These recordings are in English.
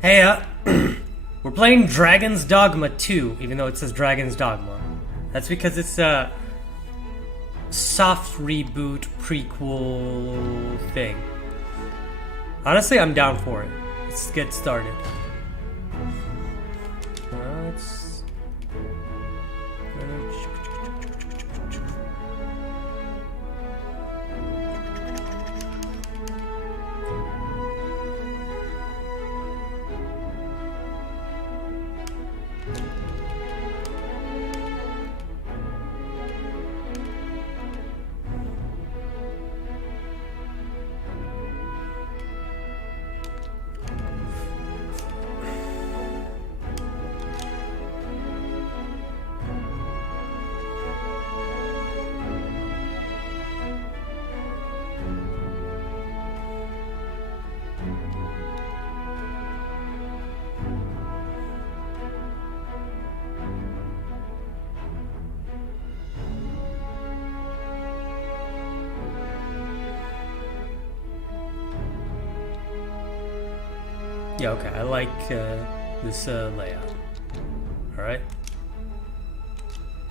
Hey, we're playing Dragon's Dogma 2, even though it says Dragon's Dogma. That's because it's a soft reboot prequel thing. Honestly, I'm down for it. Let's get started. Yeah, okay, I like this layout. Alright.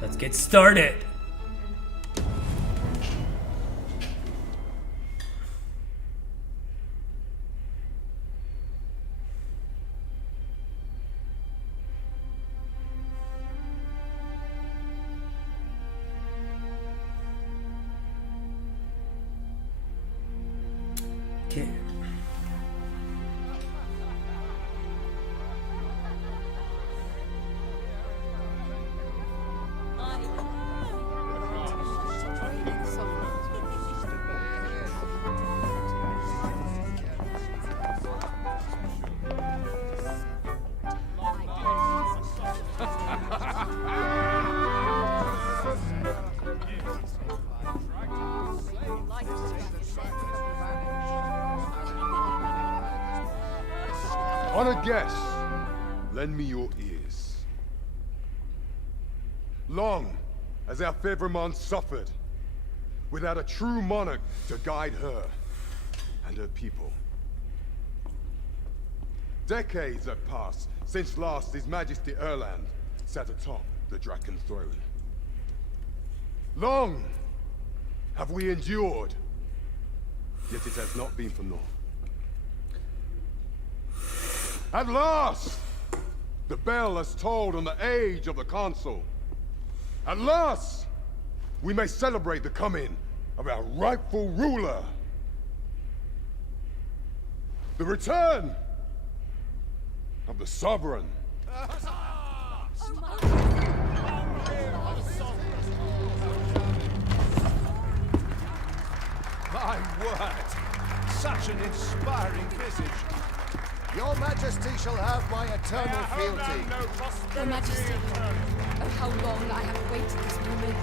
Let's get started! Okay. Honored guests, lend me your ears. Long has our Fevrimon suffered, without a true monarch to guide her and her people. Decades have passed since last His Majesty Erland sat atop the Draken throne. Long have we endured, yet it has not been for naught. At last, the bell has tolled on the age of the Council. At last, we may celebrate the coming of our rightful ruler. The return of the Sovereign. My word! Such an inspiring visage. Your Majesty shall have my eternal fealty. Your Majesty, oh how long I have awaited this moment.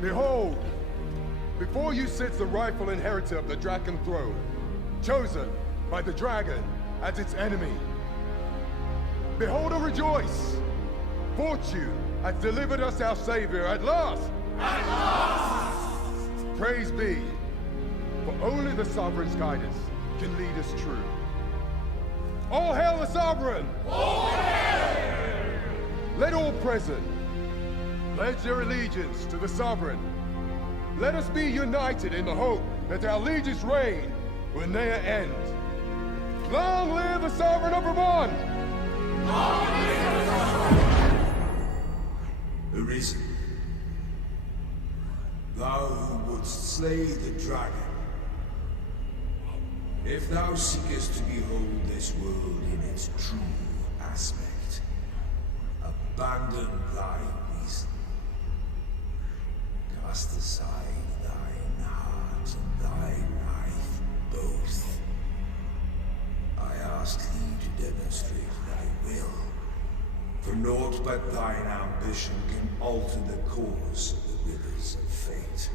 Behold, before you sits the rightful inheritor of the Draken throne, chosen by the dragon as its enemy. Behold and rejoice! Fortune has delivered us our savior at last! At last! Praise be, for only the Sovereign's guidance can lead us true. All hail the Sovereign! All hail! Let all present pledge their allegiance to the Sovereign. Let us be united in the hope that our liege's reign will ne'er end. Long live the Sovereign of Vermont! Long live the Sovereign! Arisen, thou who wouldst slay the dragon, if thou seekest to behold this world in its true aspect, abandon thy reason. Cast aside thine heart and thy life both. but thine ambition can alter the course of the rivers of fate.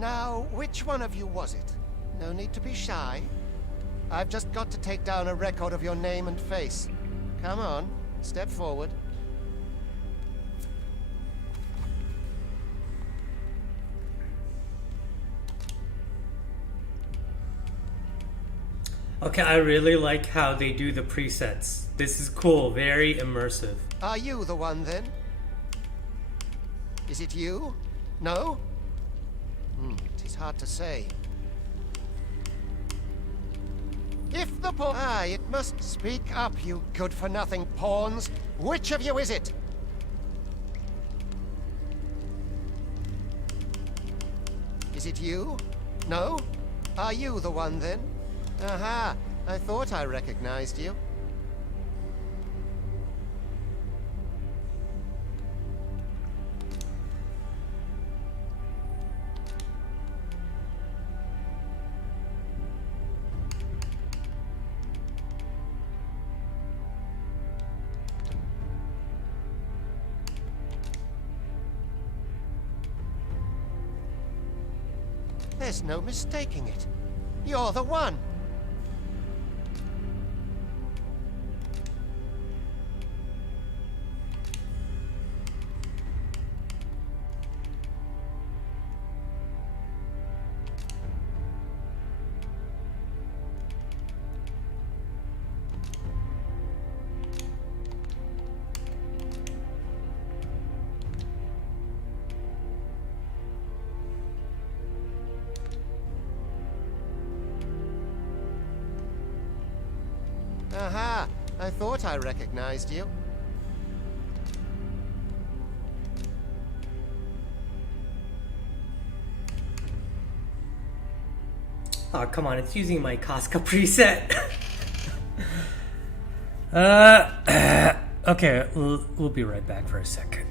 Now, which one of you was it? No need to be shy. I've just got to take down a record of your name and face. Come on, step forward. Okay, I really like how they do the presets. This is cool, very immersive. Are you the one then? Is it you? No? It is hard to say. If the pawn... it must speak up, you good-for-nothing pawns. Which of you is it? Is it you? No? Are you the one then? Aha, I thought I recognized you. There's no mistaking it. You're the one. Aha! I thought I recognized you. Oh, come on, it's using my Casca preset. Okay, we'll be right back for a second.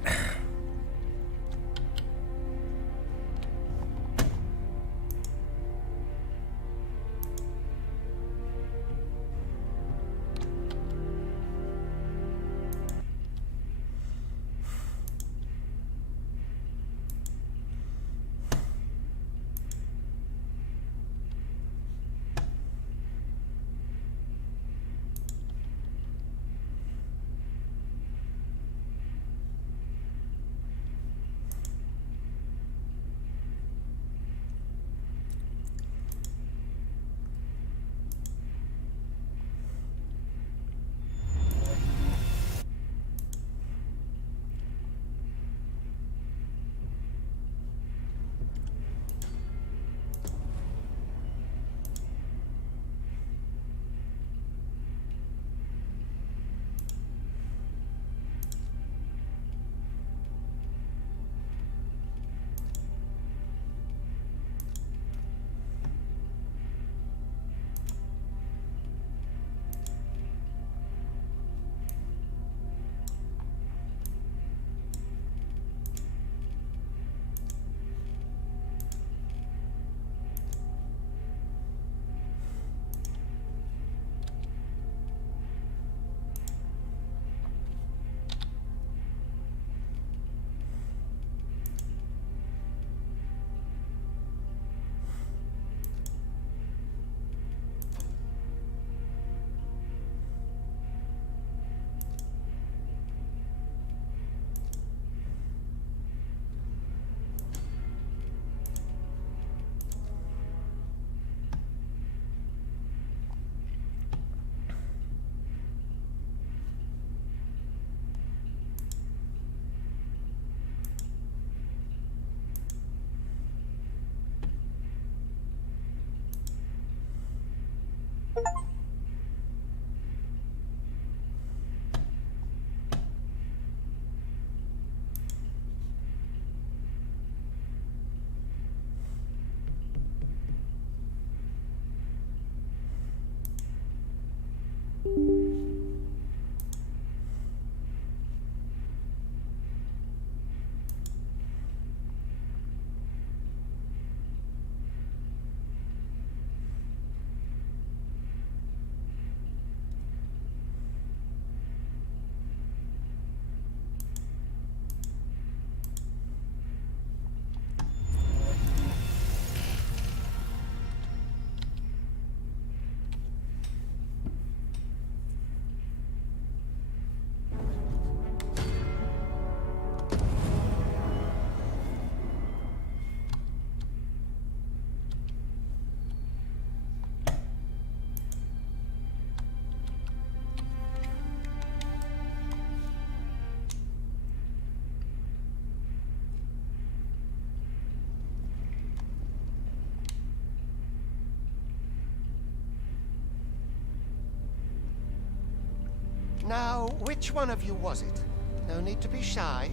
Now, which one of you was it? No need to be shy.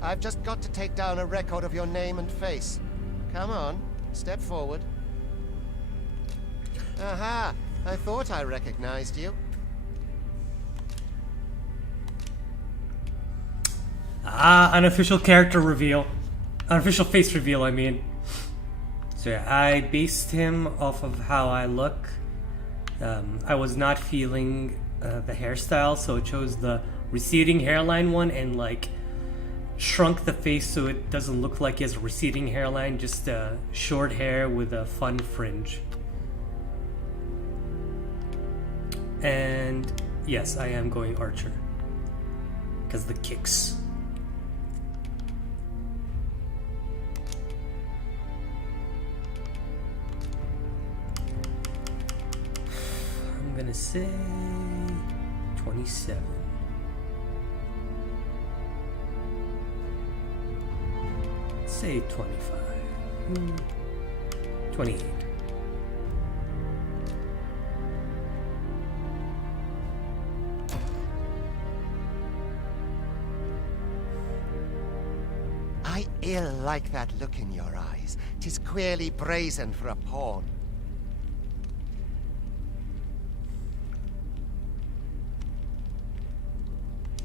I've just got to take down a record of your name and face. Come on, step forward. Aha! I thought I recognized you. Ah, unofficial character reveal. Unofficial face reveal, I mean. So yeah, I based him off of how I look. I was not feeling the hairstyle, so I chose the receding hairline one and like shrunk the face so it doesn't look like he has a receding hairline, just short hair with a fun fringe. And yes, I am going Archer. Because the kicks. I'm gonna say 27. Say 25. 28. I ill like that look in your eyes. 'Tis queerly brazen for a pawn.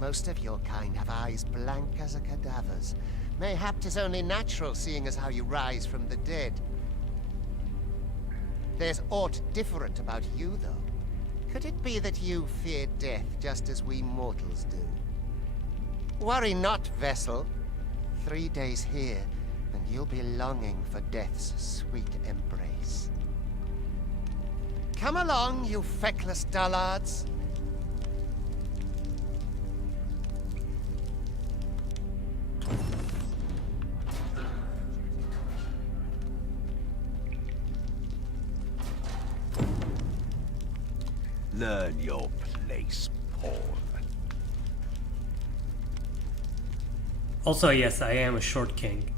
Most of your kind have eyes blank as a cadaver's. Mayhap 'tis only natural, seeing as how you rise from the dead. There's aught different about you, though. Could it be that you fear death just as we mortals do? Worry not, vessel. 3 days here, and you'll be longing for death's sweet embrace. Come along, you feckless dullards. Learn your place, Paul. Also, yes, I am a short king.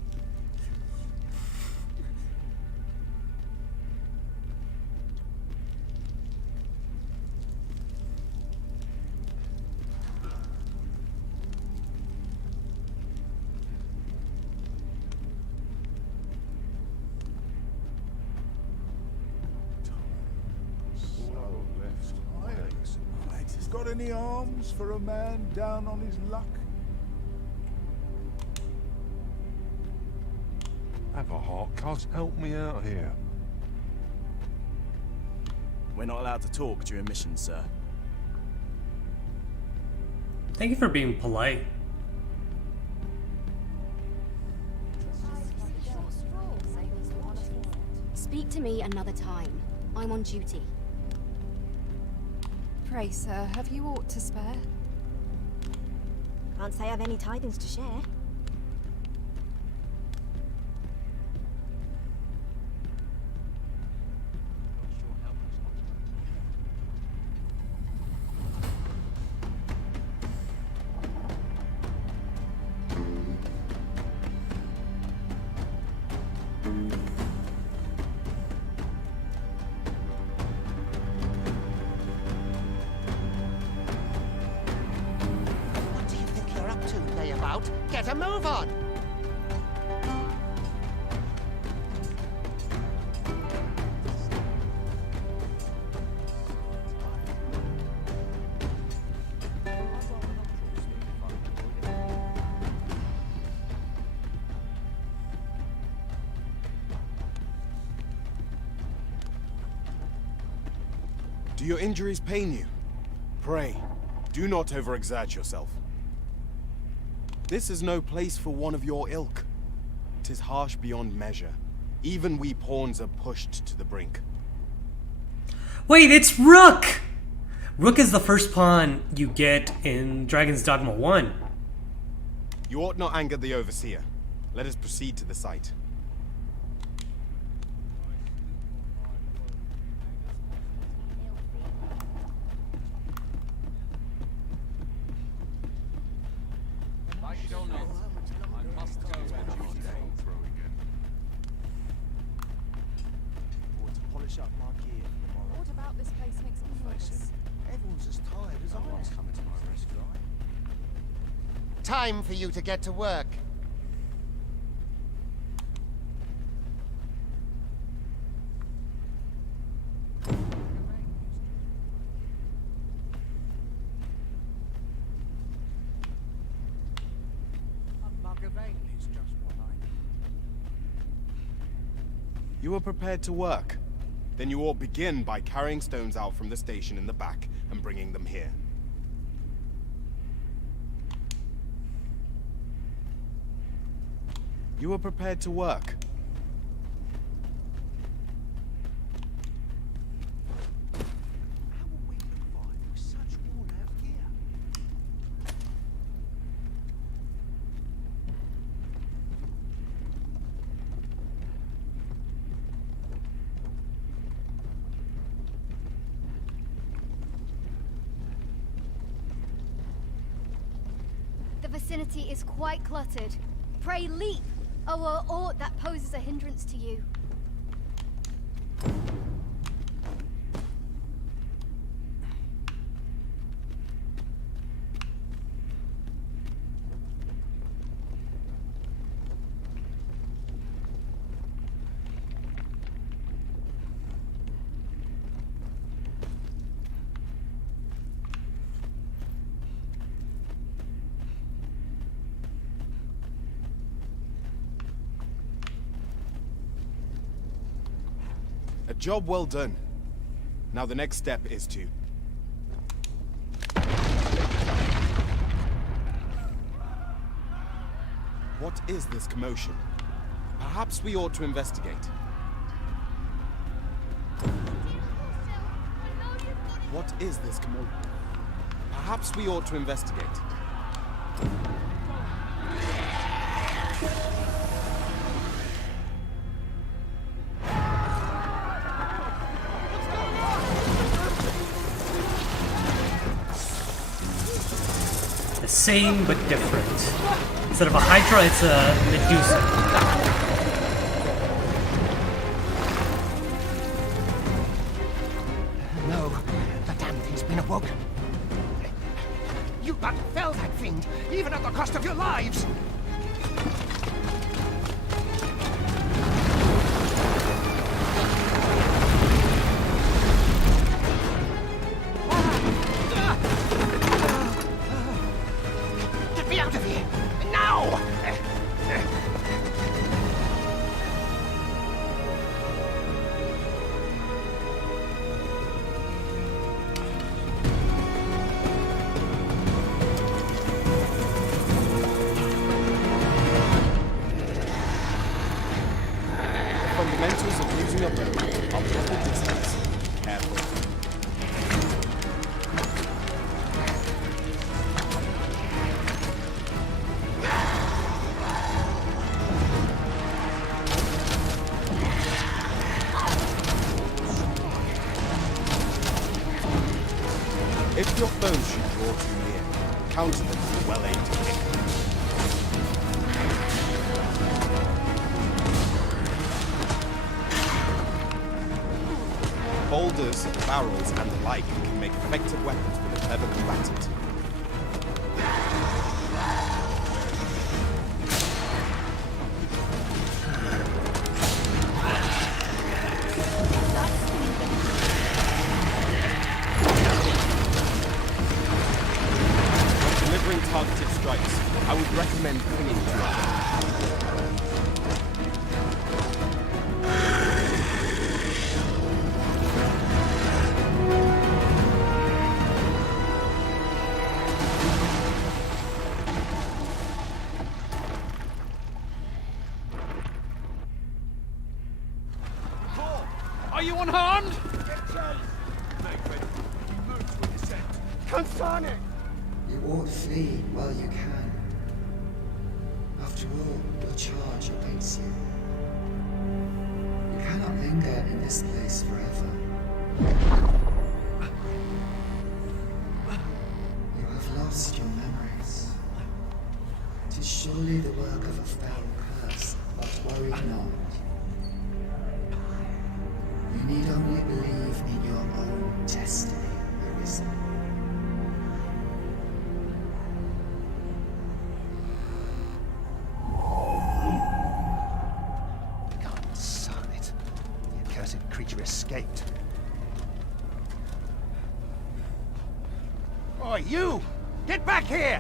Got any arms for a man down on his luck? Have a heart, cuz. Help me out here. We're not allowed to talk during missions, sir. Thank you for being polite. Speak to me another time. I'm on duty. Pray, sir, have you aught to spare? Can't say I've any tidings to share. What do you think you're up to, layabout? Get a move on! Do your injuries pain you? Pray, do not overexert yourself. This is no place for one of your ilk. 'Tis harsh beyond measure. Even we pawns are pushed to the brink. Wait, it's Rook! Rook is the first pawn you get in Dragon's Dogma 1. You ought not anger the Overseer. Let us proceed to the site. Or to polish up my gear for tomorrow. What about this place makes me nervous? Everyone's as tired as I was coming to my rescue. Time for you to get to work. A mug of ale is just what I need. You are prepared to work? Then you ought begin by carrying stones out from the station in the back and bringing them here. You are prepared to work? How will we survive with such worn out gear? The vicinity is quite cluttered. Pray leap, or aught that poses a hindrance to you. A job well done. Now the next step is to... What is this commotion? Perhaps we ought to investigate. What is this commotion? Perhaps we ought to investigate. The same but different. Instead of a Hydra, it's a Medusa. No, the damn thing's been awoke. You but fell that fiend, even at the cost of your lives! Get me out of here! Now! Fundamentals of using a bow are proper distance. Careful. If your foes should draw too near, counter them with a well-aimed kick. Boulders, barrels, and the like can make effective weapons for the clever combatant. When delivering targeted strikes, I would recommend clinging to your weapon. Are you unharmed? Get Charlie! Make ready. Move to a descent. Consane! You ought flee while you can. After all, your charge awaits you. You cannot linger in this place forever. You have lost your memories. 'Tis surely the work of a fell curse, but worry not. You need only believe in your own destiny, Arisen. creature escaped. Oi, you! Get back here!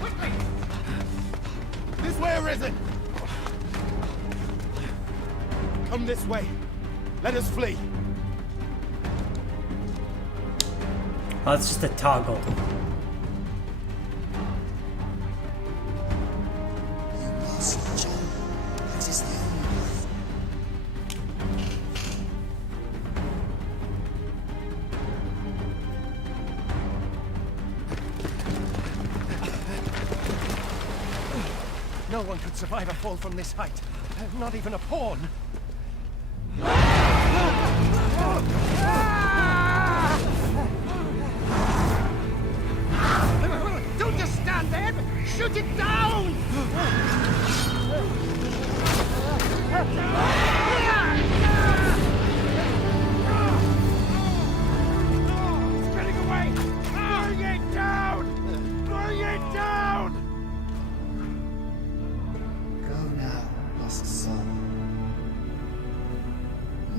Quickly! This way, Arisen! Come this way. Let us flee. Oh, it's just a toggle. You must jump. That is the only way. No one could survive a fall from this height. Not even a pawn. Don't just stand there! Shoot it down! It's getting away! Bring it down! Bring it down! Go now, lost soul.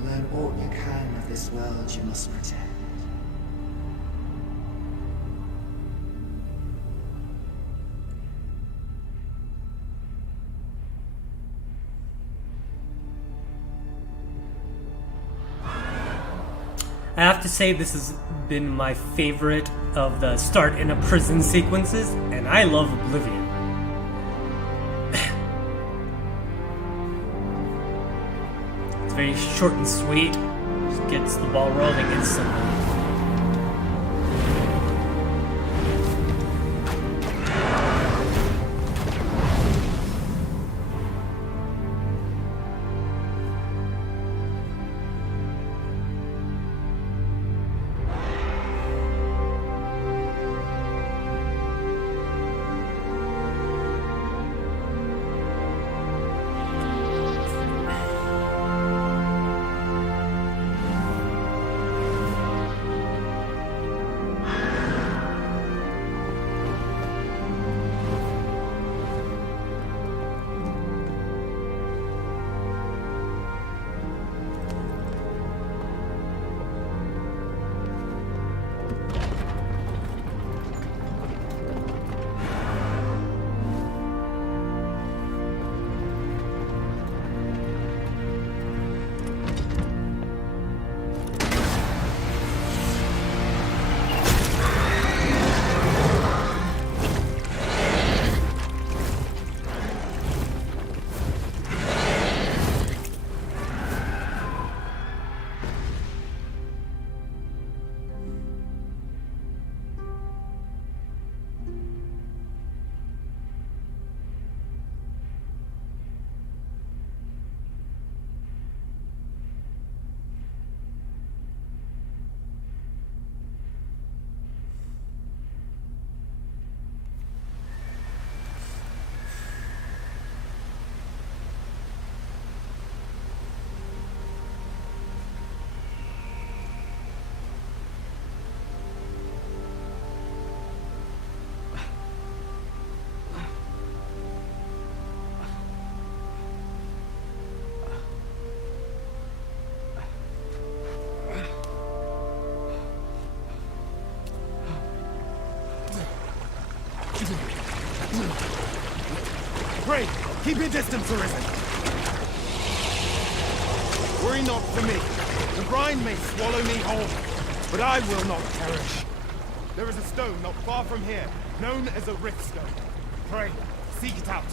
Learn all you can of this world you must protect. I have to say this has been my favorite of the start in a prison sequences, and I love Oblivion. It's very short and sweet, just gets the ball rolling instantly. Pray, keep your distance, Arisen. Worry not for me. The brine may swallow me whole, but I will not perish. There is a stone not far from here, known as a rift stone. Pray, seek it out.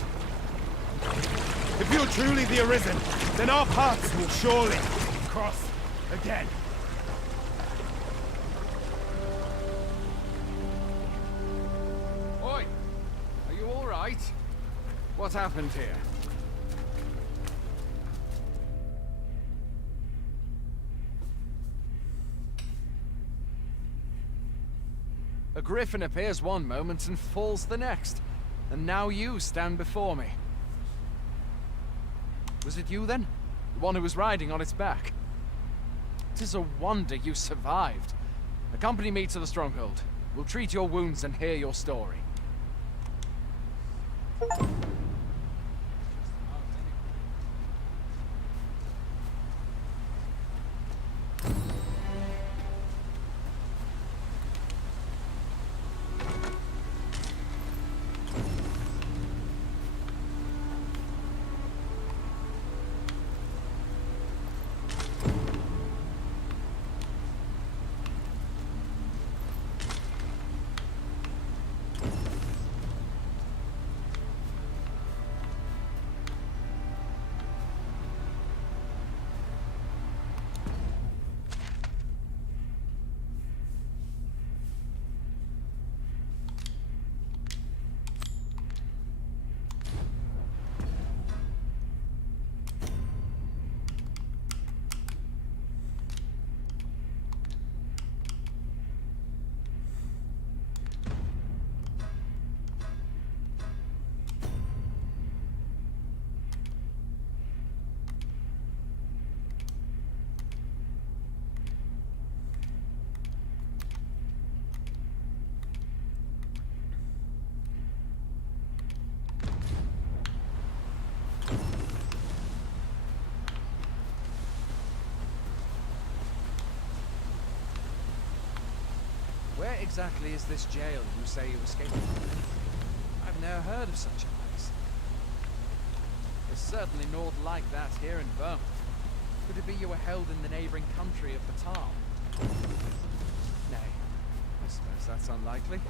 If you're truly the Arisen, then our paths will surely cross again. Oi! Are you all right? What happened here? A griffin appears one moment and falls the next. And now you stand before me. Was it you then? The one who was riding on its back? 'Tis a wonder you survived. Accompany me to the stronghold. We'll treat your wounds and hear your story. exactly is this jail you say you escaped from? I've never heard of such a place. There's certainly naught like that here in Vermont. Could it be you were held in the neighboring country of Batal? Nay, I suppose that's unlikely.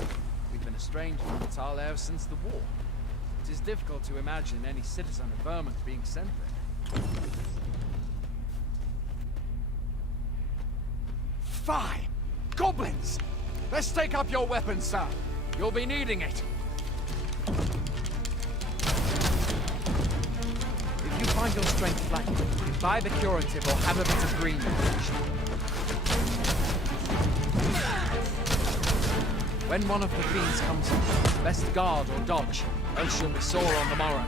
We've been estranged from Batal ever since the war. It is difficult to imagine any citizen of Vermont being sent there. Fine! Goblins! Let's take up your weapons, sir. You'll be needing it. If you find your strength flagging, buy the curative or have a bit of green injection. When one of the fiends comes in, best guard or dodge, else you'll be sore on the morrow.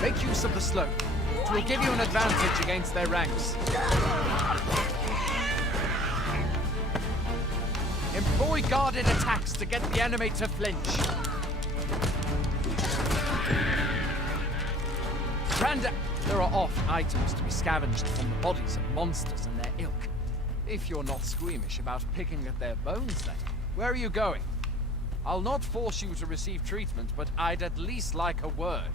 Make use of the slope. It will give you an advantage against their ranks. Employ guarded attacks to get the enemy to flinch. There are oft items to be scavenged from the bodies of monsters and their ilk. If you're not squeamish about picking at their bones, then, where are you going? I'll not force you to receive treatment, but I'd at least like a word.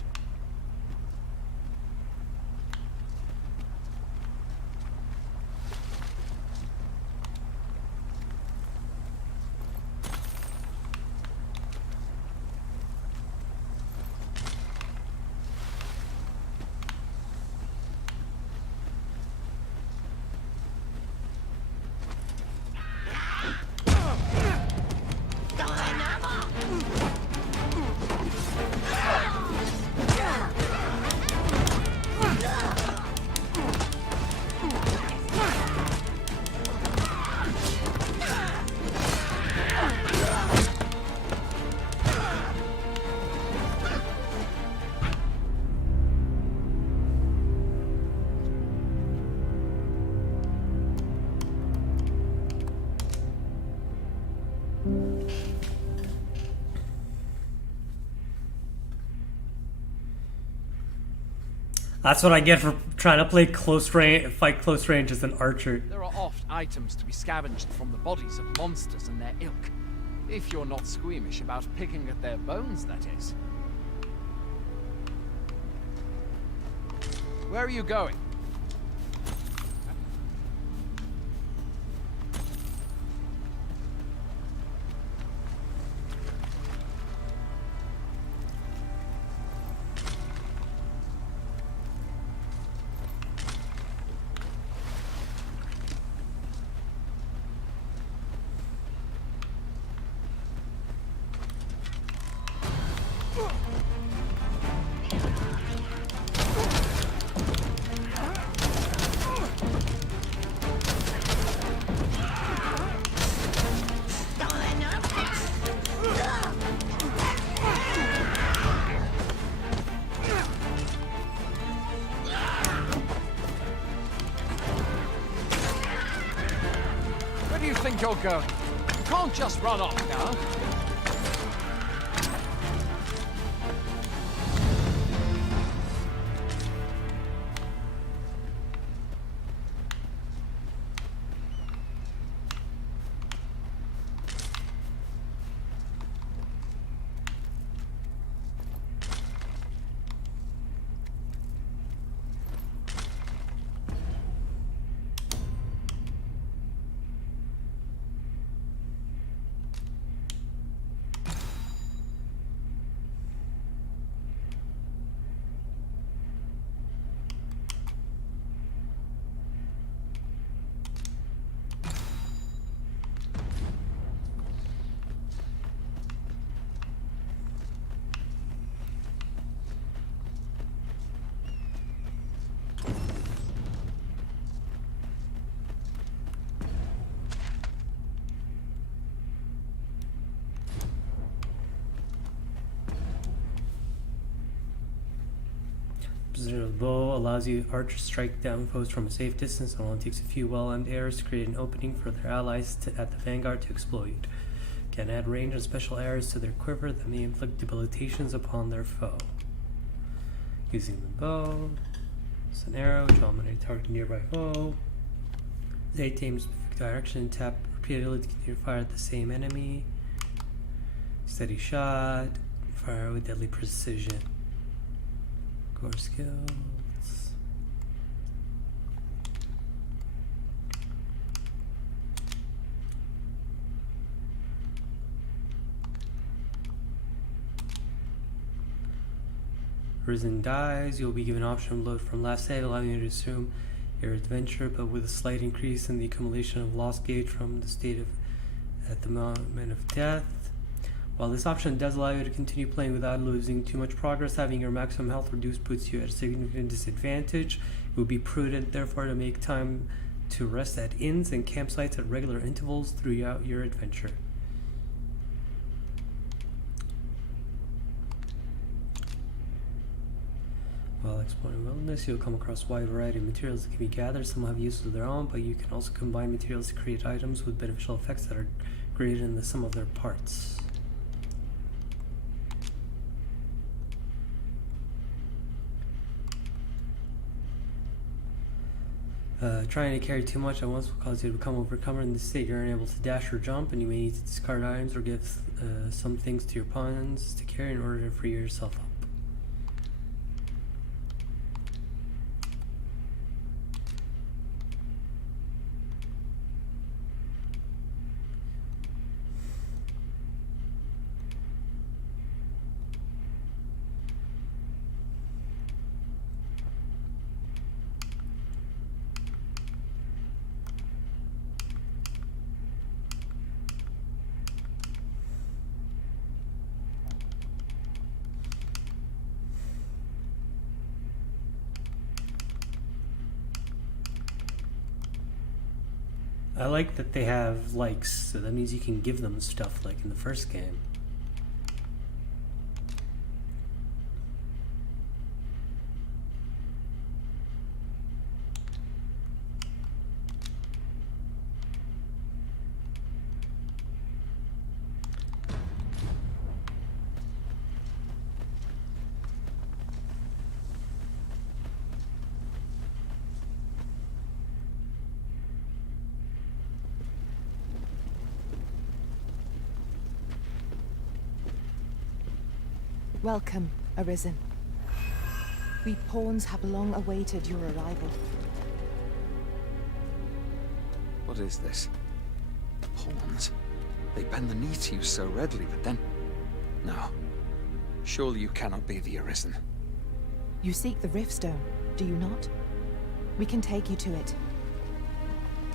That's what I get for trying to play fight close range as an archer. There are oft items to be scavenged from the bodies of monsters and their ilk. If you're not squeamish about picking at their bones, that is. Where are you going? Where do you think you're going? You can't just run off now. Position of the bow allows you archer to strike down foes from a safe distance and only takes a few well-aimed arrows to create an opening for their allies at the vanguard to explode. Can add range and special arrows to their quiver that may inflict debilitations upon their foe. Using the bow, it's an arrow which will eliminate a target nearby foe. 8 aim specific direction. Tap repeatedly to continue to fire at the same enemy. Steady shot. Fire with deadly precision. Core skills. Risen dies. You'll be given option load from last save, allowing you to assume your adventure, but with a slight increase in the accumulation of loss gauge from the state of at the moment of death. While this option does allow you to continue playing without losing too much progress, having your maximum health reduced puts you at a significant disadvantage. It would be prudent, therefore, to make time to rest at inns and campsites at regular intervals throughout your adventure. While exploring wilderness, you'll come across a wide variety of materials that can be gathered. Some have uses of their own, but you can also combine materials to create items with beneficial effects that are greater than the sum of their parts. Trying to carry too much at once will cause you to become overcomer. In this state, you're unable to dash or jump, and you may need to discard items or give some things to your opponents to carry in order to free yourself up. I like that they have likes, so that means you can give them stuff like in the first game. Welcome, Arisen. We pawns have long awaited your arrival. What is this? Pawns? They bend the knee to you so readily, but then... No. Surely you cannot be the Arisen. You seek the Riftstone, do you not? We can take you to it.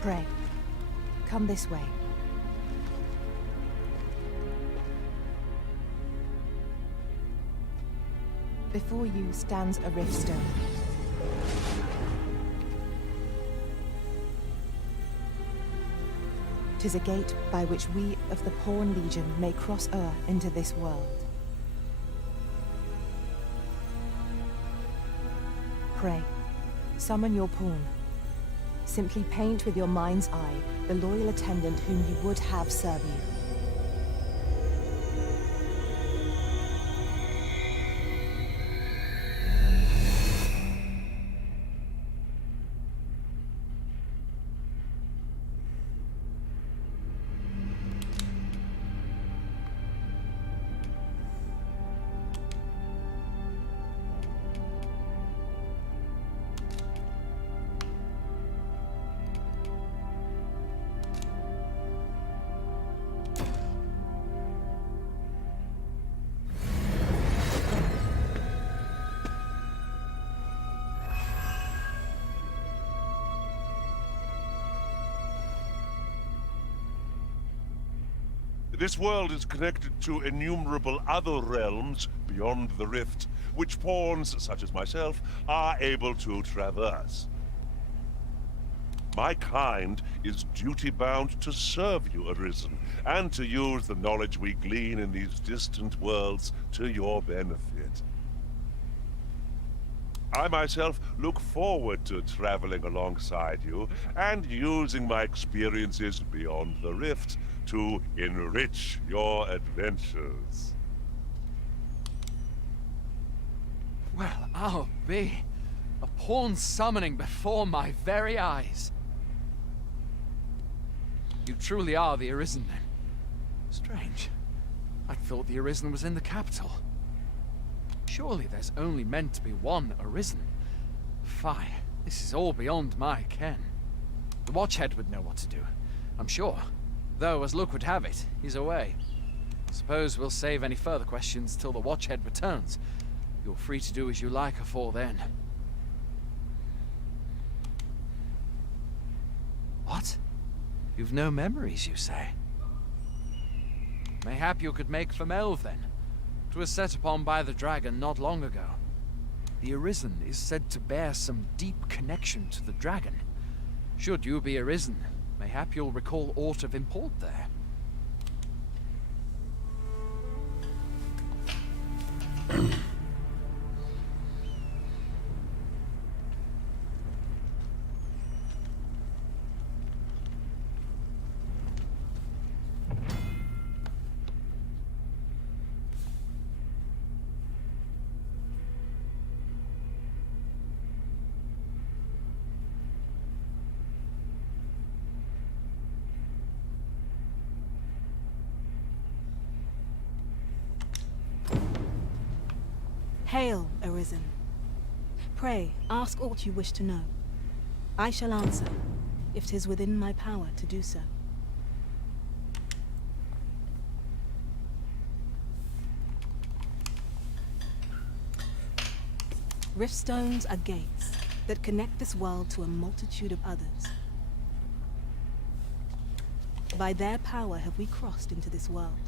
Pray. Come this way. Before you stands a Riftstone. "'Tis a gate by which we of the Pawn Legion may cross o'er into this world. Pray, summon your pawn. Simply paint with your mind's eye the loyal attendant whom you would have serve you. This world is connected to innumerable other realms beyond the rift, which pawns, such as myself, are able to traverse. My kind is duty-bound to serve you, Arisen, and to use the knowledge we glean in these distant worlds to your benefit. I myself look forward to traveling alongside you and using my experiences beyond the rift to enrich your adventures. Well, I'll be. A pawn summoning before my very eyes. You truly are the Arisen, then. Strange. I thought the Arisen was in the capital. Surely there's only meant to be one Arisen. Fie, this is all beyond my ken. The Watchhead would know what to do, I'm sure. Though, as luck would have it, he's away. I suppose we'll save any further questions till the Watchhead returns. You're free to do as you like afore then. What? You've no memories, you say? Mayhap you could make for Melve, then. 'Twas set upon by the dragon not long ago. The Arisen is said to bear some deep connection to the dragon. Should you be Arisen, mayhap you'll recall aught of import there. Hail, Arisen. Pray, ask aught you wish to know. I shall answer, if 'tis within my power to do so. Riftstones are gates that connect this world to a multitude of others. By their power have we crossed into this world.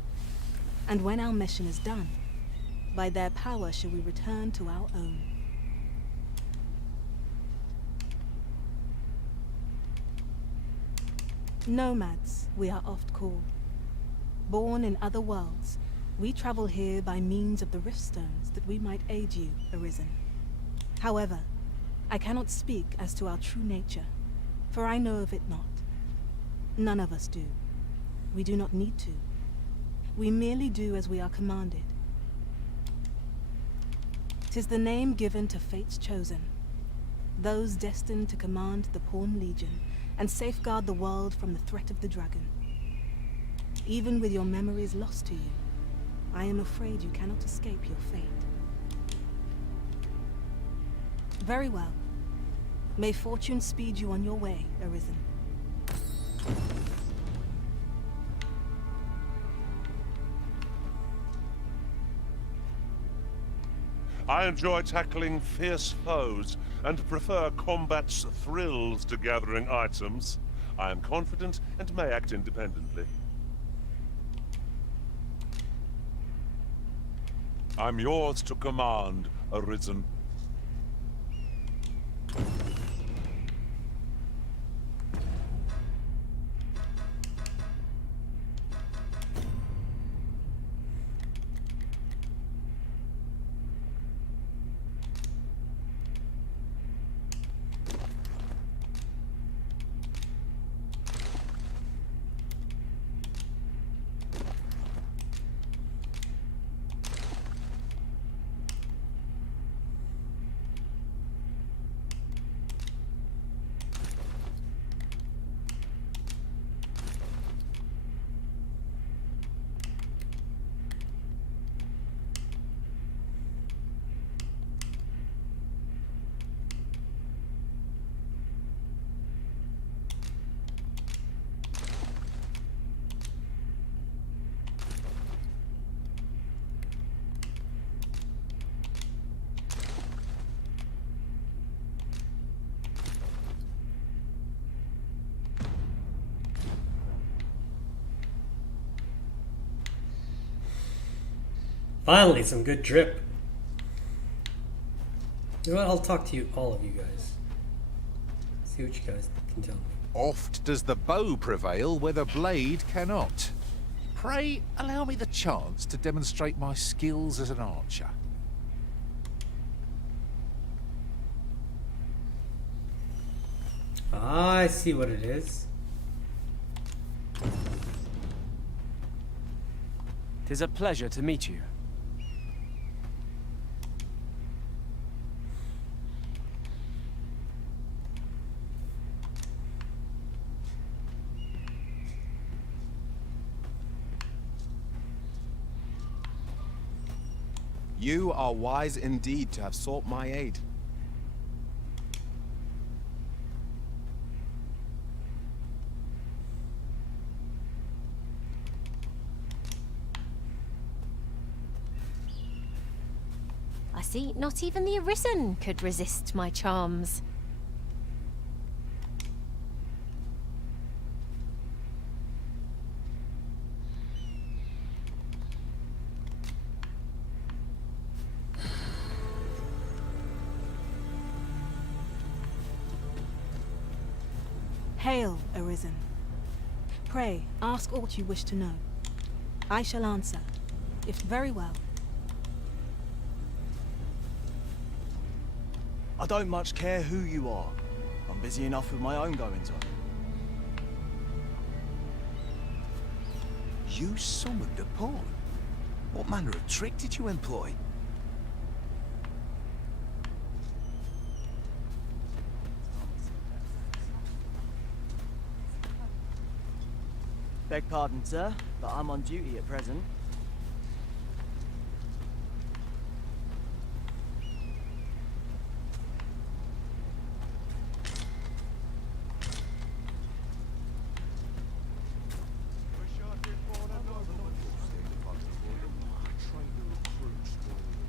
And when our mission is done, by their power shall we return to our own. Nomads, we are oft called. Born in other worlds, we travel here by means of the Riftstones that we might aid you, Arisen. However, I cannot speak as to our true nature, for I know of it not. None of us do. We do not need to. We merely do as we are commanded. 'Tis the name given to fate's chosen, those destined to command the Pawn Legion and safeguard the world from the threat of the dragon. Even with your memories lost to you, I am afraid you cannot escape your fate. Very well. May fortune speed you on your way, Arisen. I enjoy tackling fierce foes and prefer combat's thrills to gathering items. I am confident and may act independently. I'm yours to command, Arisen. Finally, some good drip. You know what? I'll talk to you, all of you guys. See what you guys can tell me. Oft does the bow prevail where the blade cannot. Pray, allow me the chance to demonstrate my skills as an archer. Ah, I see what it is. 'Tis a pleasure to meet you. You are wise indeed to have sought my aid. I see not even the Arisen could resist my charms. Hail, Arisen. Pray, ask aught you wish to know. I shall answer, if very well. I don't much care who you are. I'm busy enough with my own goings-on. You summoned a pawn? What manner of trick did you employ? Beg pardon, sir, but I'm on duty at present.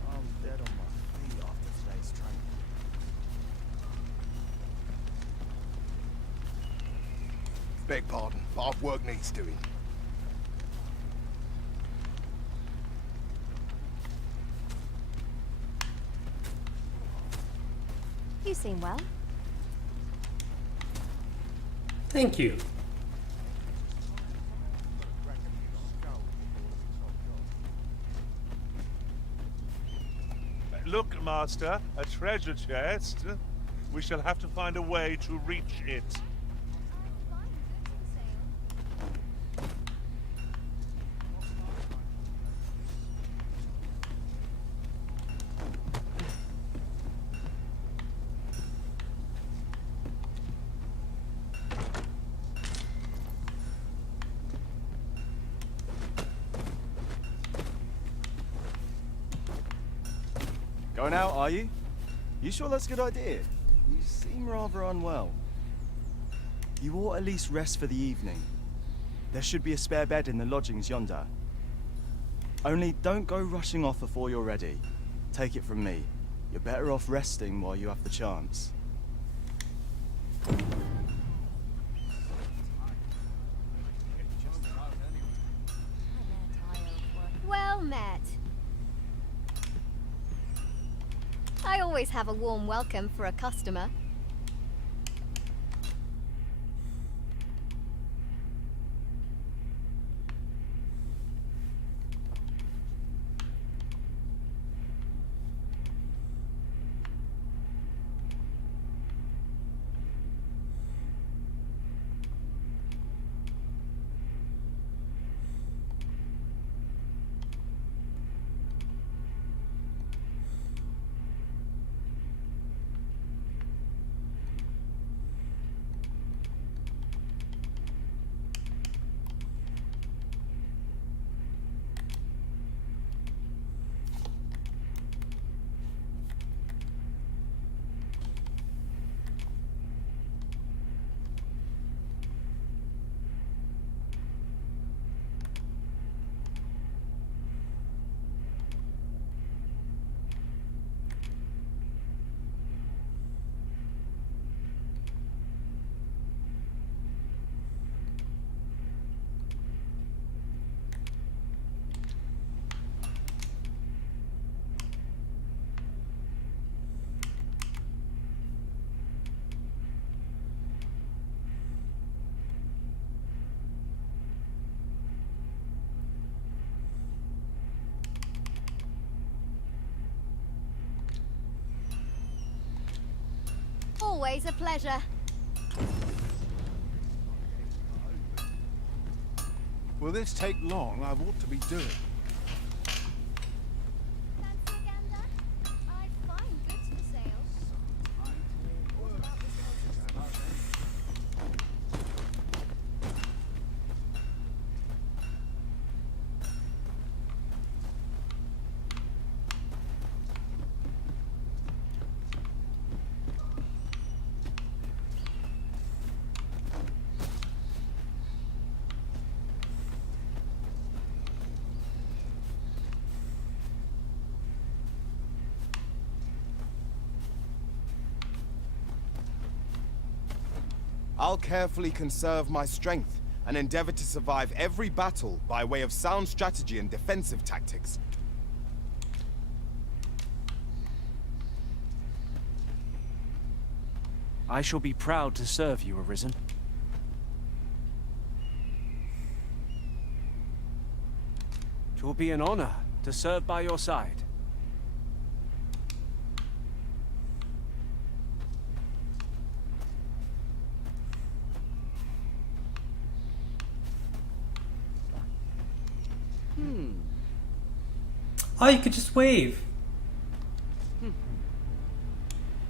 I'm dead on my feet after today's training. Beg pardon, but our work needs doing. You seem well. Thank you. Look, Master, a treasure chest. We shall have to find a way to reach it. Going out, are you? You sure that's a good idea? You seem rather unwell. You ought at least rest for the evening. There should be a spare bed in the lodgings yonder. Only don't go rushing off before you're ready. Take it from me. You're better off resting while you have the chance. Well met. I always have a warm welcome for a customer. Always a pleasure. Will this take long? I ought to be doing. I'll carefully conserve my strength and endeavor to survive every battle by way of sound strategy and defensive tactics. I shall be proud to serve you, Arisen. It will be an honor to serve by your side. Oh, you could just wave.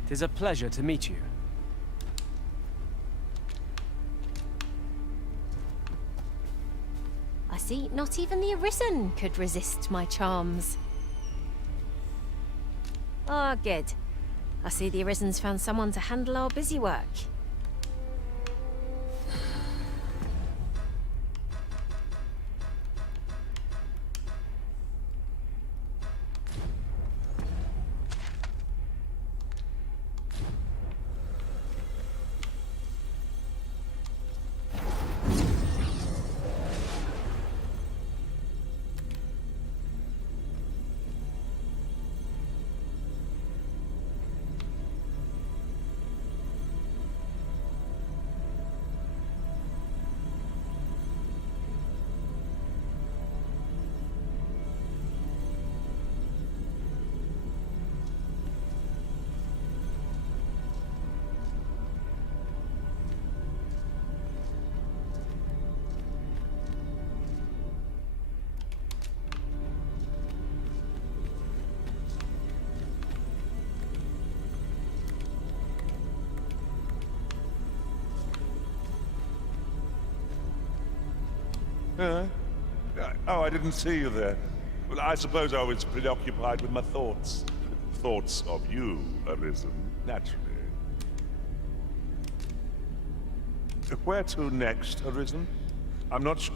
Tis a pleasure to meet you. I see not even the Arisen could resist my charms. Ah, good. I see the Arisen's found someone to handle our busy work. Oh, I didn't see you there. Well, I suppose I was preoccupied with my thoughts. Thoughts of you, Arisen, naturally. Where to next, Arisen? I'm not sure.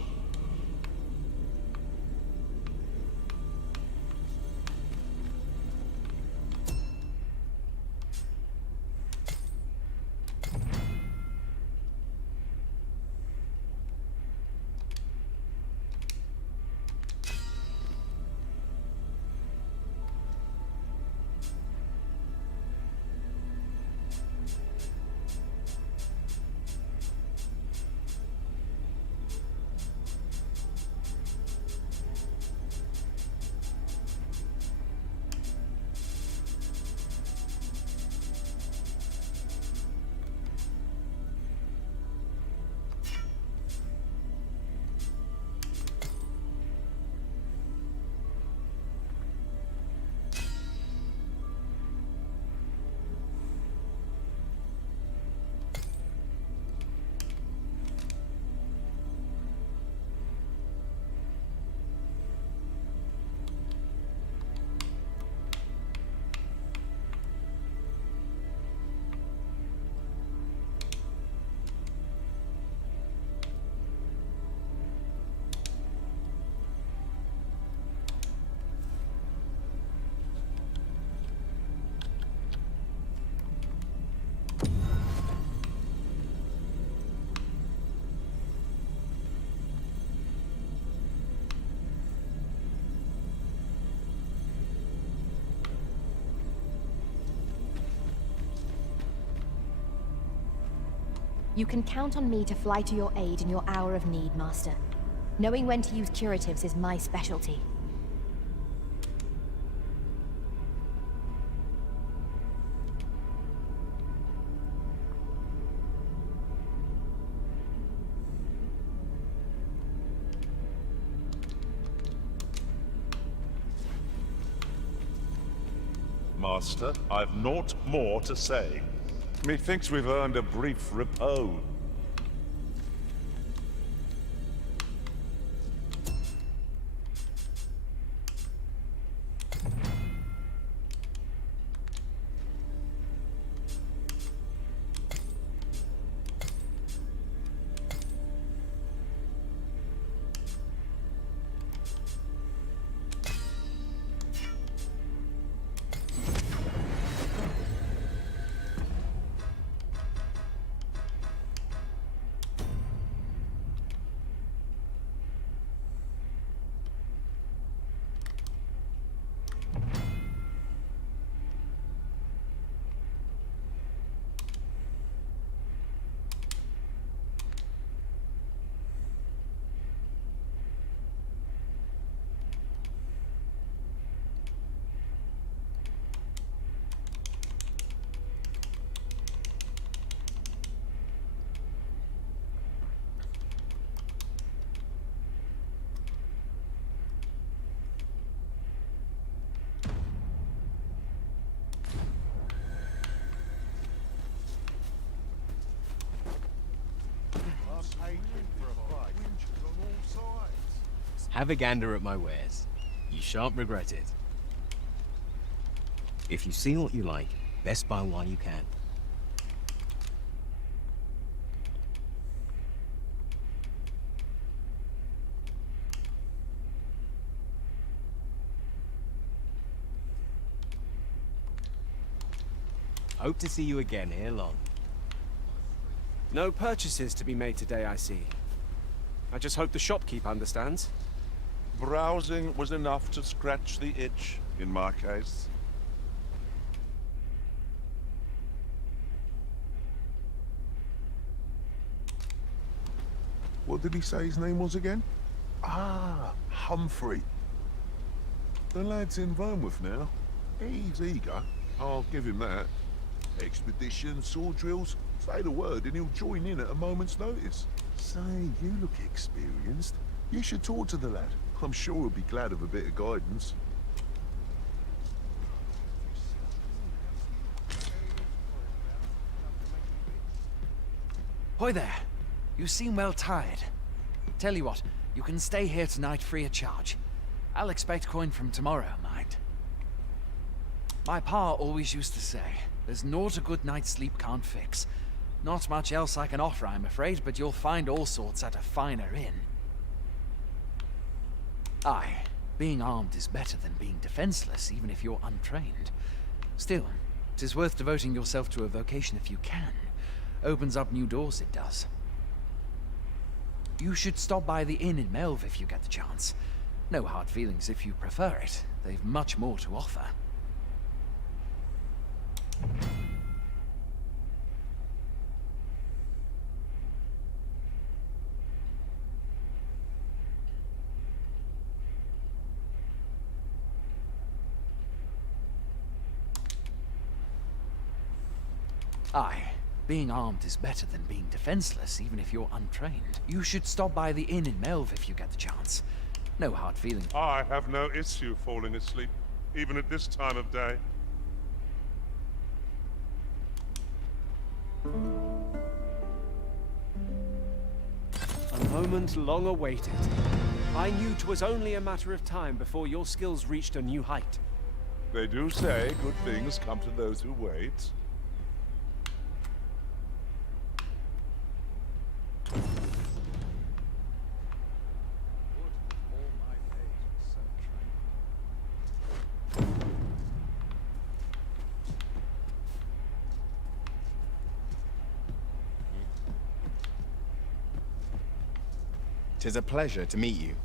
You can count on me to fly to your aid in your hour of need, Master. Knowing when to use curatives is my specialty. Master, I've naught more to say. Methinks we've earned a brief repose. Have a gander at my wares. You shan't regret it. If you see what you like, best buy while you can. Hope to see you again ere long. No purchases to be made today, I see. I just hope the shopkeep understands. Browsing was enough to scratch the itch, in my case. What did he say his name was again? Ah, Humphrey. The lad's in Vermouth now. He's eager. I'll give him that. Expedition, sword drills, say the word and he'll join in at a moment's notice. Say, you look experienced. You should talk to the lad. I'm sure he'll be glad of a bit of guidance. Hoy there. You seem well tired. Tell you what, you can stay here tonight free of charge. I'll expect coin from tomorrow, mind. My pa always used to say, there's naught a good night's sleep can't fix. Not much else I can offer, I'm afraid, but you'll find all sorts at a finer inn. Aye, being armed is better than being defenseless, even if you're untrained. Still, 'tis worth devoting yourself to a vocation if you can. Opens up new doors, it does. You should stop by the inn in Melve if you get the chance. No hard feelings if you prefer it. They've much more to offer. Aye, being armed is better than being defenseless, even if you're untrained. You should stop by the inn in Melve if you get the chance. No hard feelings. I have no issue falling asleep, even at this time of day. A moment long awaited. I knew 'twas only a matter of time before your skills reached a new height. They do say good things come to those who wait. Tis a pleasure to meet you.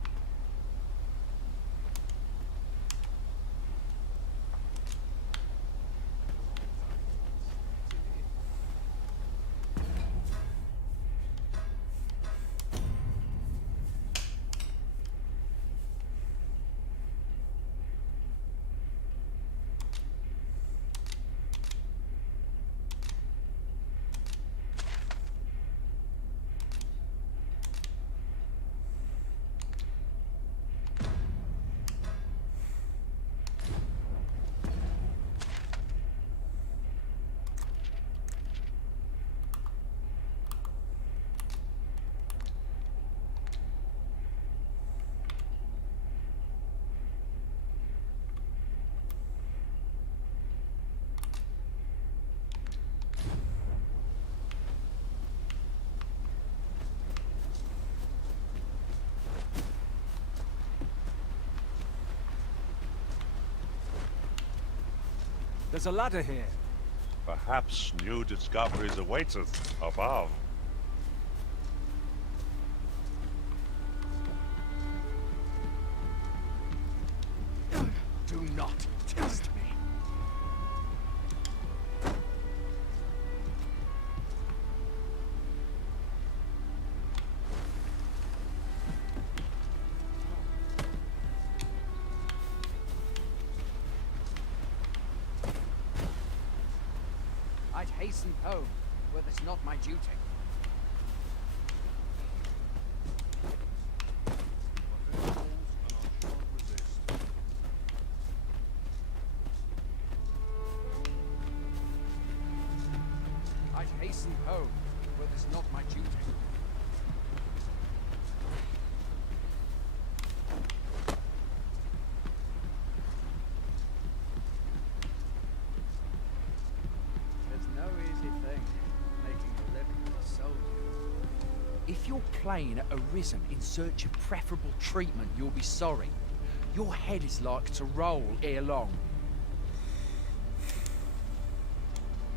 There's a ladder here. Perhaps new discoveries await us above. Do not test me. I'd hasten home, were this not my duty. I'd hasten home, were this not my duty. you're playing at Arisen in search of preferable treatment, you'll be sorry. Your head is like to roll ere long.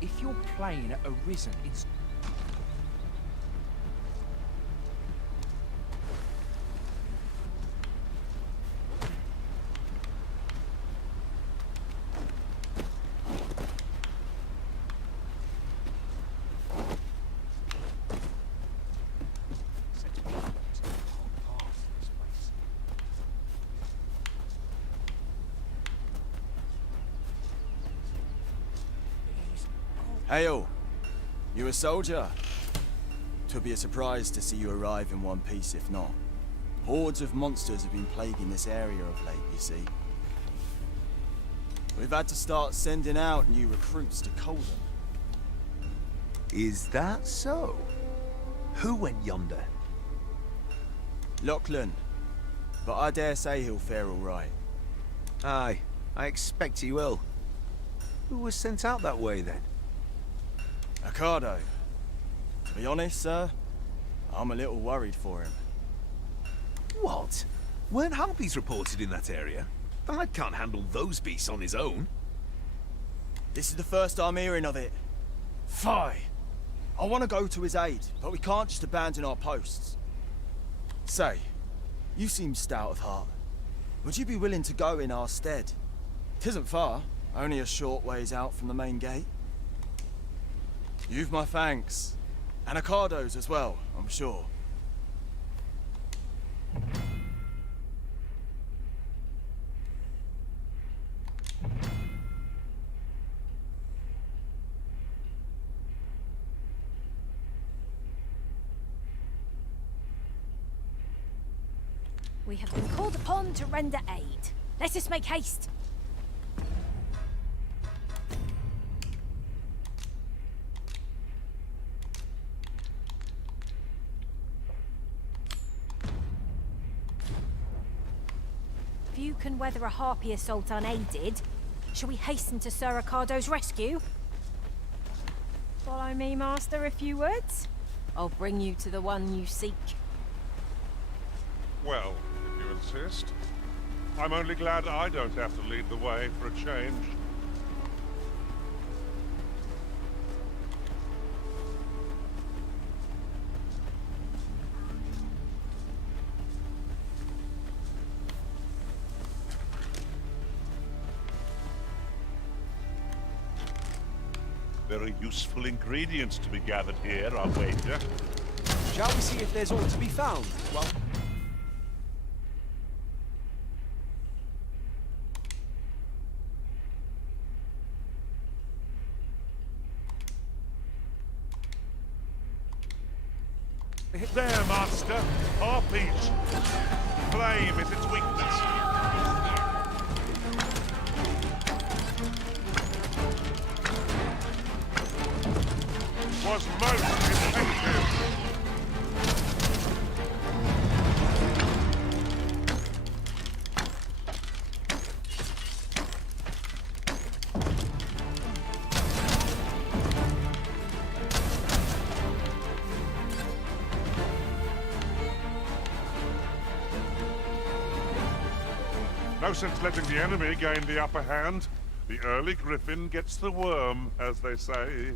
If you're playing at Arisen in... Hey all, you a soldier? Twould be a surprise to see you arrive in one piece if not. Hordes of monsters have been plaguing this area of late, you see. We've had to start sending out new recruits to cull them. Is that so? Who went yonder? Lachlan, but I dare say he'll fare all right. Aye, I expect he will. Who was sent out that way then? Ricardo. To be honest, sir, I'm a little worried for him. What? Weren't harpies reported in that area? The lad can't handle those beasts on his own. This is the first I'm hearing of it. Fie! I want to go to his aid, but we can't just abandon our posts. Say, you seem stout of heart. Would you be willing to go in our stead? 'Tisn't far, only a short ways out from the main gate. You've my thanks. And Ricardo's as well, I'm sure. We have been called upon to render aid. Let us make haste. Few can weather a harpy assault unaided. Shall we hasten to Sir Ricardo's rescue? Follow me, Master, if you would. I'll bring you to the one you seek. Well, if you insist. I'm only glad I don't have to lead the way for a change. Very useful ingredients to be gathered here, I wager. Shall we see if there's aught to be found? Well... There, Master! Harpies! Flame is its weakness. Was most effective. No sense letting the enemy gain the upper hand. The early griffin gets the worm, as they say.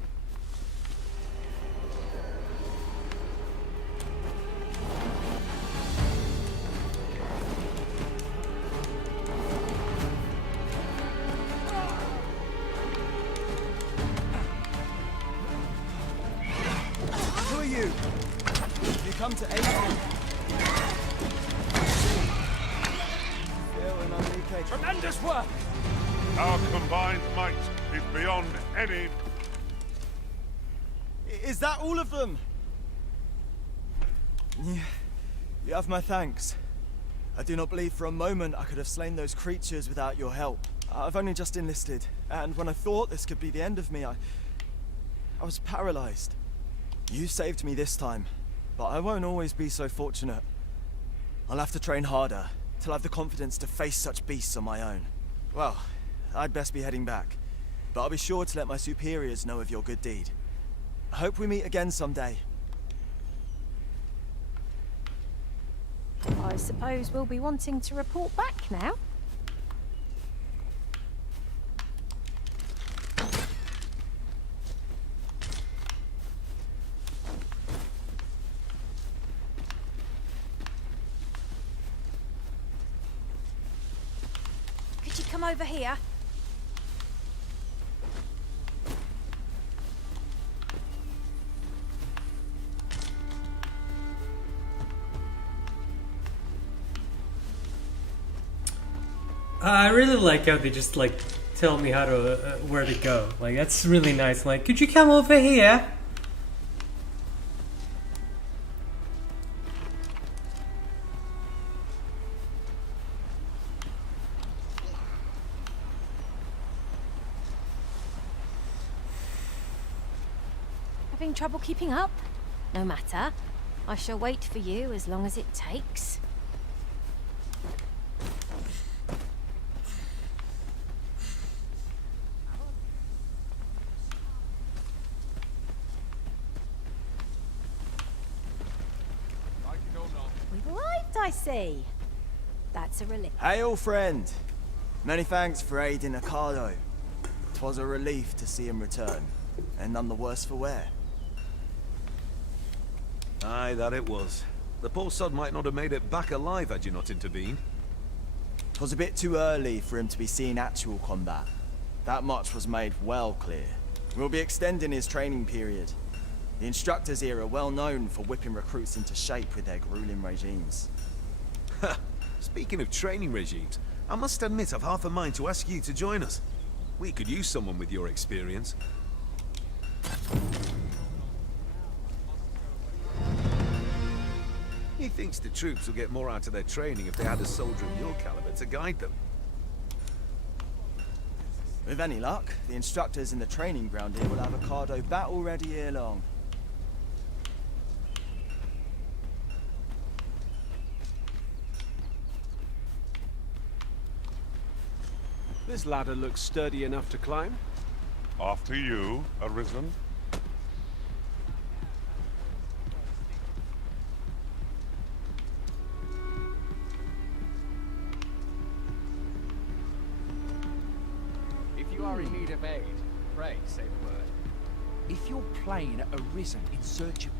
Who are you? You come to aid me? Tremendous work! Our combined might is beyond any... Is that all of them? You have my thanks. I do not believe for a moment I could have slain those creatures without your help. I've only just enlisted, and when I thought this could be the end of me, I was paralyzed. You saved me this time, but I won't always be so fortunate. I'll have to train harder, till I have the confidence to face such beasts on my own. Well, I'd best be heading back, but I'll be sure to let my superiors know of your good deed. I hope we meet again someday. I suppose we'll be wanting to report back now. Could you come over here? I really like how they just like tell me how to where to go. Like that's really nice. Like, could you come over here? Having trouble keeping up? No matter. I shall wait for you as long as it takes. We've arrived, I see. That's a relief. Hail, friend. Many thanks for aiding Ricardo. 'Twas a relief to see him return, and none the worse for wear. Aye, that it was. The poor sod might not have made it back alive had you not intervened. 'Twas a bit too early for him to be seeing actual combat. That much was made well clear. We'll be extending his training period. The instructors here are well known for whipping recruits into shape with their grueling regimes. Speaking of training regimes, I must admit I've half a mind to ask you to join us. We could use someone with your experience. He thinks the troops will get more out of their training if they had a soldier of your caliber to guide them. With any luck, the instructors in the training ground here will have a Cardo battle ready ere long. This ladder looks sturdy enough to climb. After you, Arisen. If you are in need of aid, pray say the word. If you're plain Arisen in search of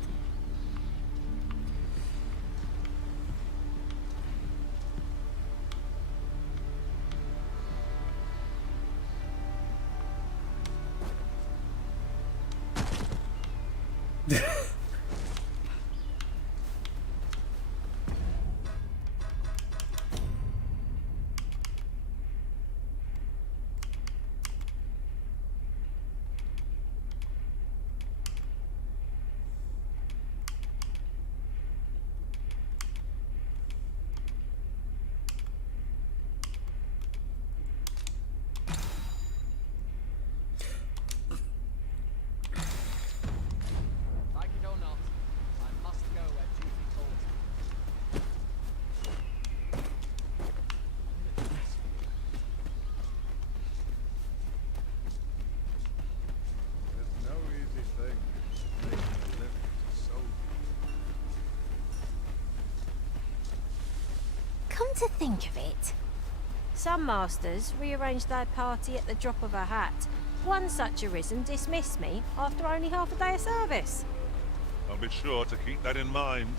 Come to think of it, some masters rearrange their party at the drop of a hat. One such Arisen dismissed me after only half a day of service. I'll be sure to keep that in mind.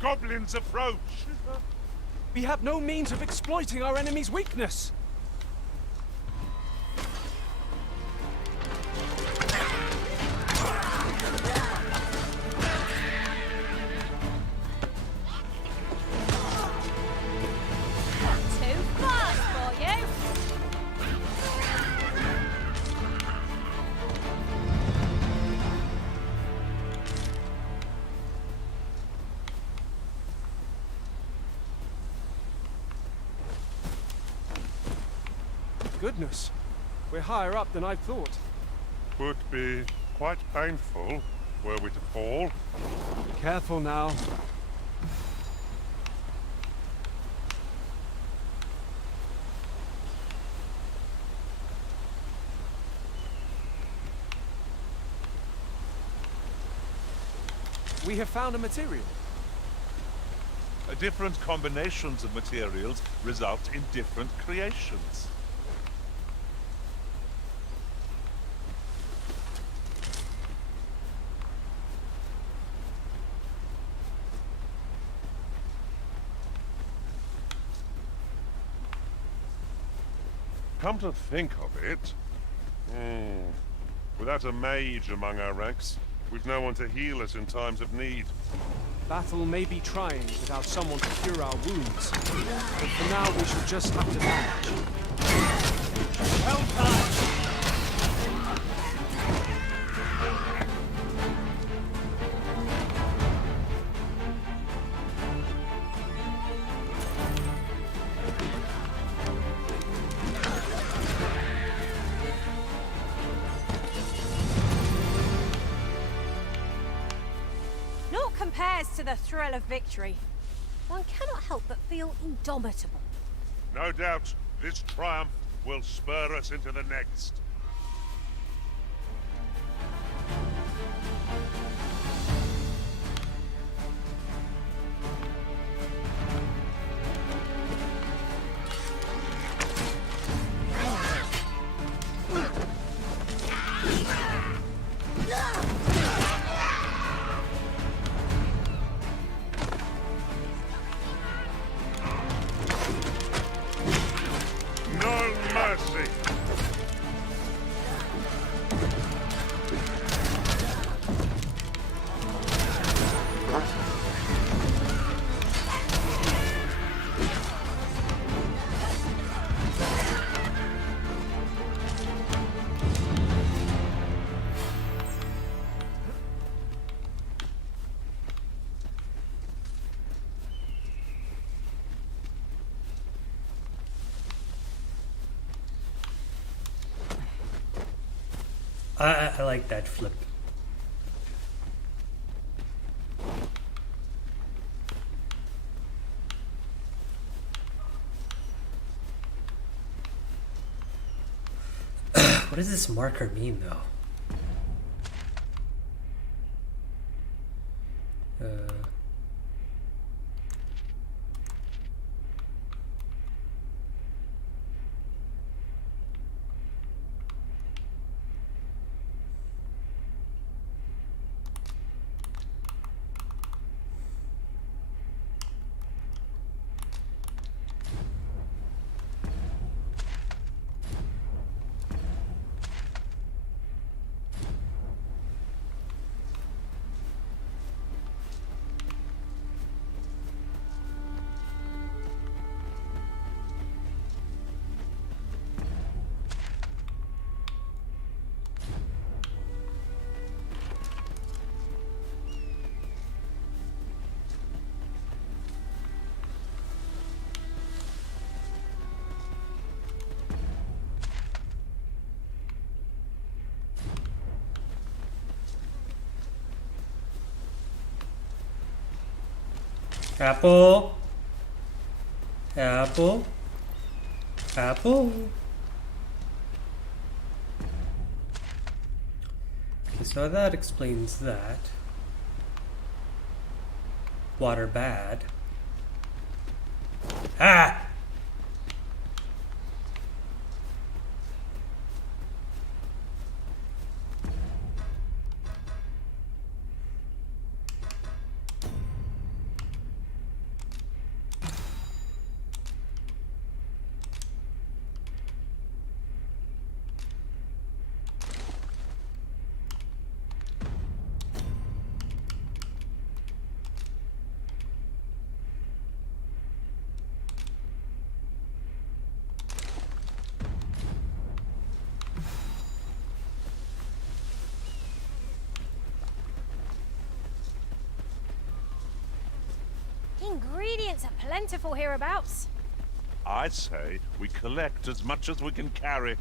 Goblins approach! We have no means of exploiting our enemy's weakness. Too fast for you! Goodness, we're higher up than I thought. Would be quite painful were we to fall. Careful now. We have found a material. Different combinations of materials result in different creations. Come to think of it, without a mage among our ranks, we've no one to heal us in times of need. Battle may be trying without someone to cure our wounds, but for now we should just have to manage. Well done! Naught compares to the thrill of victory. One cannot help but feel indomitable. No doubt, this triumph will spur us into the next. No mercy! I like that flip. What does this marker mean, though? Apple. Apple. Apple. Okay, so that explains that. Water bad. Ah! Ingredients are plentiful hereabouts. I'd say we collect as much as we can carry.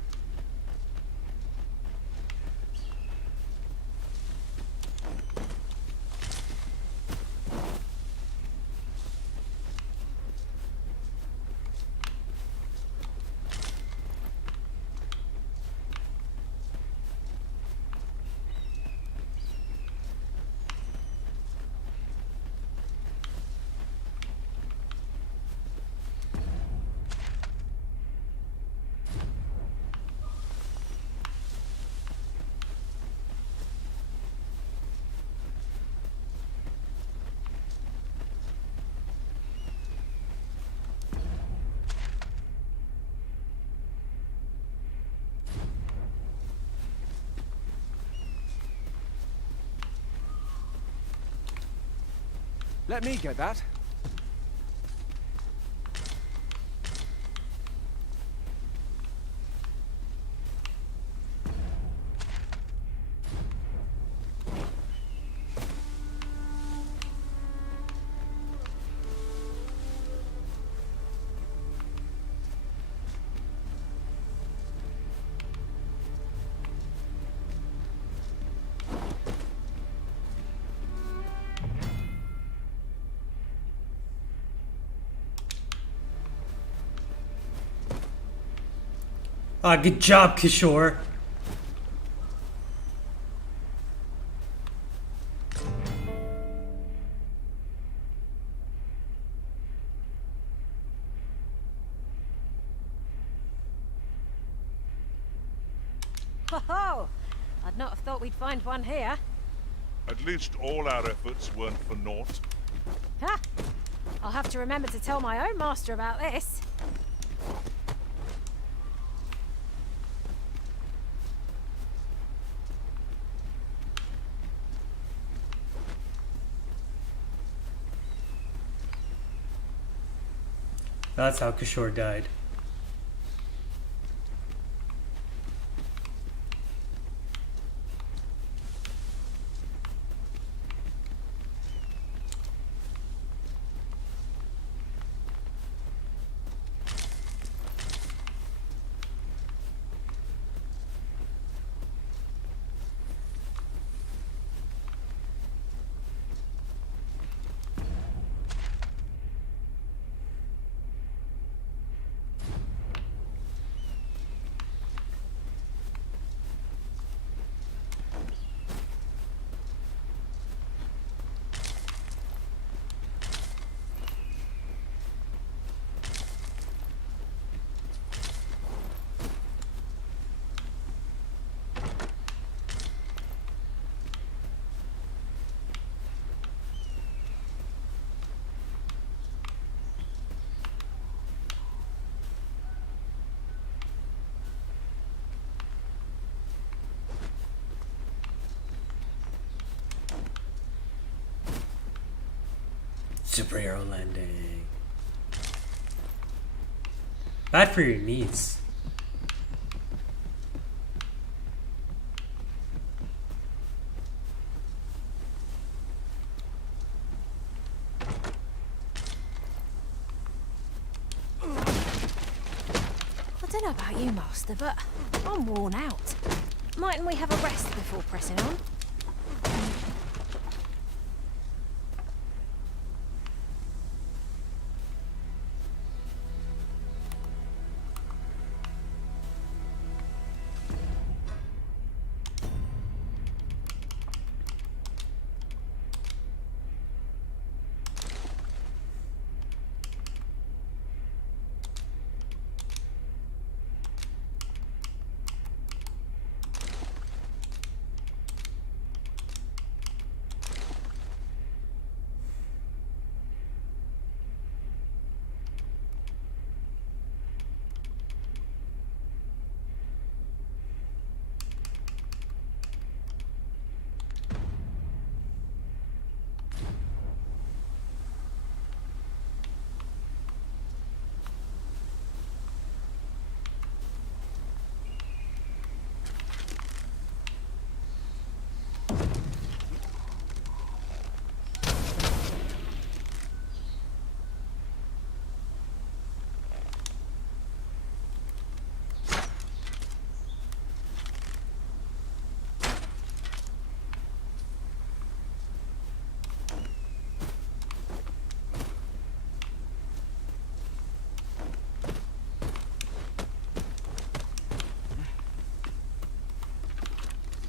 Let me get that. Good job, Kishore. Ho ho! I'd not have thought we'd find one here. At least all our efforts weren't for naught. Ha! I'll have to remember to tell my own master about this. That's how Kishore died. Superhero landing. Bad for your knees. I don't know about you, Master, but I'm worn out. Mightn't we have a rest before pressing on?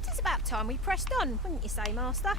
It's about time we pressed on, wouldn't you say, Master?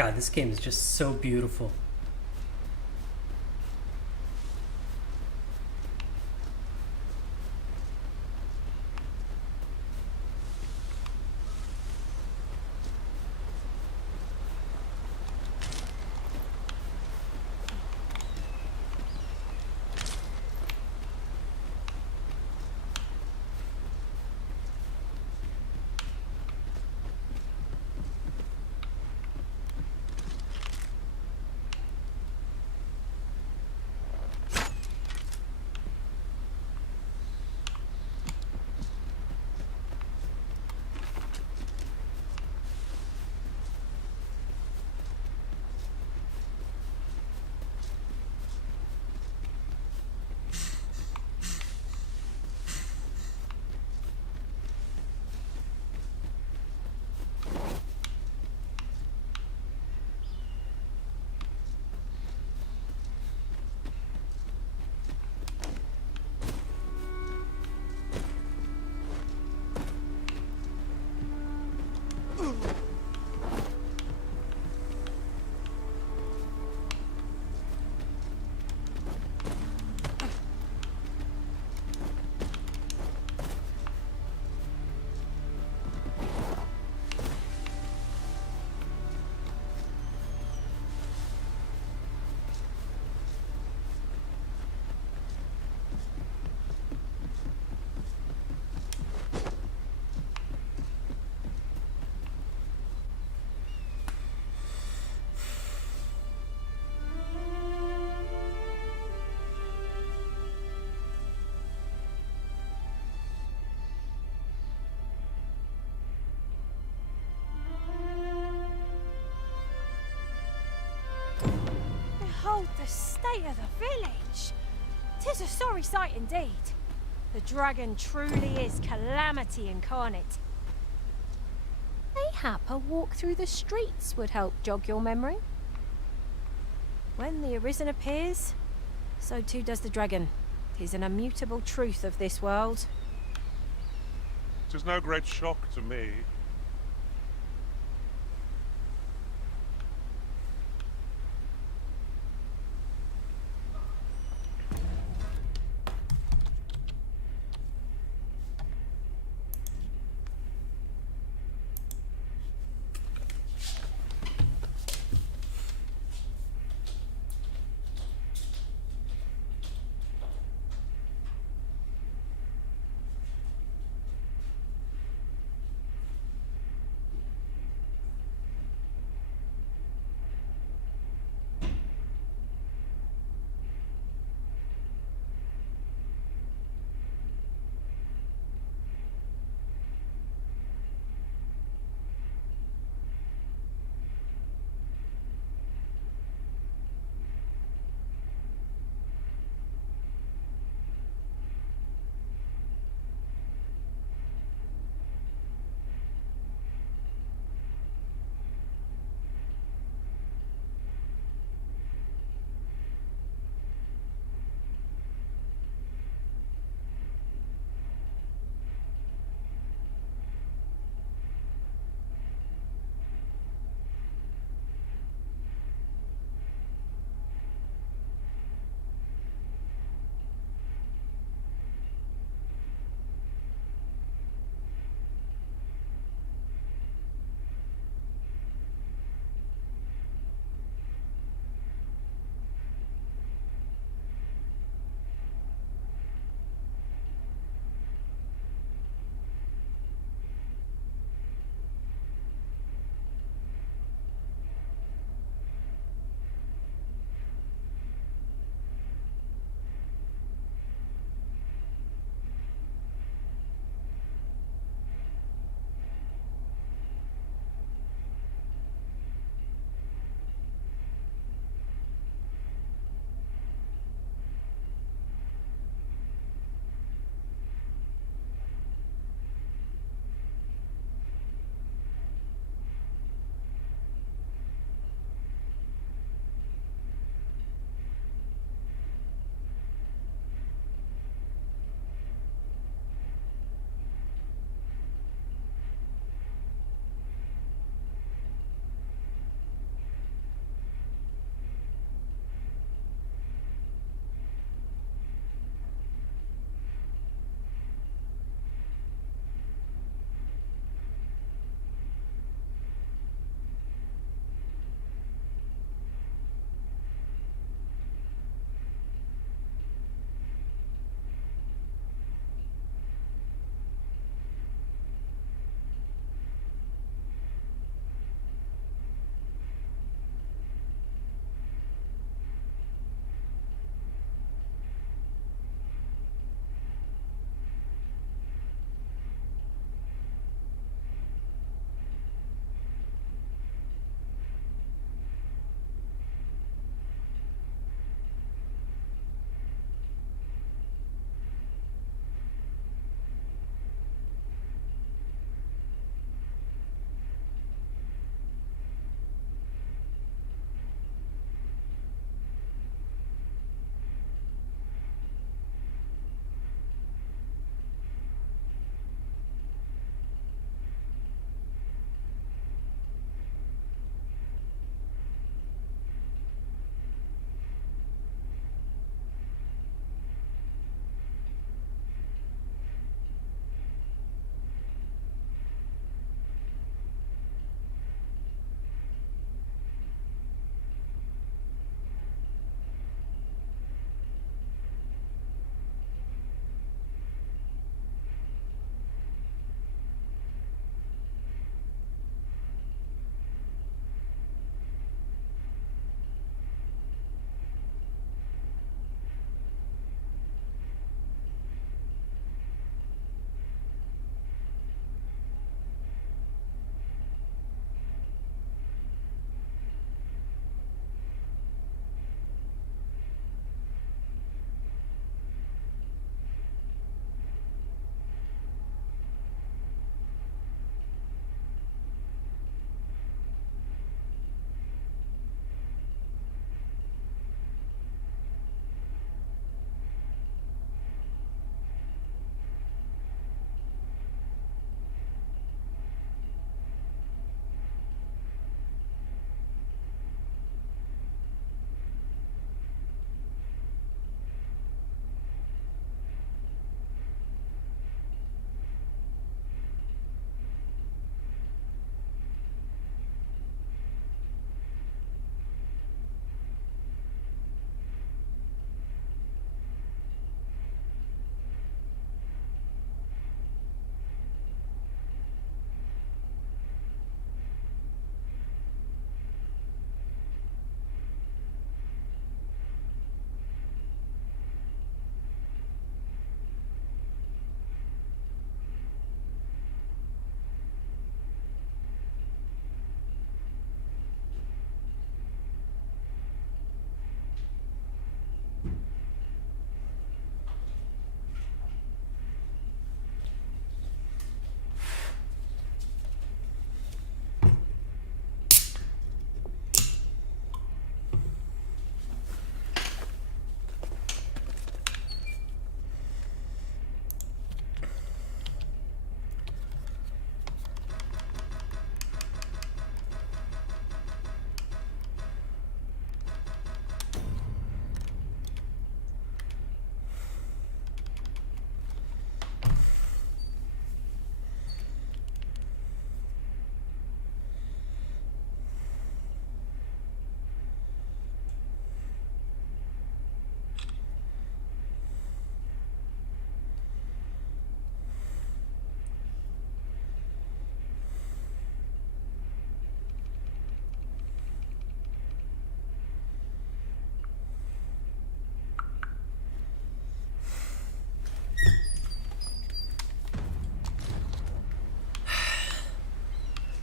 God, this game is just so beautiful. Behold the state of the village. 'Tis a sorry sight indeed. The dragon truly is calamity incarnate. Mayhap a walk through the streets would help jog your memory. When the Arisen appears, so too does the dragon. 'Tis an immutable truth of this world. 'Tis no great shock to me.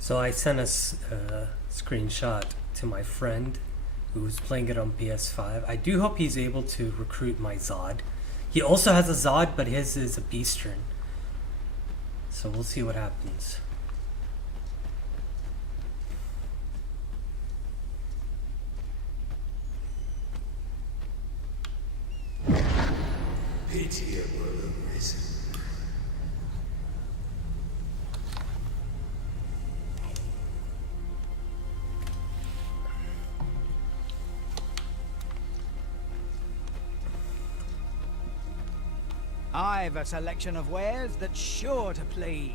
So I sent a screenshot to my friend who's playing it on PS5. I do hope he's able to recruit my Zod. He also has a Zod, but his is a Beastern. So we'll see what happens. Pitiable arisen. I've a selection of wares that's sure to please.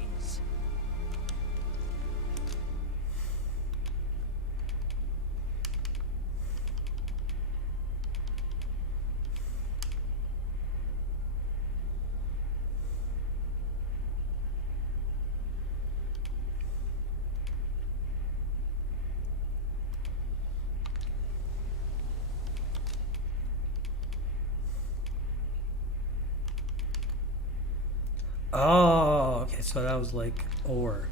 Oh, okay, so that was like ore.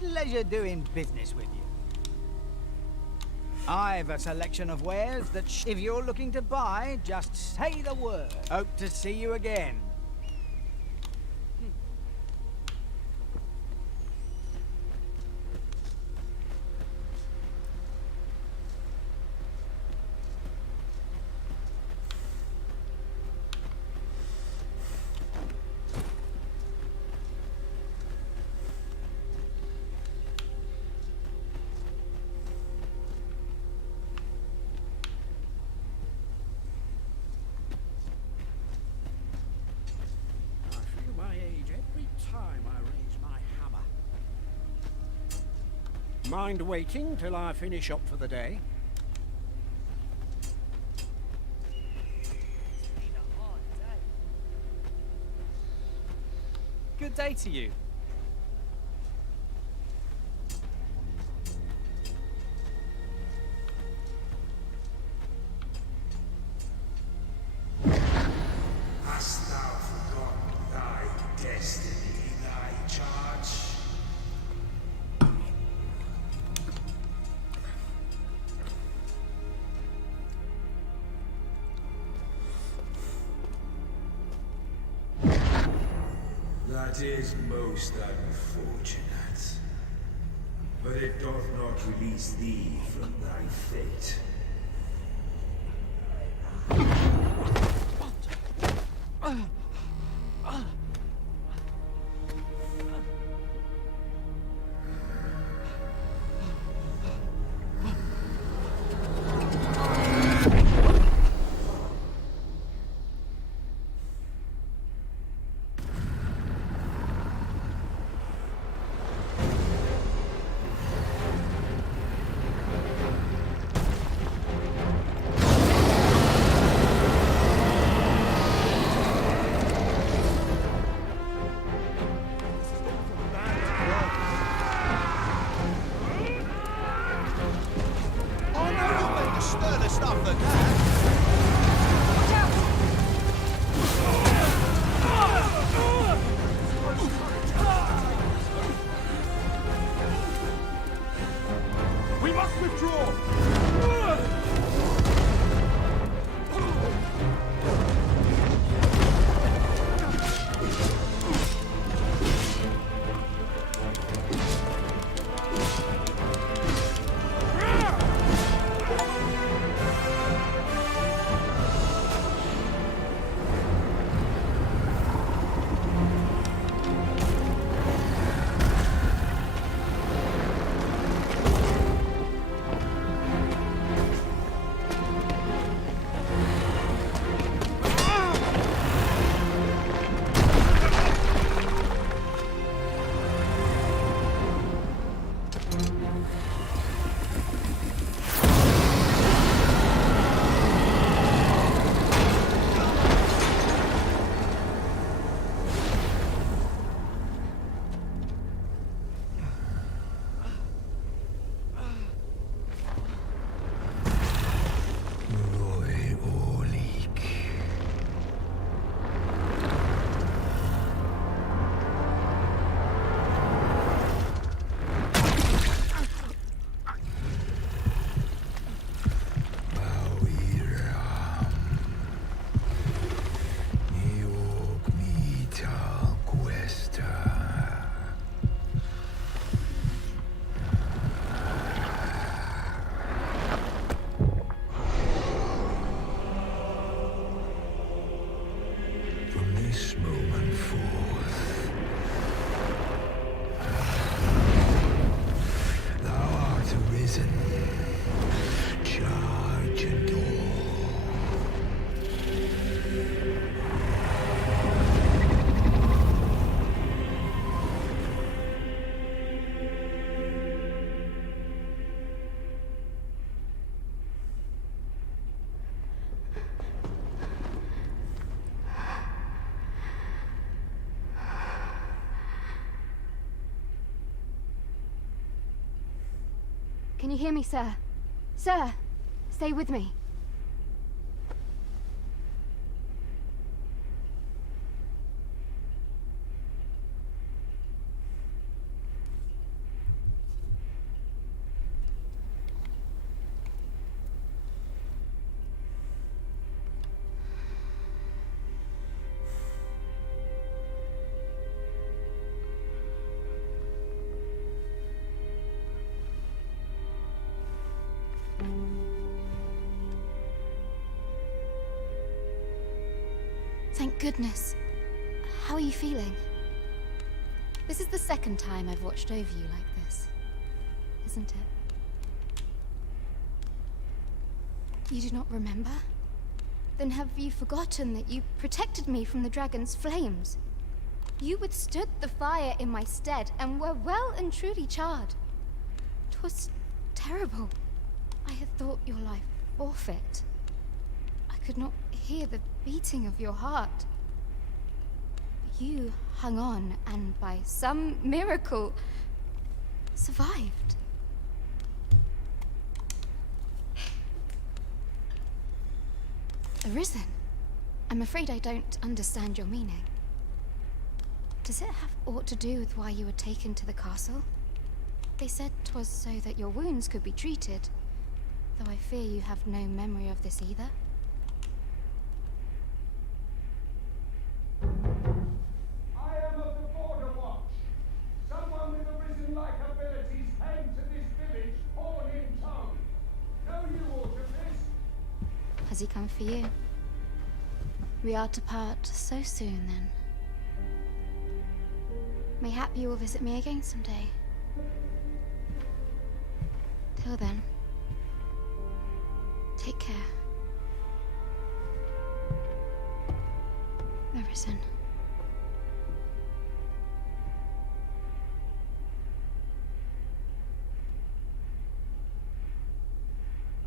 Pleasure doing business with you. I've a selection of wares that if you're looking to buy, just say the word. Hope to see you again. Mind waiting till I finish up for the day? Good day to you. Hast thou forgotten thy destiny, thy charge? That is most unfortunate. But it doth not release thee from thy fate. We must withdraw! Can you hear me, sir? Sir, stay with me. Thank goodness. How are you feeling? This is the second time I've watched over you like this, isn't it? You do not remember? Then have you forgotten that you protected me from the dragon's flames? You withstood the fire in my stead and were well and truly charred. 'Twas terrible. I had thought your life forfeit. I could not hear the beating of your heart. You hung on and by some miracle survived. Arisen? I'm afraid I don't understand your meaning. Does it have aught to do with why you were taken to the castle? They said 'twas so that your wounds could be treated, though I fear you have no memory of this either. I am of the Border Watch. Someone with arisen-like abilities came to this village, horn in tow. Know you aught of this? Has he come for you? We are to part so soon, then. Mayhap you will visit me again someday. Till then, take care. Arisen.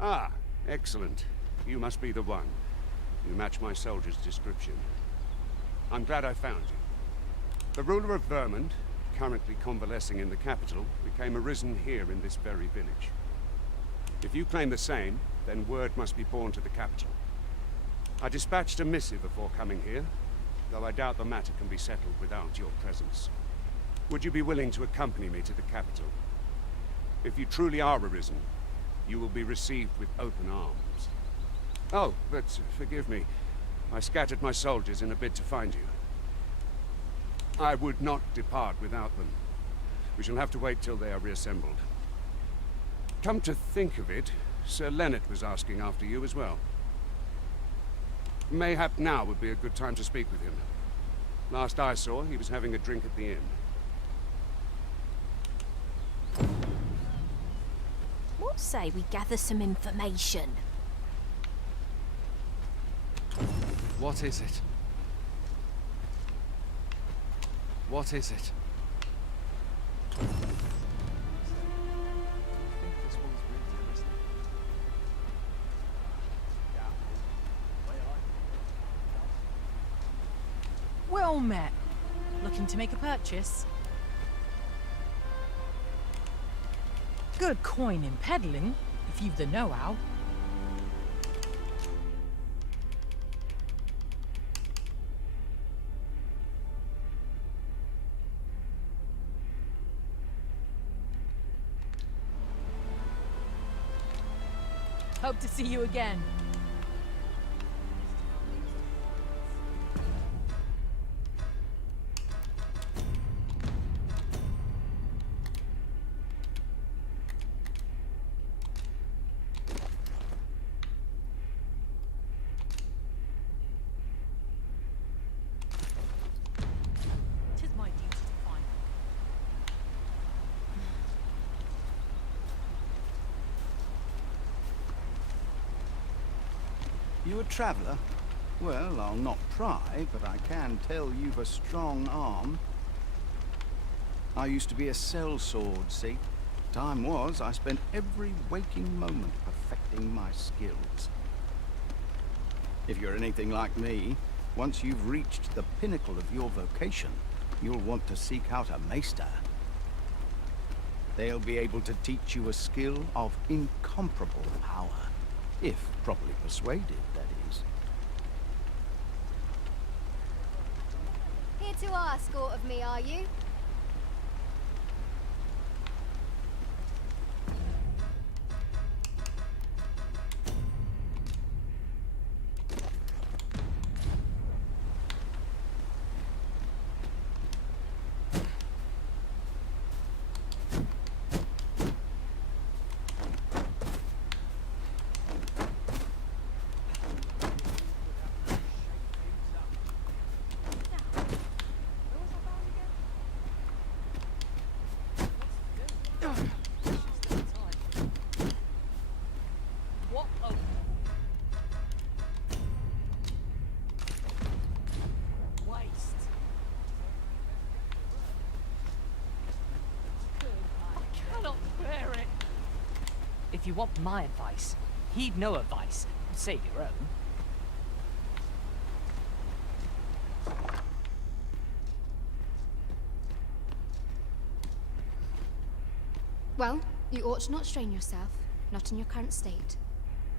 Ah, excellent. You must be the one. You match my soldier's description. I'm glad I found you. The ruler of Vermont, currently convalescing in the capital, became arisen here in this very village. If you claim the same, then word must be borne to the capital. I dispatched a missive before coming here, though I doubt the matter can be settled without your presence. Would you be willing to accompany me to the capital? If you truly are arisen, you will be received with open arms. Oh, but forgive me. I scattered my soldiers in a bid to find you. I would not depart without them. We shall have to wait till they are reassembled. Come to think of it, Sir Leonard was asking after you as well. Mayhap now would be a good time to speak with him. Last I saw, he was having a drink at the inn. What say we gather some information? What is it? What is it? Well met. Looking to make a purchase? Good coin in peddling, if you've the know-how. Hope to see you again. Tis my duty to find them. You a traveller? Well, I'll not pry, but I can tell you've a strong arm. I used to be a sellsword, see? Time was, I spent every waking moment perfecting my skills. If you're anything like me, once you've reached the pinnacle of your vocation, you'll want to seek out a maester. They'll be able to teach you a skill of incomparable power. If properly persuaded, that is. Here to ask aught of me, are you? What a... waste. I cannot bear it. If you want my advice, heed no advice. Save your own. Well, you ought not strain yourself, not in your current state.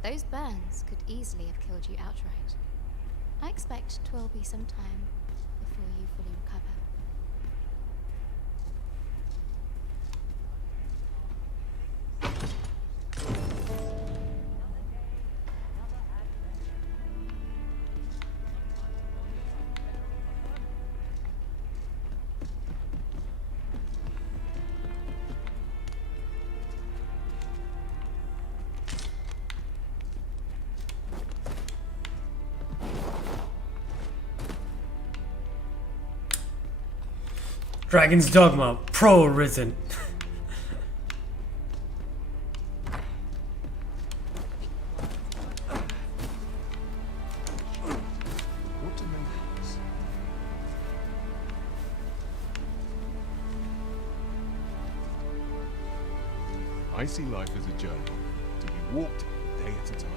Those burns could easily have killed you outright. I expect 'twill be some time before you fully recover. Dragon's Dogma, Pro Risen. What do they I see life as a journey, to be walked day at a time.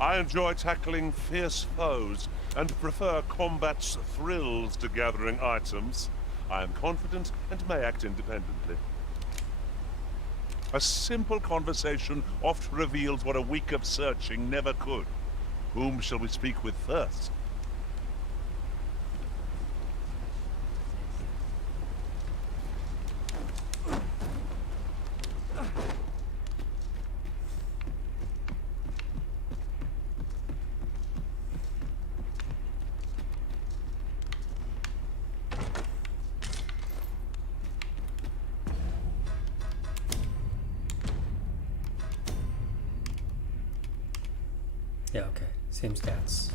I enjoy tackling fierce foes and prefer combat's thrills to gathering items. I am confident and may act independently. A simple conversation oft reveals what a week of searching never could. Whom shall we speak with first? Yeah, okay. Same stats.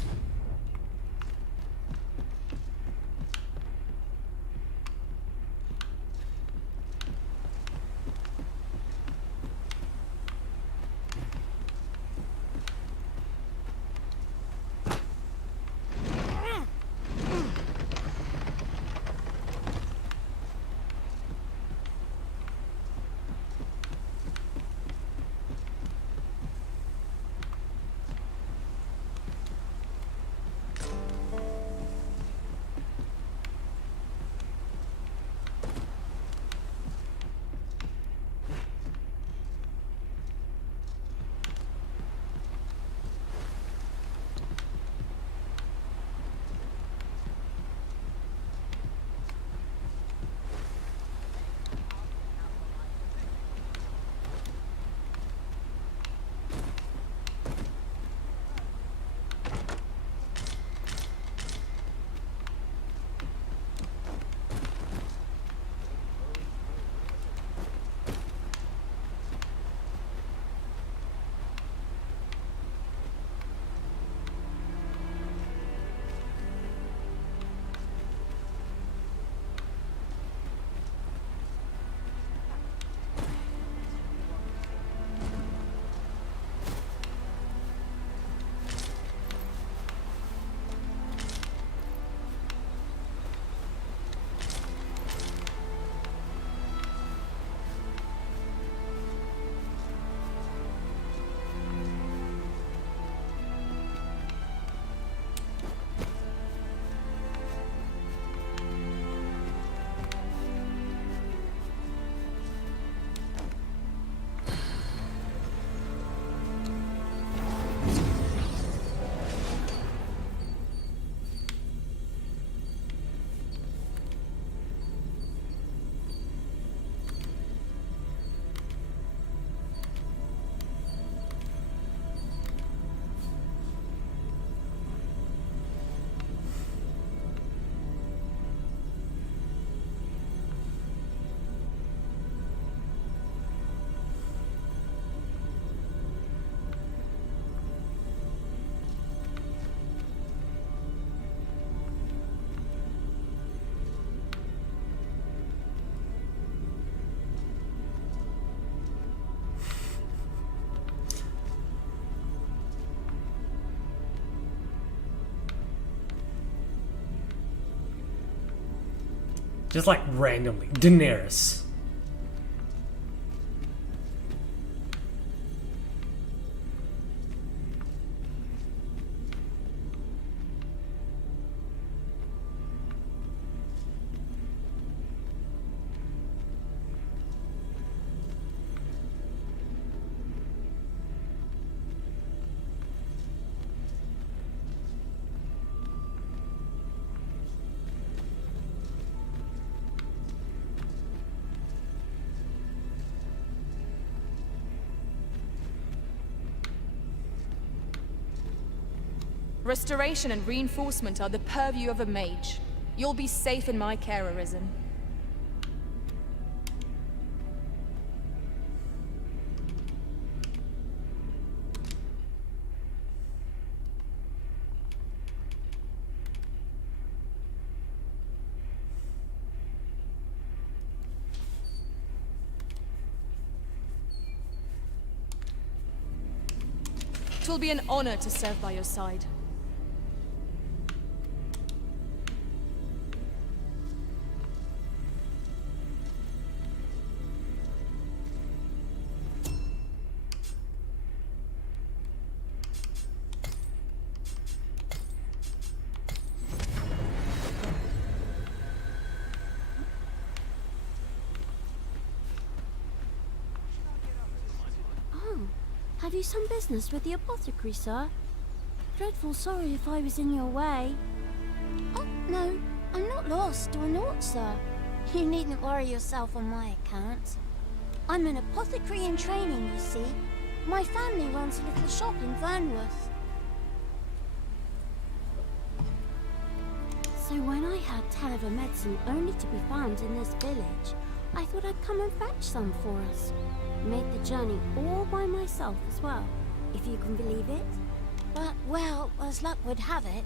Just like randomly. Daenerys. Restoration and reinforcement are the purview of a mage. You'll be safe in my care, Arisen. It will be an honor to serve by your side. Have you some business with the apothecary, sir? Dreadful sorry if I was in your way. Oh, no. I'm not lost or naught, sir. You needn't worry yourself on my account. I'm an apothecary in training, you see. My family runs a little shop in Vernworth. So when I had tell of a medicine only to be found in this village, I thought I'd come and fetch some for us. Made the journey all by myself as well, if you can believe it. But, well, as luck would have it,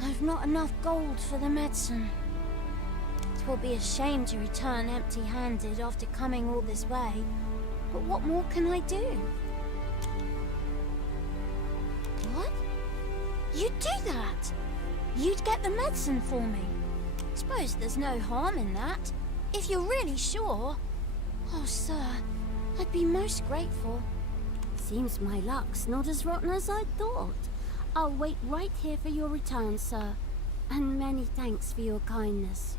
I've not enough gold for the medicine. It will be a shame to return empty-handed after coming all this way, but what more can I do? What? You'd do that? You'd get the medicine for me? Suppose there's no harm in that, if you're really sure. Oh, sir, I'd be most grateful. Seems my luck's not as rotten as I'd thought. I'll wait right here for your return, sir. And many thanks for your kindness.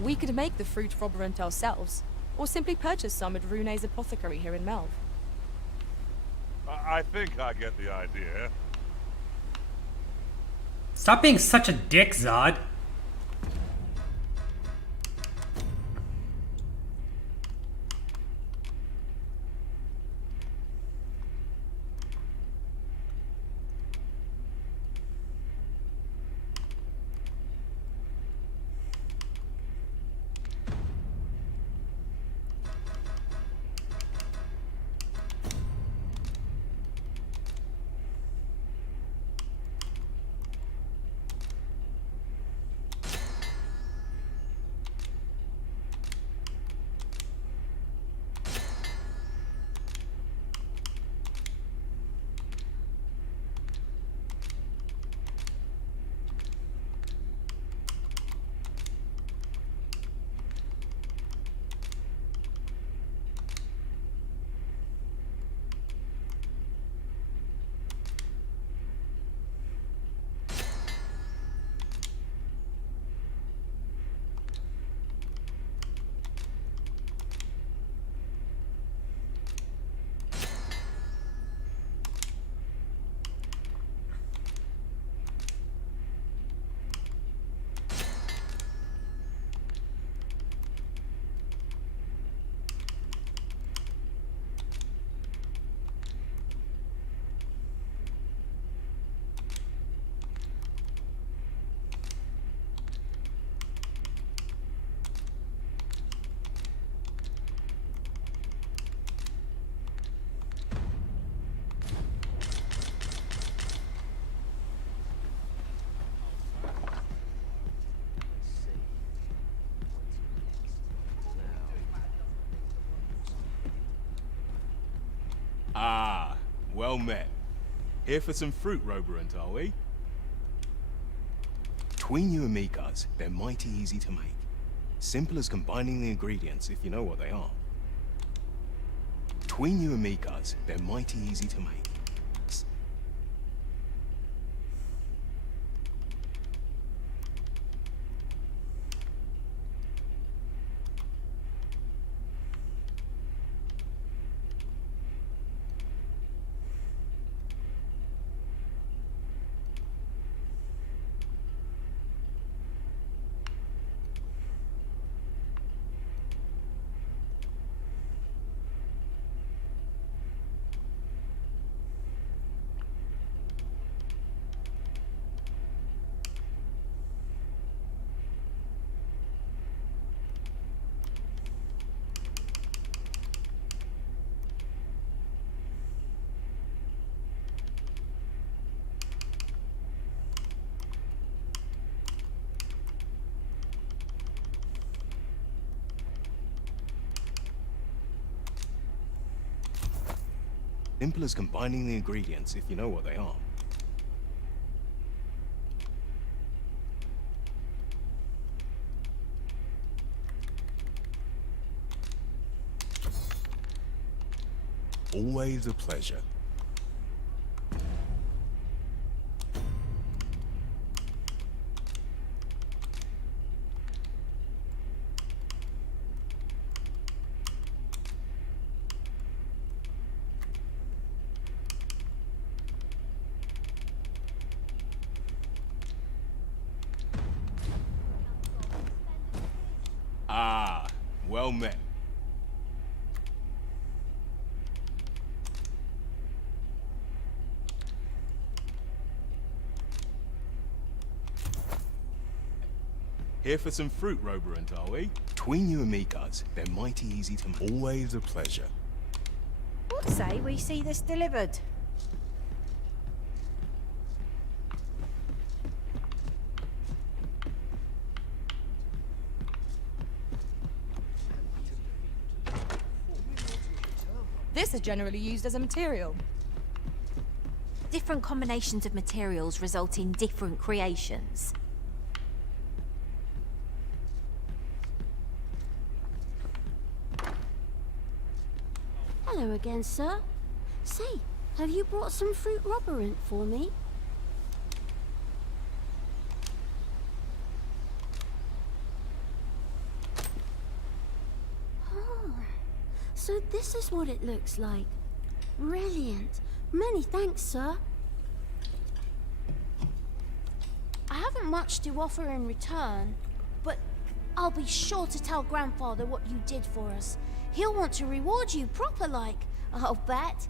We could make the fruit froberant ourselves, or simply purchase some at Rune's apothecary here in Melve. I think I get the idea. Stop being such a dick, Zod. well met. Here for some fruit, Roborant, are we? Between you and me, cuz, they're mighty easy to make. Simple as combining the ingredients, if you know what they are. Between you and me, cuz, they're mighty easy to make. Simple as combining the ingredients, if you know what they are. Always a pleasure. Ah, well met. Here for some fruit, Roborant, are we? Between you and me, cuz, they're mighty easy to make. Always a pleasure. What say we see this delivered? This is generally used as a material. Different combinations of materials result in different creations. Hello again, sir. Say, have you brought some fruit roborant for me? Oh, so this is what it looks like. Brilliant. Many thanks, sir. I haven't much to offer in return, but I'll be sure to tell Grandfather what you did for us. He'll want to reward you proper like, I'll bet.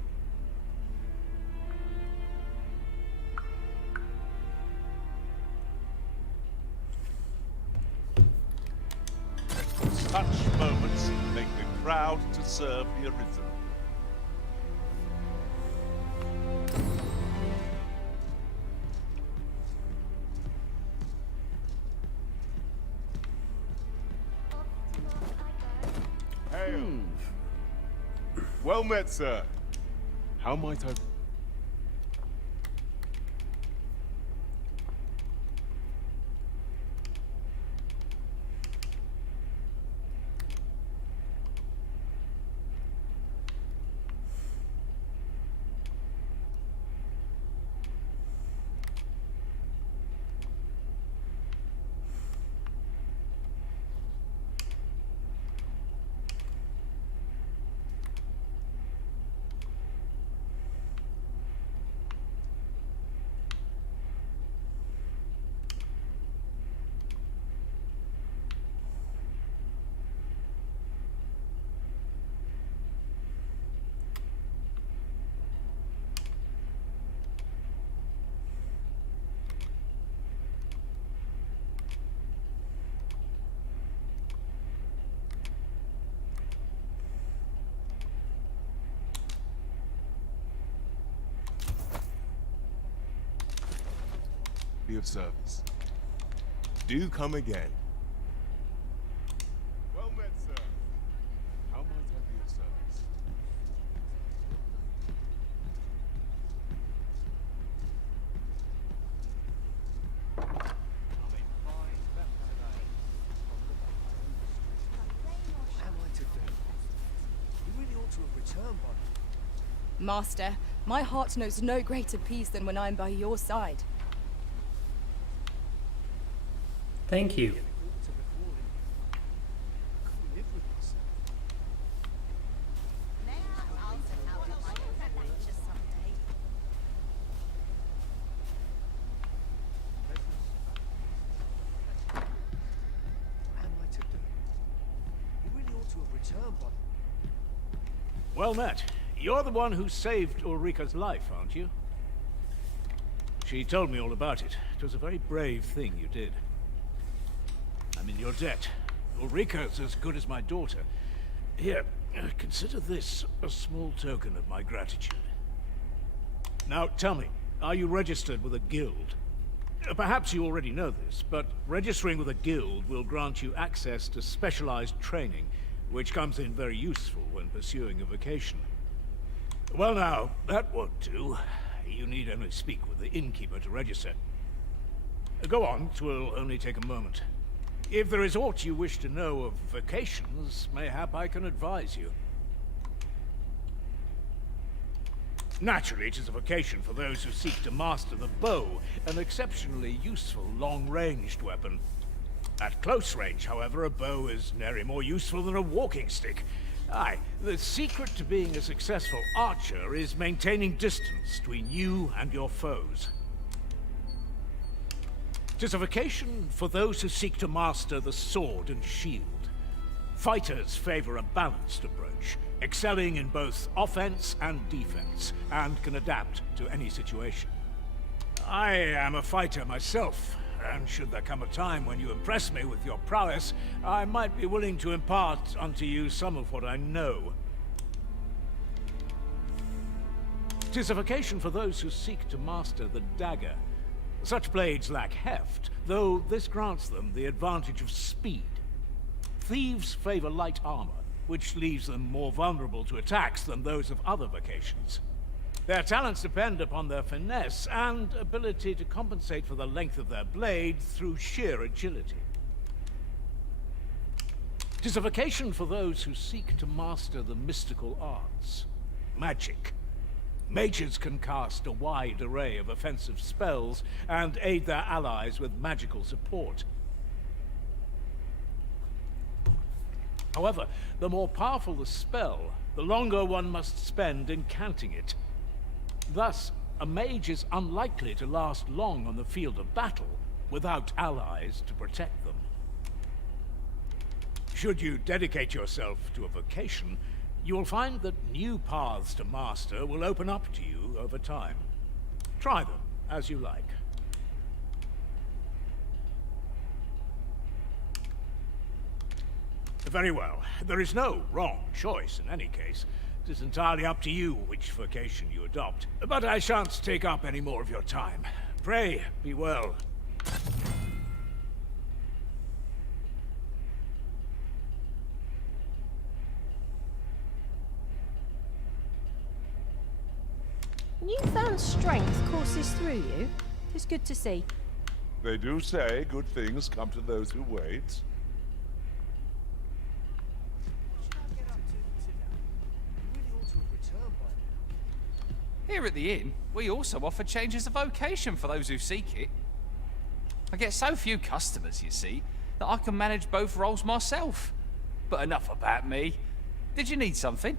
Such moments make me proud to serve the Arisen. Hail. Well met, sir. How might I... Be of service. Do come again. Well met, sir. How might I be of service? Master, my heart knows no greater peace than when I am by your side. Thank you. Well met. You're the one who saved Ulrika's life, aren't you? She told me all about it. It was a very brave thing you did. I'm in your debt. Ulrika's as good as my daughter. Here, consider this a small token of my gratitude. Now, tell me, are you registered with a guild? Perhaps you already know this, but registering with a guild will grant you access to specialized training, which comes in very useful when pursuing a vocation. Well now, that won't do. You need only speak with the innkeeper to register. Go on, 'twill only take a moment. If there is aught you wish to know of vocations, mayhap I can advise you. Naturally, it is a vocation for those who seek to master the bow, an exceptionally useful long-ranged weapon. At close range, however, a bow is nary more useful than a walking stick. Aye, the secret to being a successful archer is maintaining distance between you and your foes. 'Tis a vocation for those who seek to master the sword and shield. Fighters favor a balanced approach, excelling in both offense and defense, and can adapt to any situation. I am a fighter myself, and should there come a time when you impress me with your prowess, I might be willing to impart unto you some of what I know. 'Tis a vocation for those who seek to master the dagger. Such blades lack heft, though this grants them the advantage of speed. Thieves favor light armor, which leaves them more vulnerable to attacks than those of other vocations. Their talents depend upon their finesse and ability to compensate for the length of their blade through sheer agility. 'Tis a vocation for those who seek to master the mystical arts. Magic. Mages can cast a wide array of offensive spells and aid their allies with magical support. However, the more powerful the spell, the longer one must spend incanting it. Thus, a mage is unlikely to last long on the field of battle without allies to protect them. Should you dedicate yourself to a vocation, you will find that new paths to master will open up to you over time. Try them as you like. Very well. There is no wrong choice in any case. It is entirely up to you which vocation you adopt. But I shan't take up any more of your time. Pray, be well. Newfound strength courses through you. It's good to see. They do say good things come to those who wait. Here at the inn, we also offer changes of vocation for those who seek it. I get so few customers, you see, that I can manage both roles myself. But enough about me. Did you need something?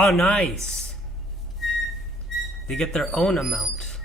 Oh, nice. They get their own amount.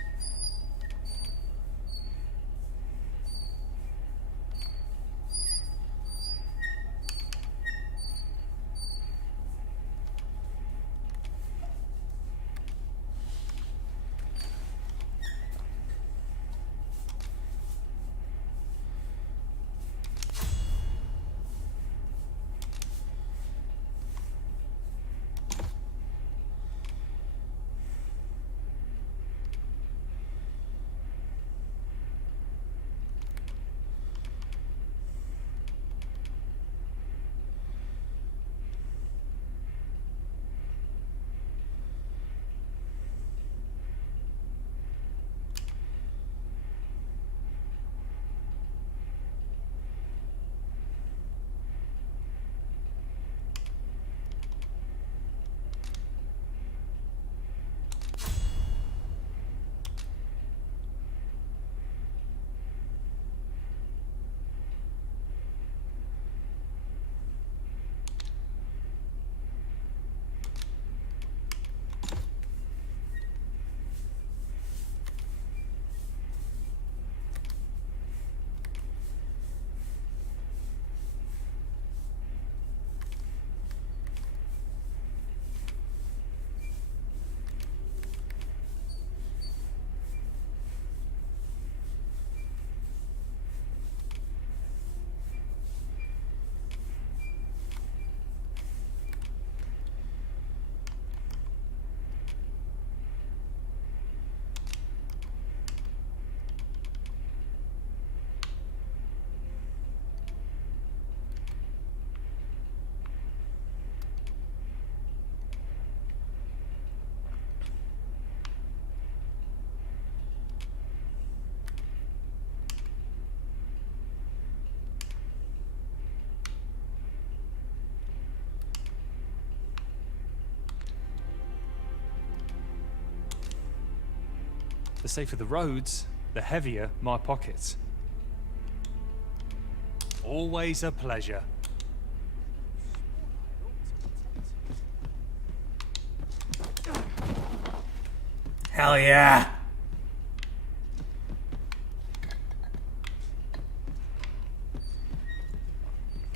The safer the roads, the heavier my pockets. Always a pleasure. Hell yeah.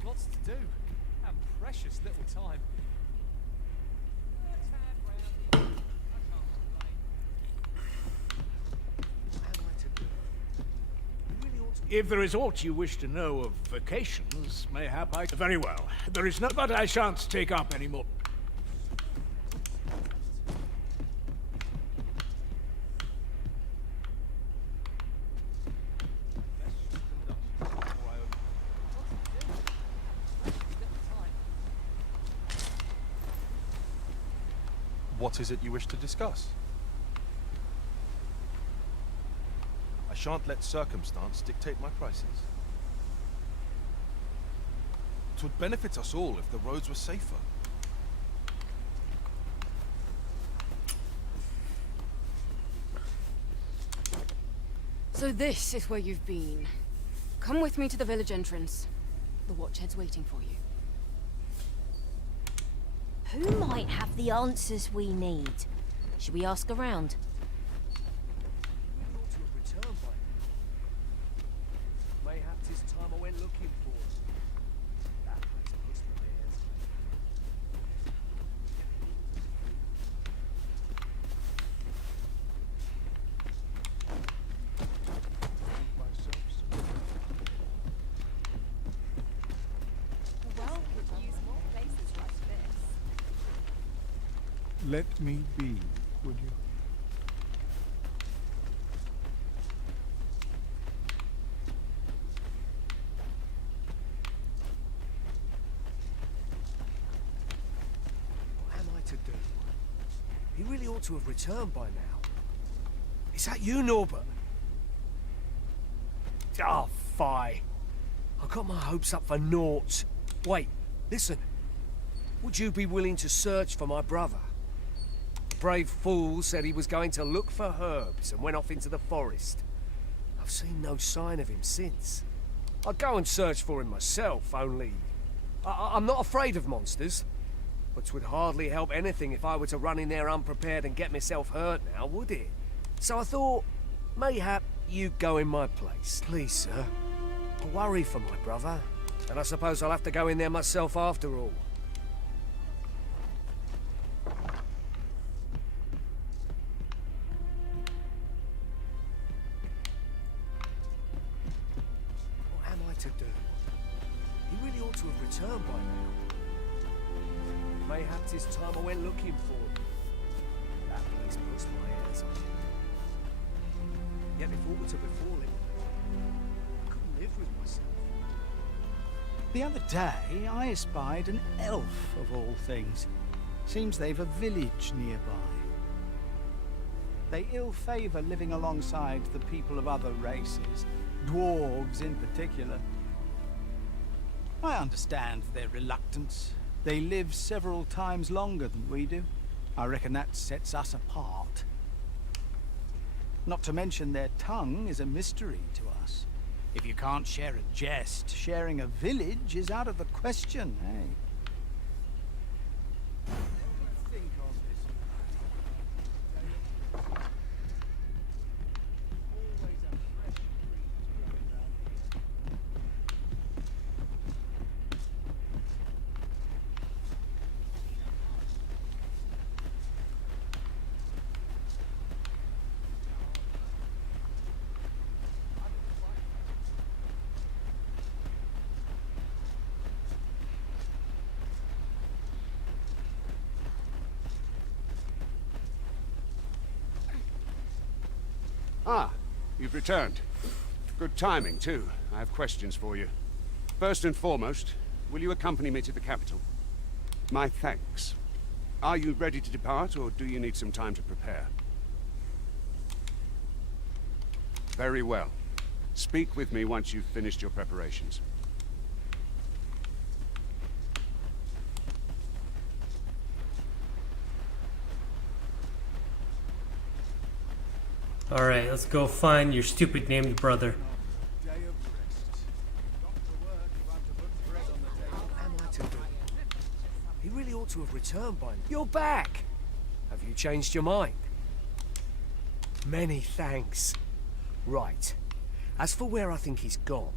Lots to do, and precious little time. If there is aught you wish to know of vacations, mayhap I... Very well. There is no... But I shan't take up any more. What is it you wish to discuss? I shan't let circumstance dictate my prices. 'Twould benefit us all if the roads were safer. So this is where you've been. Come with me to the village entrance. The Watchhead's waiting for you. Who might have the answers we need? Should we ask around? Mayhap 'tis time I went looking for us. That makes a list of ears. Well, could use more places like this. Let me be, would you? What am I to do? He really ought to have returned by now. Is that you, Norbert? Oh, fie. I got my hopes up for naught. Wait, listen. Would you be willing to search for my brother? The brave fool said he was going to look for herbs and went off into the forest. I've seen no sign of him since. I'd go and search for him myself, only... I'm not afraid of monsters. But 'twould hardly help anything if I were to run in there unprepared and get myself hurt now, would it? So I thought, mayhap you'd go in my place. Please, sir. I worry for my brother, and I suppose I'll have to go in there myself after all. What am I to do? He really ought to have returned by now. Mayhap 'tis time I went looking for him. That place puts my hairs on. Yet if all were to befall him, I couldn't live with myself. The other day, I espied an elf, of all things. Seems they've a village nearby. They ill-favour living alongside the people of other races, dwarves in particular. I understand their reluctance. They live several times longer than we do. I reckon that sets us apart. Not to mention their tongue is a mystery to us. If you can't share a jest, sharing a village is out of the question, eh? Think on this. Always a fresh breeze blowing round here. Ah, you've returned. Good timing, too. I have questions for you. First and foremost, will you accompany me to the capital? My thanks. Are you ready to depart, or do you need some time to prepare? Very well. Speak with me once you've finished your preparations. Alright, let's go find your stupid named brother. What am I to do? He really ought to have returned by now. You're back! Have you changed your mind? Many thanks. Right. As for where I think he's gone,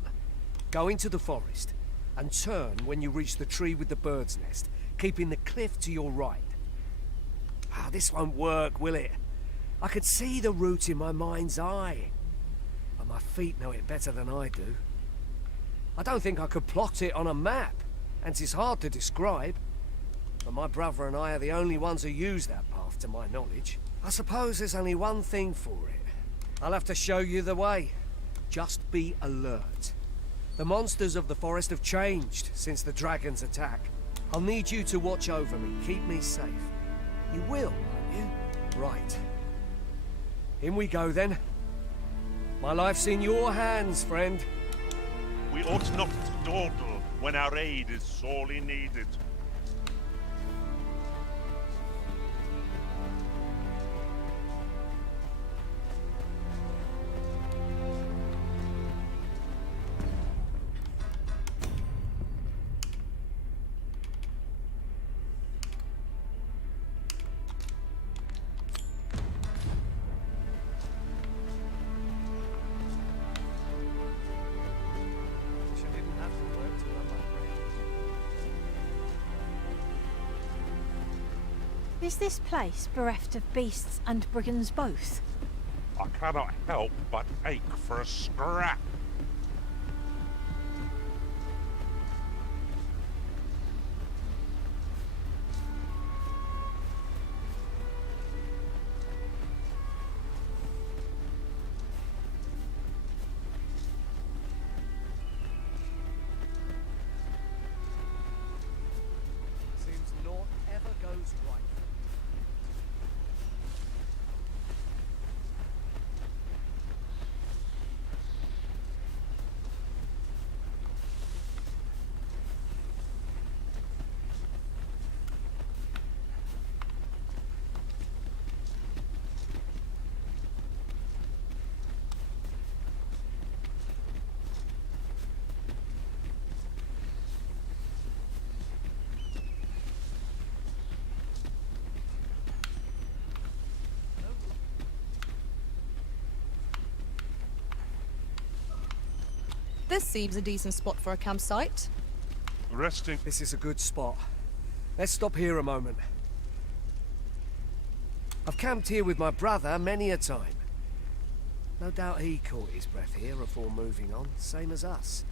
go into the forest and turn when you reach the tree with the bird's nest, keeping the cliff to your right. Ah, this won't work, will it? I could see the route in my mind's eye, but my feet know it better than I do. I don't think I could plot it on a map, and it's hard to describe. But my brother and I are the only ones who use that path, to my knowledge. I suppose there's only one thing for it. I'll have to show you the way. Just be alert. The monsters of the forest have changed since the dragon's attack. I'll need you to watch over me, keep me safe. You will, won't you? Right. In we go, then. My life's in your hands, friend. We ought not to dawdle when our aid is sorely needed. Is this place bereft of beasts and brigands both? I cannot help but ache for a scrap. Seems naught ever goes right. This seems a decent spot for a campsite. Resting. This is a good spot. Let's stop here a moment. I've camped here with my brother many a time. No doubt he caught his breath here before moving on, same as us.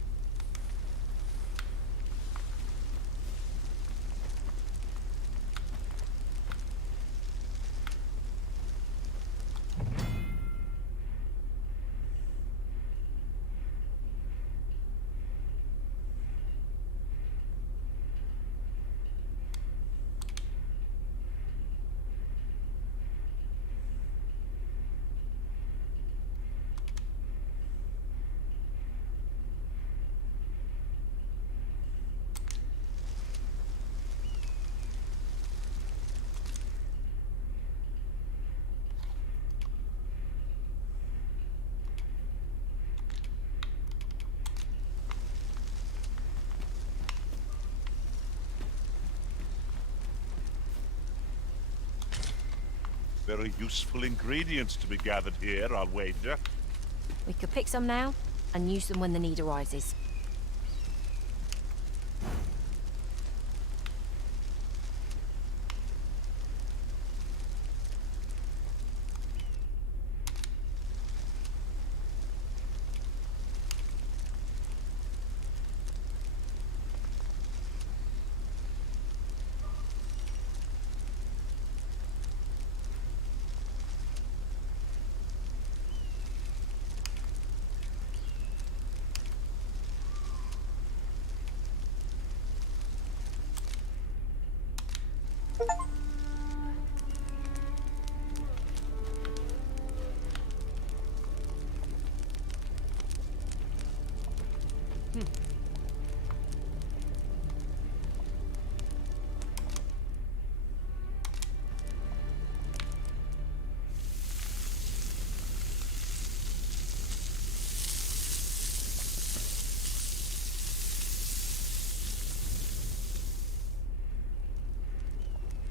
Very useful ingredients to be gathered here, I'll wager. We could pick some now and use them when the need arises.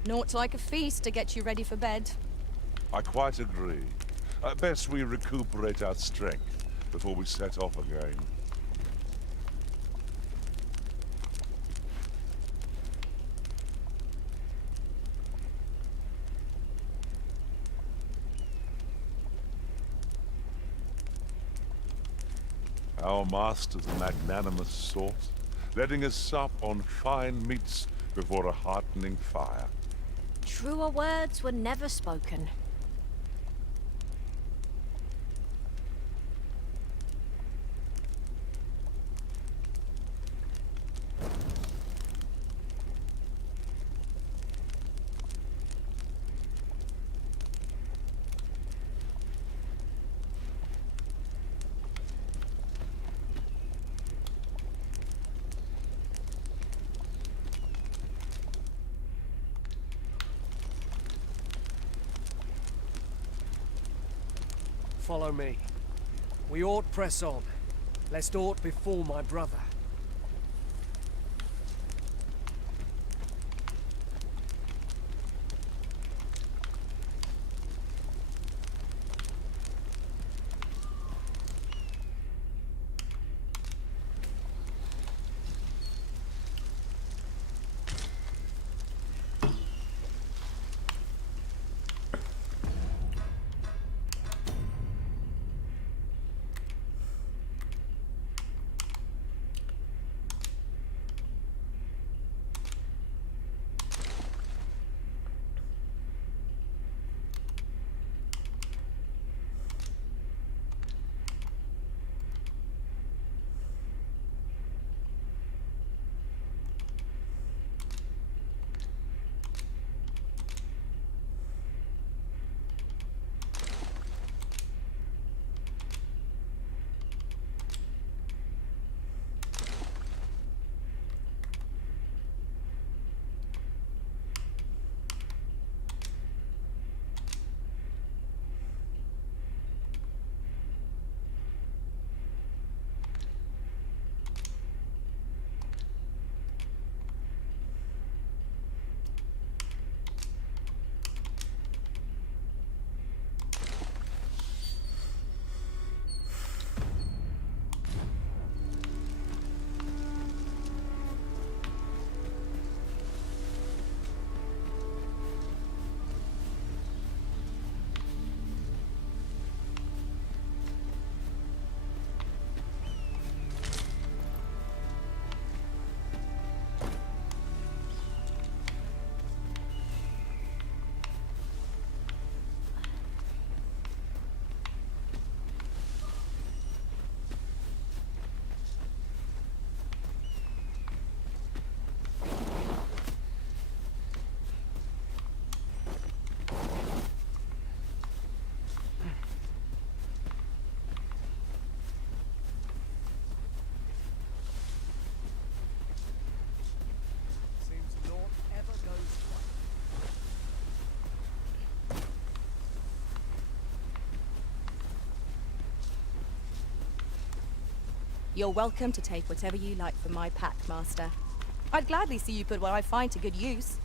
Naught like a feast to get you ready for bed. I quite agree. Best we recuperate our strength before we set off again. Our master's a magnanimous sort, letting us sup on fine meats before a heartening fire. Truer words were never spoken. Follow me. We ought press on, lest aught befall my brother. You're welcome to take whatever you like from my pack, Master. I'd gladly see you put what I find to good use.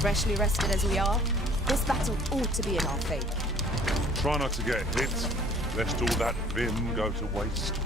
Freshly rested as we are, this battle ought to be in our favour. Try not to get hit, lest all that vim go to waste.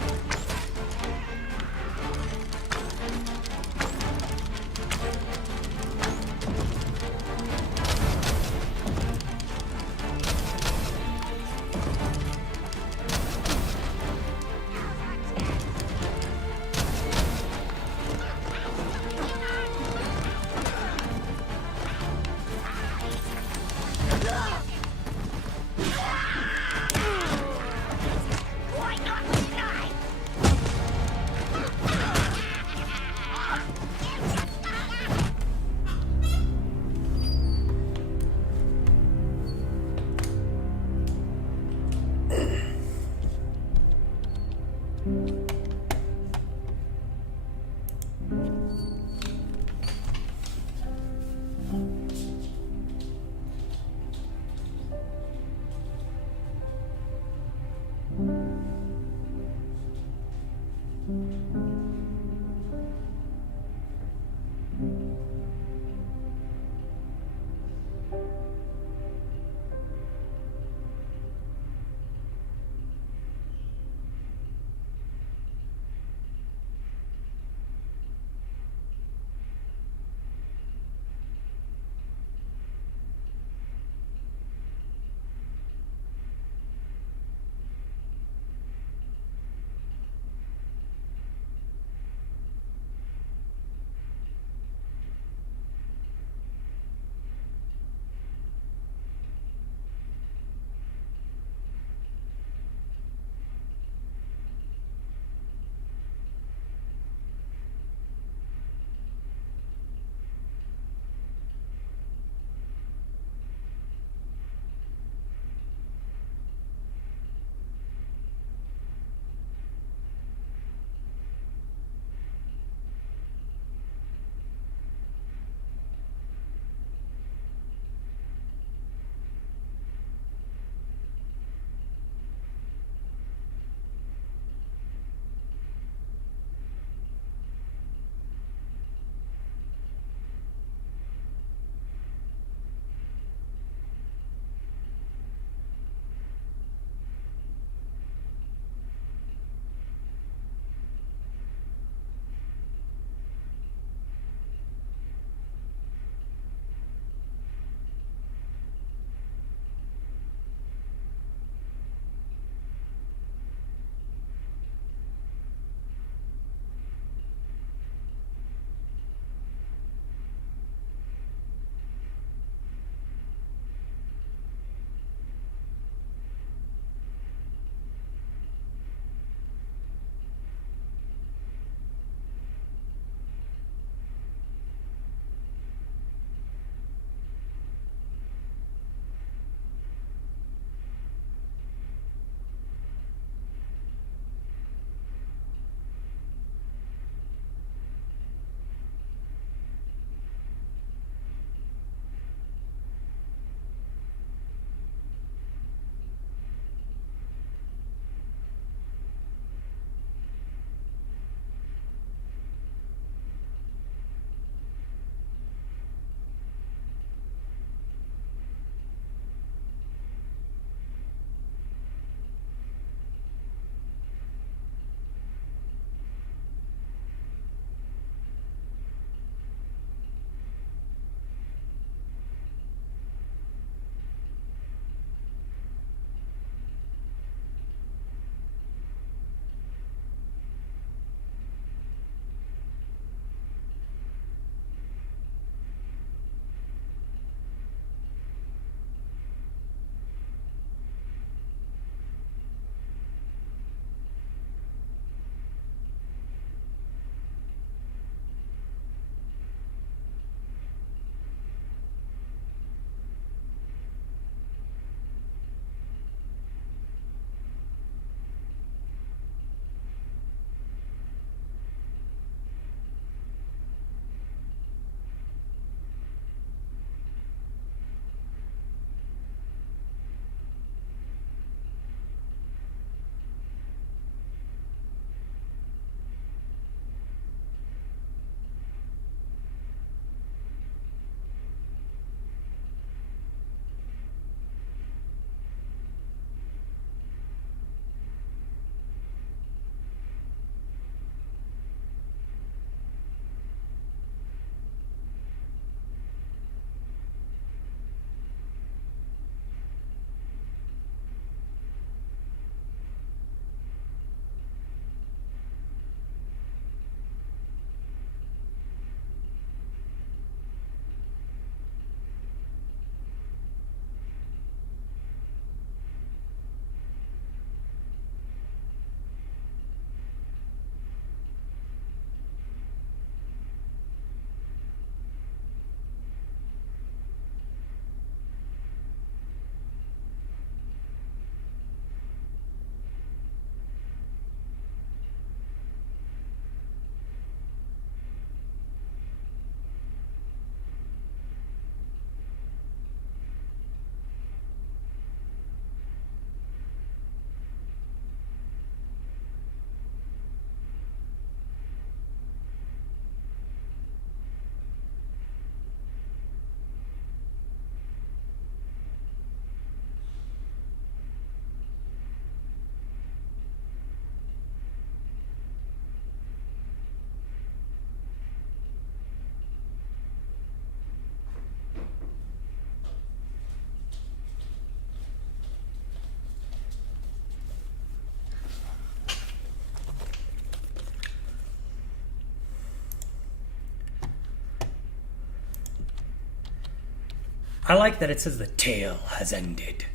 I like that it says the tale has ended.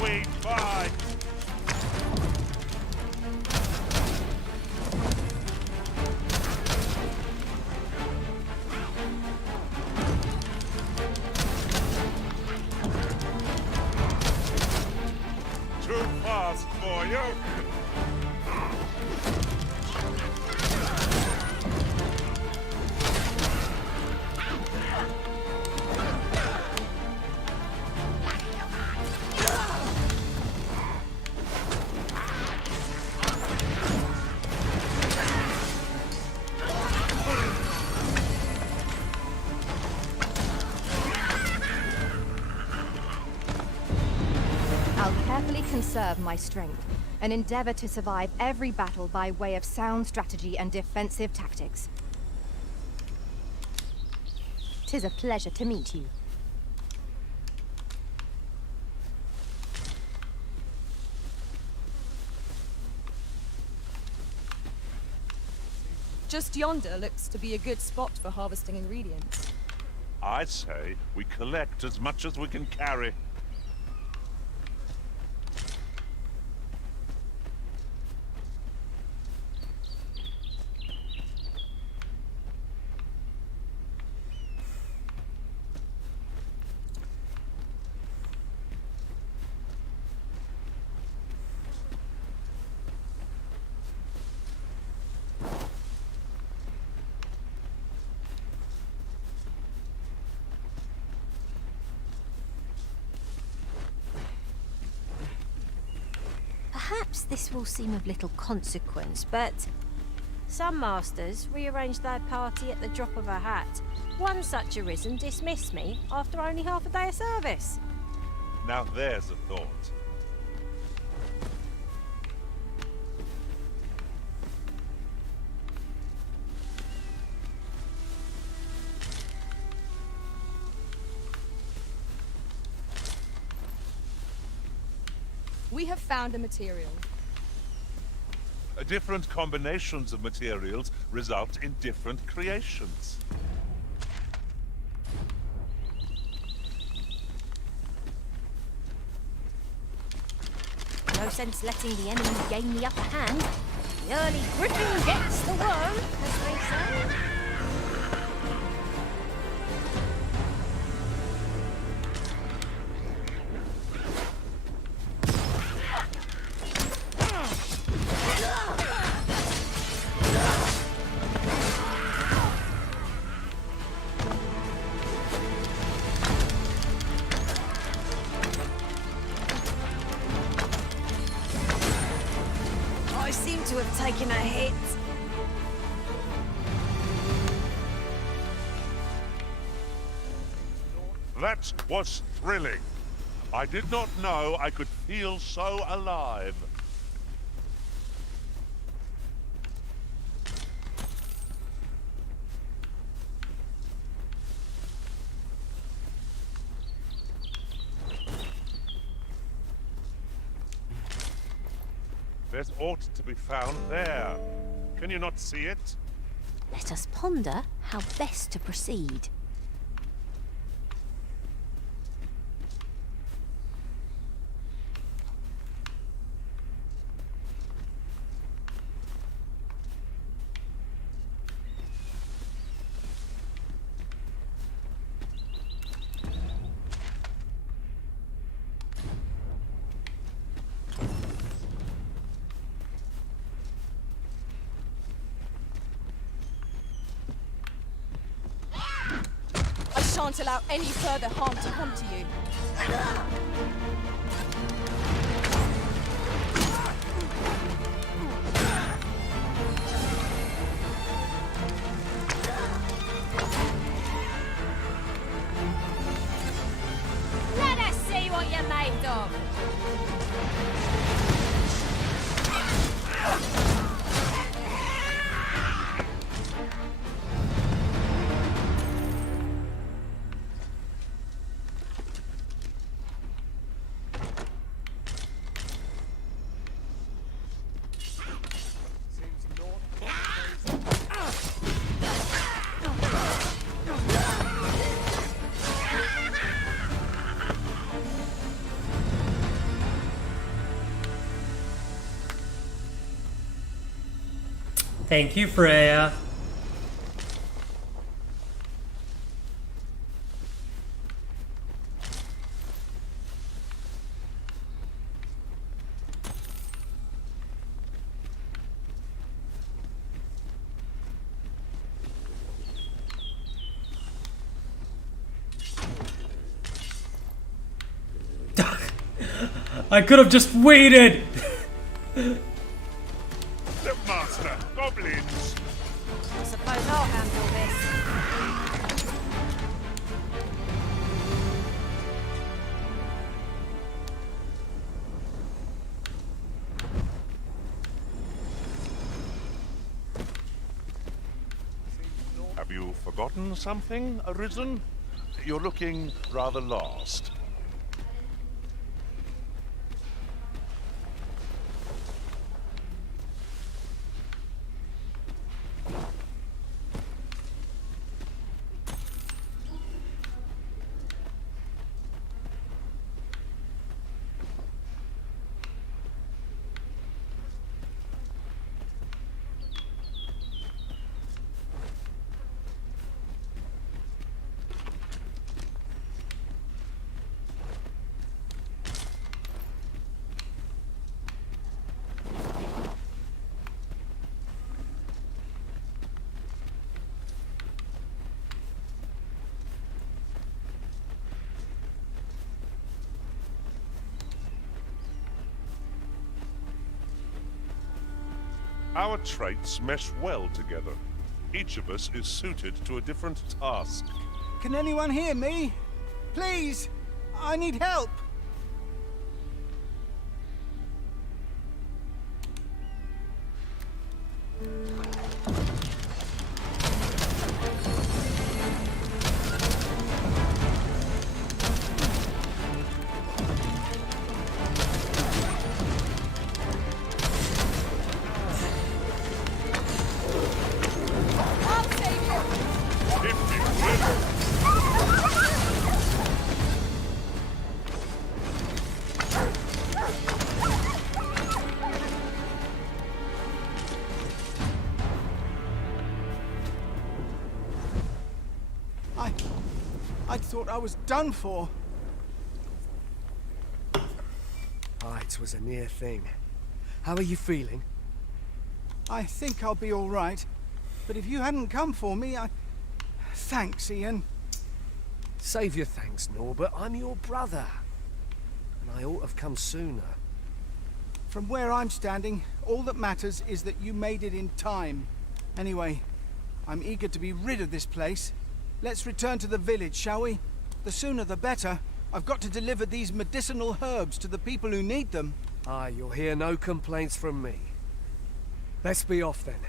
We fight! Too fast for you! I'll carefully conserve my strength and endeavor to survive every battle by way of sound strategy and defensive tactics. 'Tis a pleasure to meet you. Just yonder looks to be a good spot for harvesting ingredients. I say we collect as much as we can carry. Perhaps this will seem of little consequence, but some masters rearrange their party at the drop of a hat. One such arisen dismissed me after only half a day of service. Now there's a thought. We have found a material. Different combinations of materials result in different creations. No sense letting the enemy gain the upper hand. The early griffin gets the worm, as they say. I seem to have taken a hit. That was thrilling. I did not know I could feel so alive. There's aught to be found there. Can you not see it? Let us ponder how best to proceed. I shan't allow any further harm to come to you. Let us see what you're made of. Thank you, Freya. I could have just waited! Master, goblins! I suppose I'll handle this. Have you forgotten something, Arisen? You're looking rather lost. Our traits mesh well together. Each of us is suited to a different task. Can anyone hear me? Please! I need help! I thought I was done for. It was a near thing. How are you feeling? I think I'll be all right. But if you hadn't come for me, Thanks, Ian. Save your thanks, Norbert. I'm your brother. And I ought to have come sooner. From where I'm standing, all that matters is that you made it in time. Anyway, I'm eager to be rid of this place. Let's return to the village, shall we? The sooner the better. I've got to deliver these medicinal herbs to the people who need them. You'll hear no complaints from me. Let's be off then.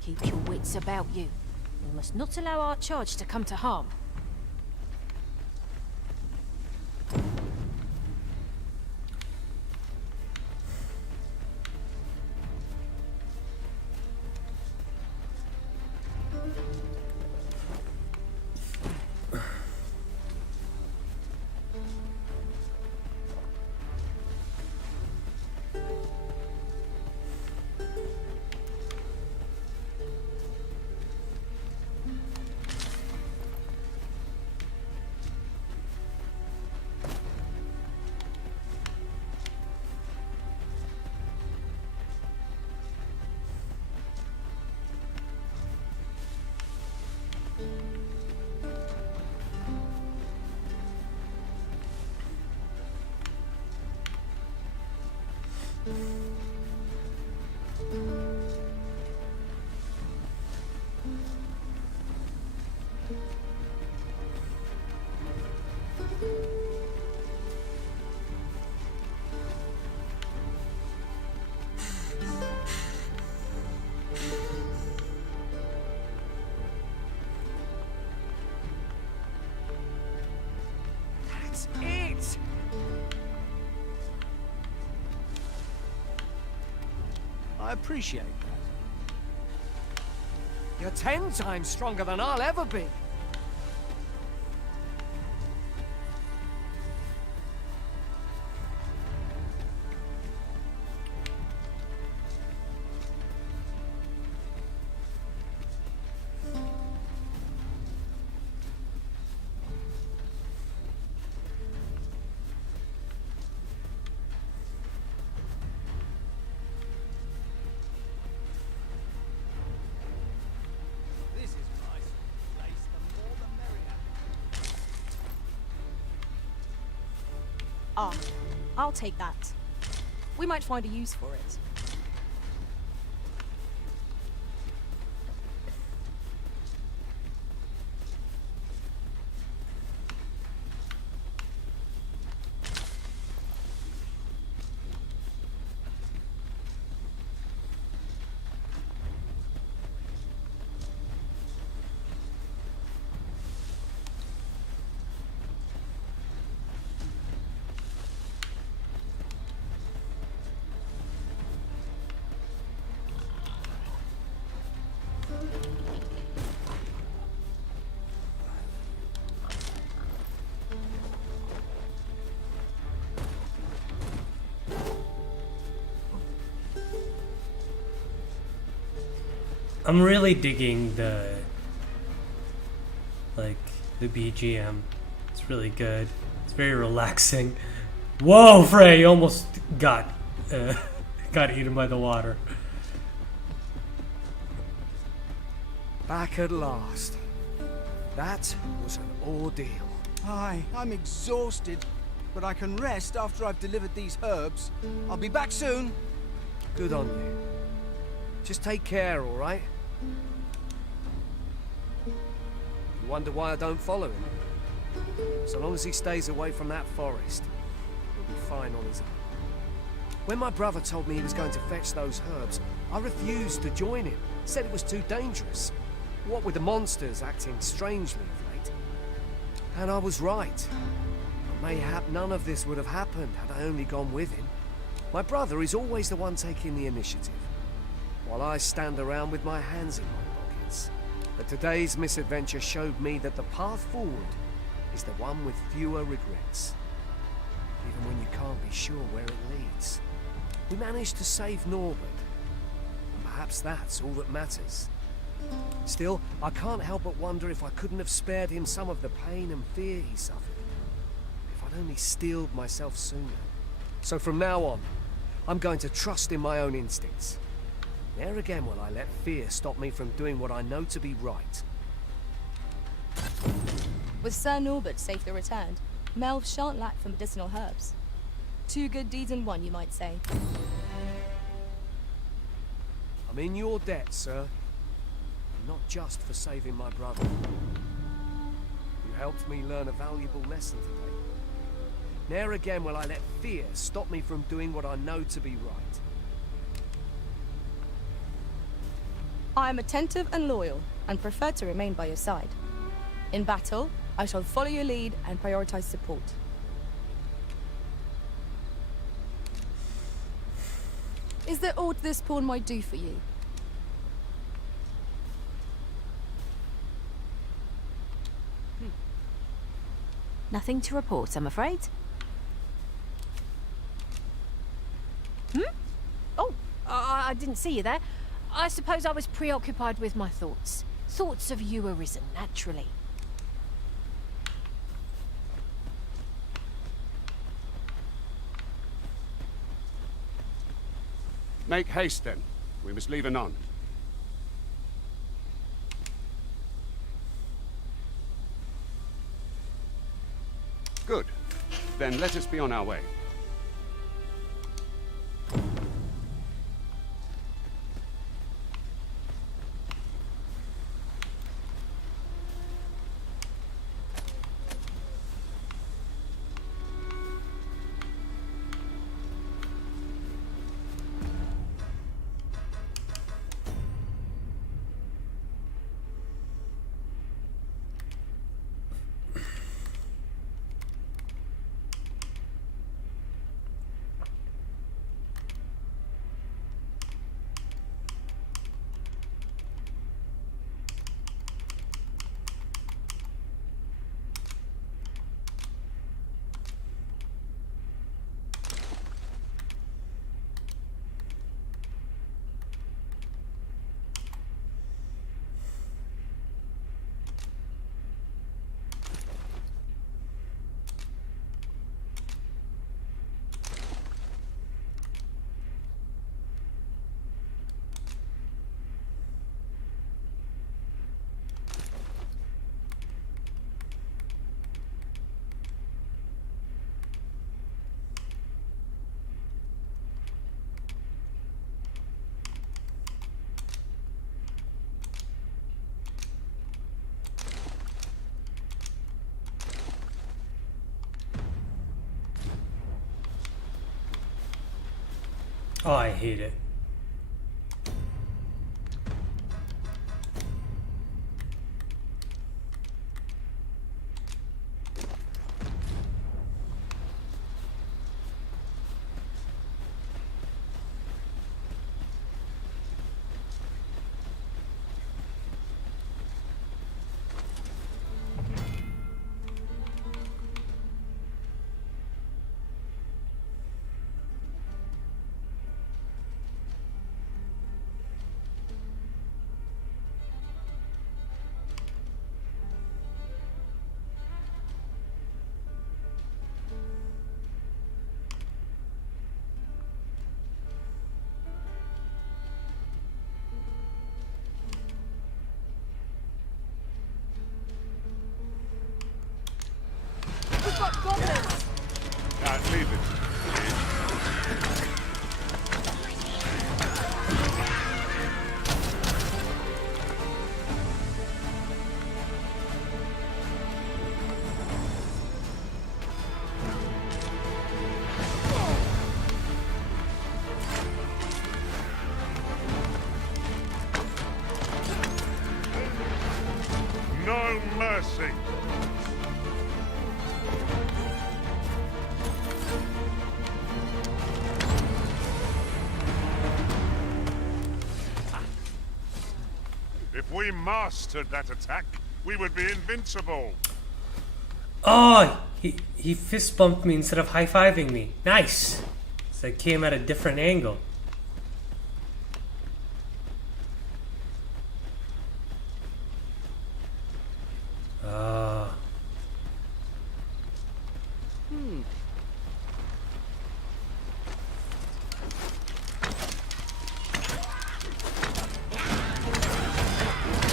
Keep your wits about you. We must not allow our charge to come to harm. That's it! I appreciate that. You're 10 times stronger than I'll ever be. Ah, I'll take that. We might find a use for it. I'm really digging the BGM. It's really good. It's very relaxing. Whoa, Frey almost got got eaten by the water. Back at last. That was an ordeal. Aye, I'm exhausted, but I can rest after I've delivered these herbs. I'll be back soon. Good on you. Just take care, all right? You wonder why I don't follow him? So long as he stays away from that forest, he'll be fine on his own. When my brother told me he was going to fetch those herbs, I refused to join him. Said it was too dangerous. What with the monsters acting strangely of late. And I was right. Mayhap none of this would have happened had I only gone with him. My brother is always the one taking the initiative, while I stand around with my hands in my pockets. But today's misadventure showed me that the path forward is the one with fewer regrets. Even when you can't be sure where it leads. We managed to save Norbert, and perhaps that's all that matters. Still, I can't help but wonder if I couldn't have spared him some of the pain and fear he suffered. If I'd only steeled myself sooner. So from now on, I'm going to trust in my own instincts. Ne'er again will I let fear stop me from doing what I know to be right. With Sir Norbert safely returned, Melve shan't lack for medicinal herbs. 2 good deeds in one, you might say. I'm in your debt, sir. And not just for saving my brother. You helped me learn a valuable lesson today. Ne'er again will I let fear stop me from doing what I know to be right. I am attentive and loyal, and prefer to remain by your side. In battle, I shall follow your lead and prioritize support. Is there aught this pawn might do for you? Nothing to report, I'm afraid. Oh, I didn't see you there. I suppose I was preoccupied with my thoughts. Thoughts of you arisen, naturally. Make haste, then. We must leave anon. Good. Then let us be on our way. Oh, I hate it. We've got goblins! Can't leave it. No mercy. If we mastered that attack, we would be invincible. Oh, he fist bumped me instead of high-fiving me. Nice. So it came at a different angle.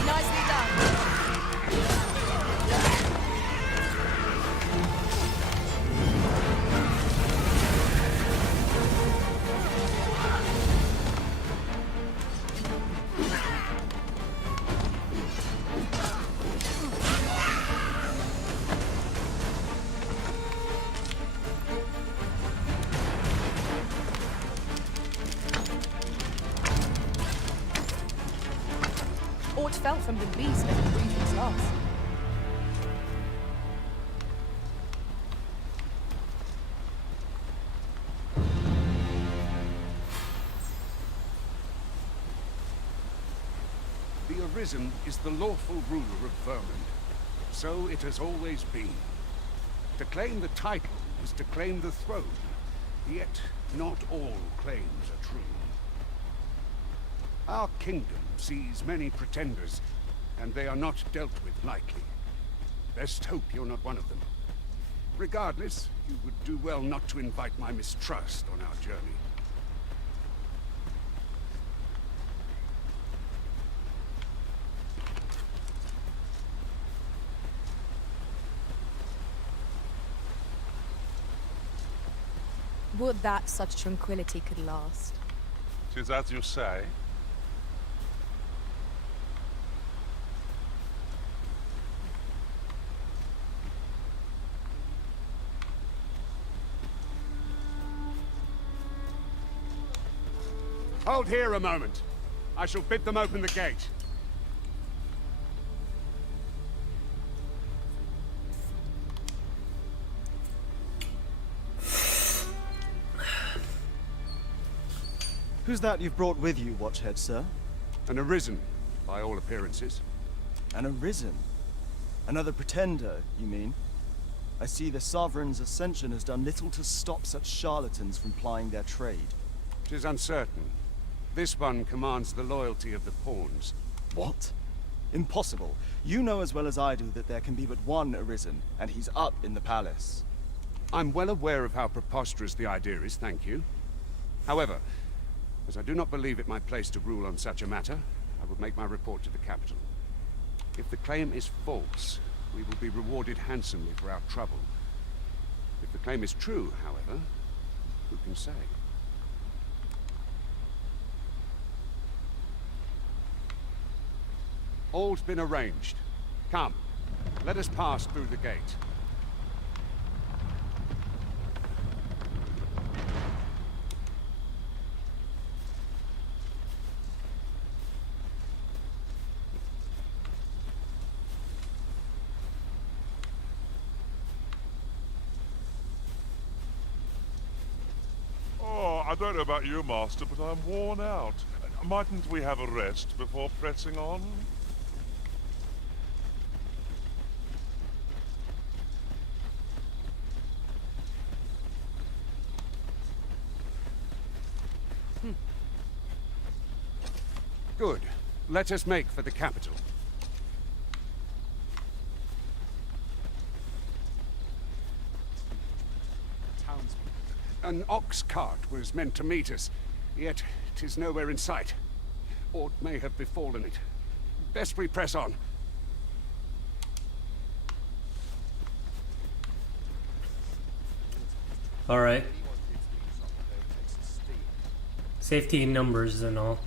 Nicely done. Aught fell from the beast as the breeze was lost. The Arisen is the lawful ruler of Vermund. So it has always been. To claim the title is to claim the throne. Yet, not all claims are true. Our kingdom sees many pretenders, and they are not dealt with lightly. Best hope you're not one of them. Regardless, you would do well not to invite my mistrust on our journey. Would that such tranquility could last. 'Tis as you say. Hold here a moment. I shall bid them open the gate. Who's that you've brought with you, Watchhead, sir? An Arisen, by all appearances. An Arisen? Another pretender, you mean? I see the Sovereign's ascension has done little to stop such charlatans from plying their trade. 'Tis uncertain. This one commands the loyalty of the pawns. What? Impossible. You know as well as I do that there can be but one Arisen, and he's up in the palace. I'm well aware of how preposterous the idea is, thank you. However, as I do not believe it my place to rule on such a matter, I will make my report to the capital. If the claim is false, we will be rewarded handsomely for our trouble. If the claim is true, however, who can say? All's been arranged. Come, let us pass through the gate. I don't know about you, Master, but I'm worn out. Mightn't we have a rest before pressing on? Good. Let us make for the capital. An ox cart was meant to meet us, yet 'tis nowhere in sight. Aught may have befallen it. Best we press on. All right. Safety in numbers and all.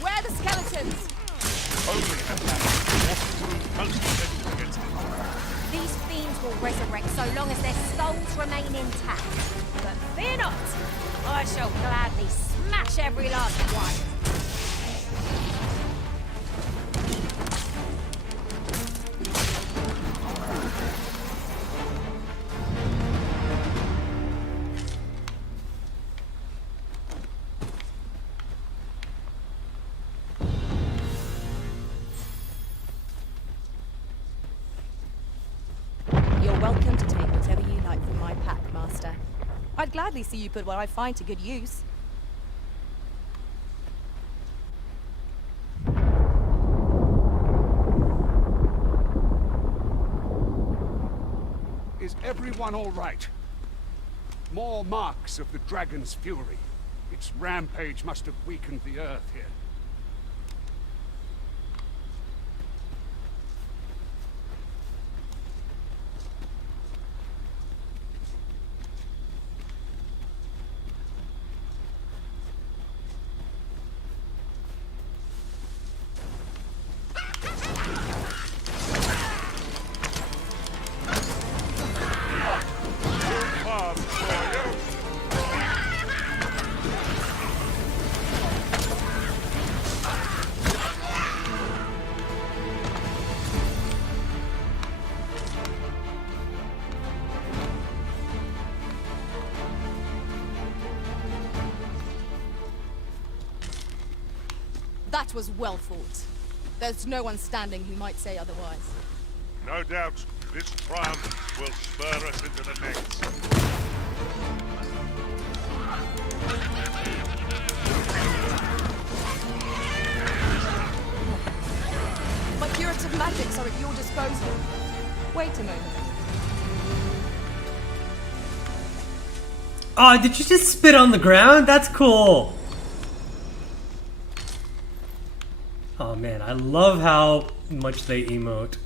Where are the skeletons? These fiends will resurrect so long as their skulls remain intact. But fear not, I shall gladly smash every last one. You're welcome to take whatever you like from my pack, Master. I'd gladly see you put what I find to good use. Is everyone all right? More marks of the dragon's fury. Its rampage must have weakened the earth here. That was well fought. There's no one standing who might say otherwise. No doubt, this triumph will spur us into the next. My curative magics are at your disposal. Wait a moment. Oh, did you just spit on the ground? That's cool. Oh man, I love how much they emote.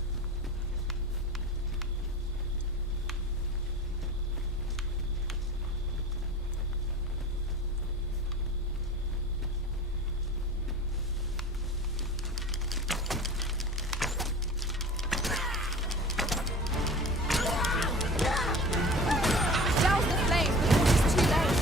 Douse the flame before it's too late.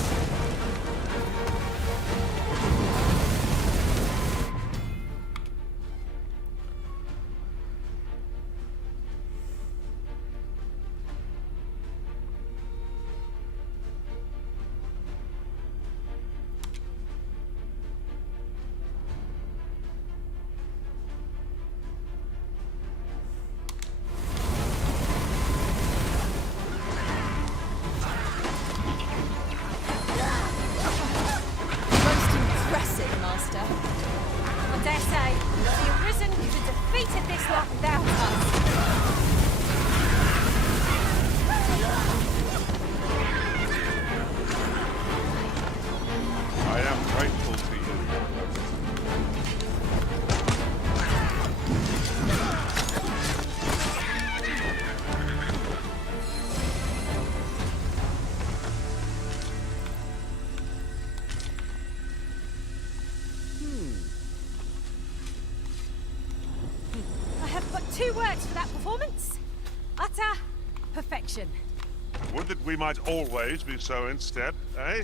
Most impressive, Master. I dare say, the Arisen could have defeated this lot without us. I am grateful to you. 2 words for that performance. Utter perfection. Would that we might always be so in step, eh?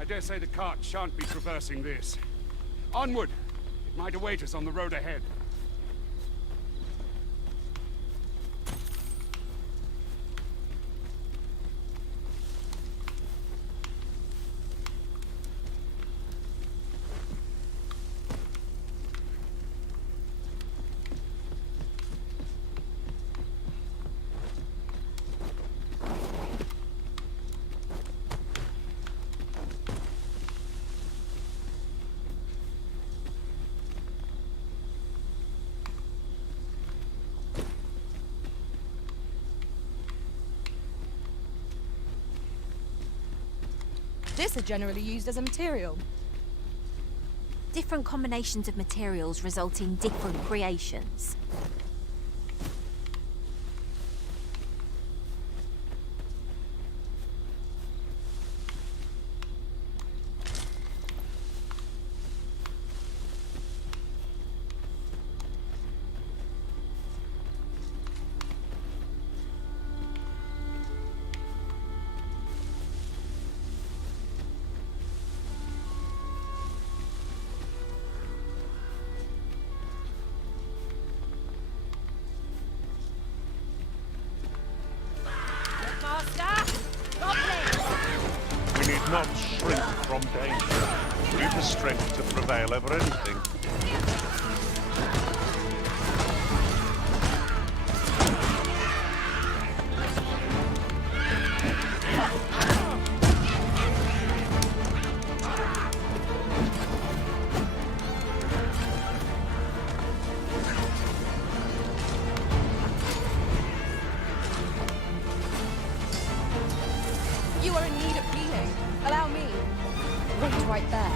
I dare say the cart shan't be traversing this. Onward! It might await us on the road ahead. This is generally used as a material. Different combinations of materials result in different creations. We need not shrink from danger. We've the strength to prevail over anything. You are in need of healing. Allow me. Wait right there.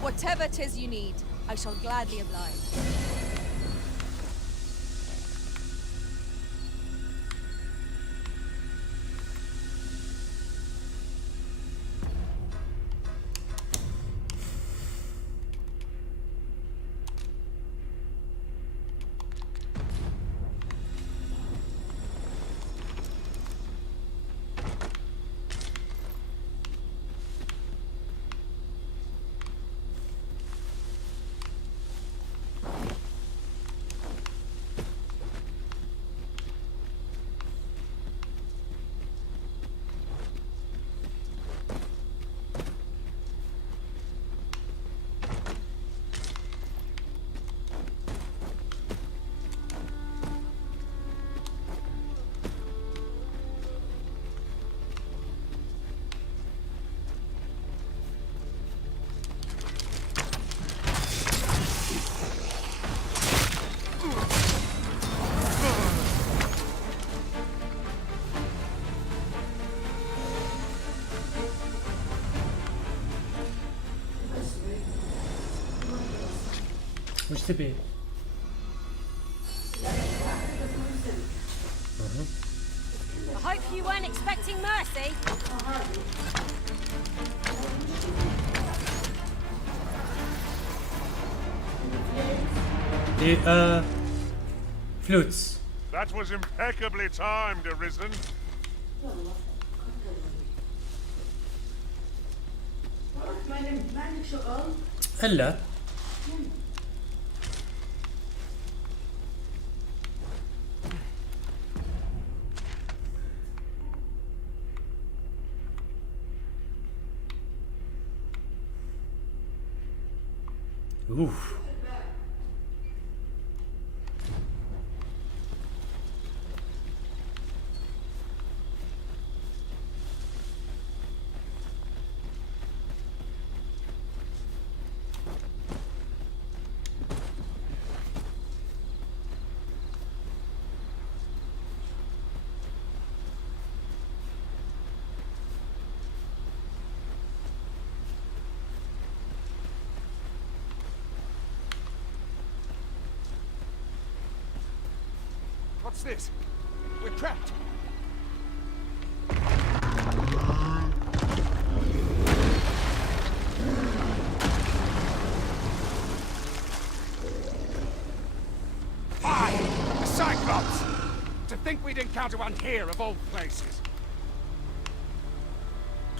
Whatever 'tis you need, I shall gladly oblige. Wish to be. I hope you weren't expecting mercy. The, flutes. That was impeccably timed, Arisen. هلا Oof. What's this? We're trapped. Fire! A Cyclops! To think we'd encounter one here of all places.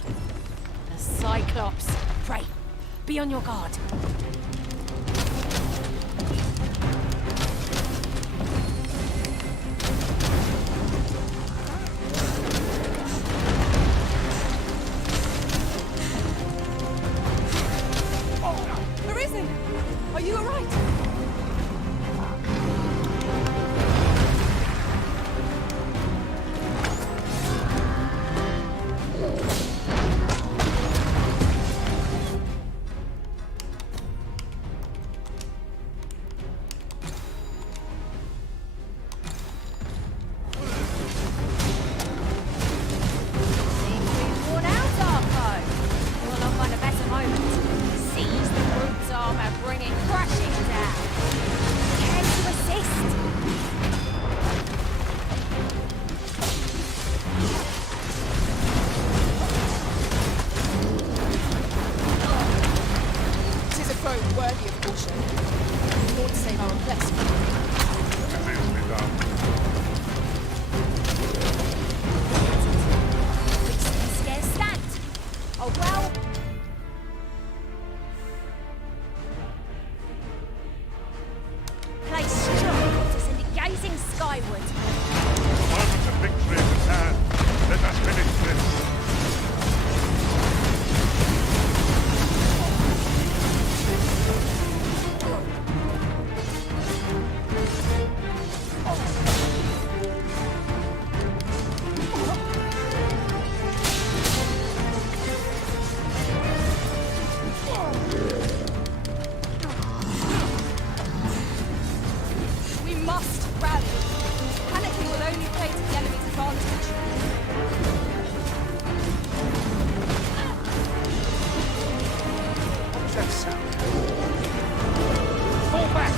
The Cyclops. Pray, be on your guard. Arisen! Are you alright? Worn out our foe. We'll not find a better moment. Seize the brute's arm and bring it crashing down. Care to assist? Tis a foe worthy of caution. Lord save our blessed. Scarce stand. Oh well. Place strong quarters and gazing skyward. Moment of victory is at hand. Let us finish this. We must rally. Panicking will only play to the enemy's advantage. What's that sound? Fall back!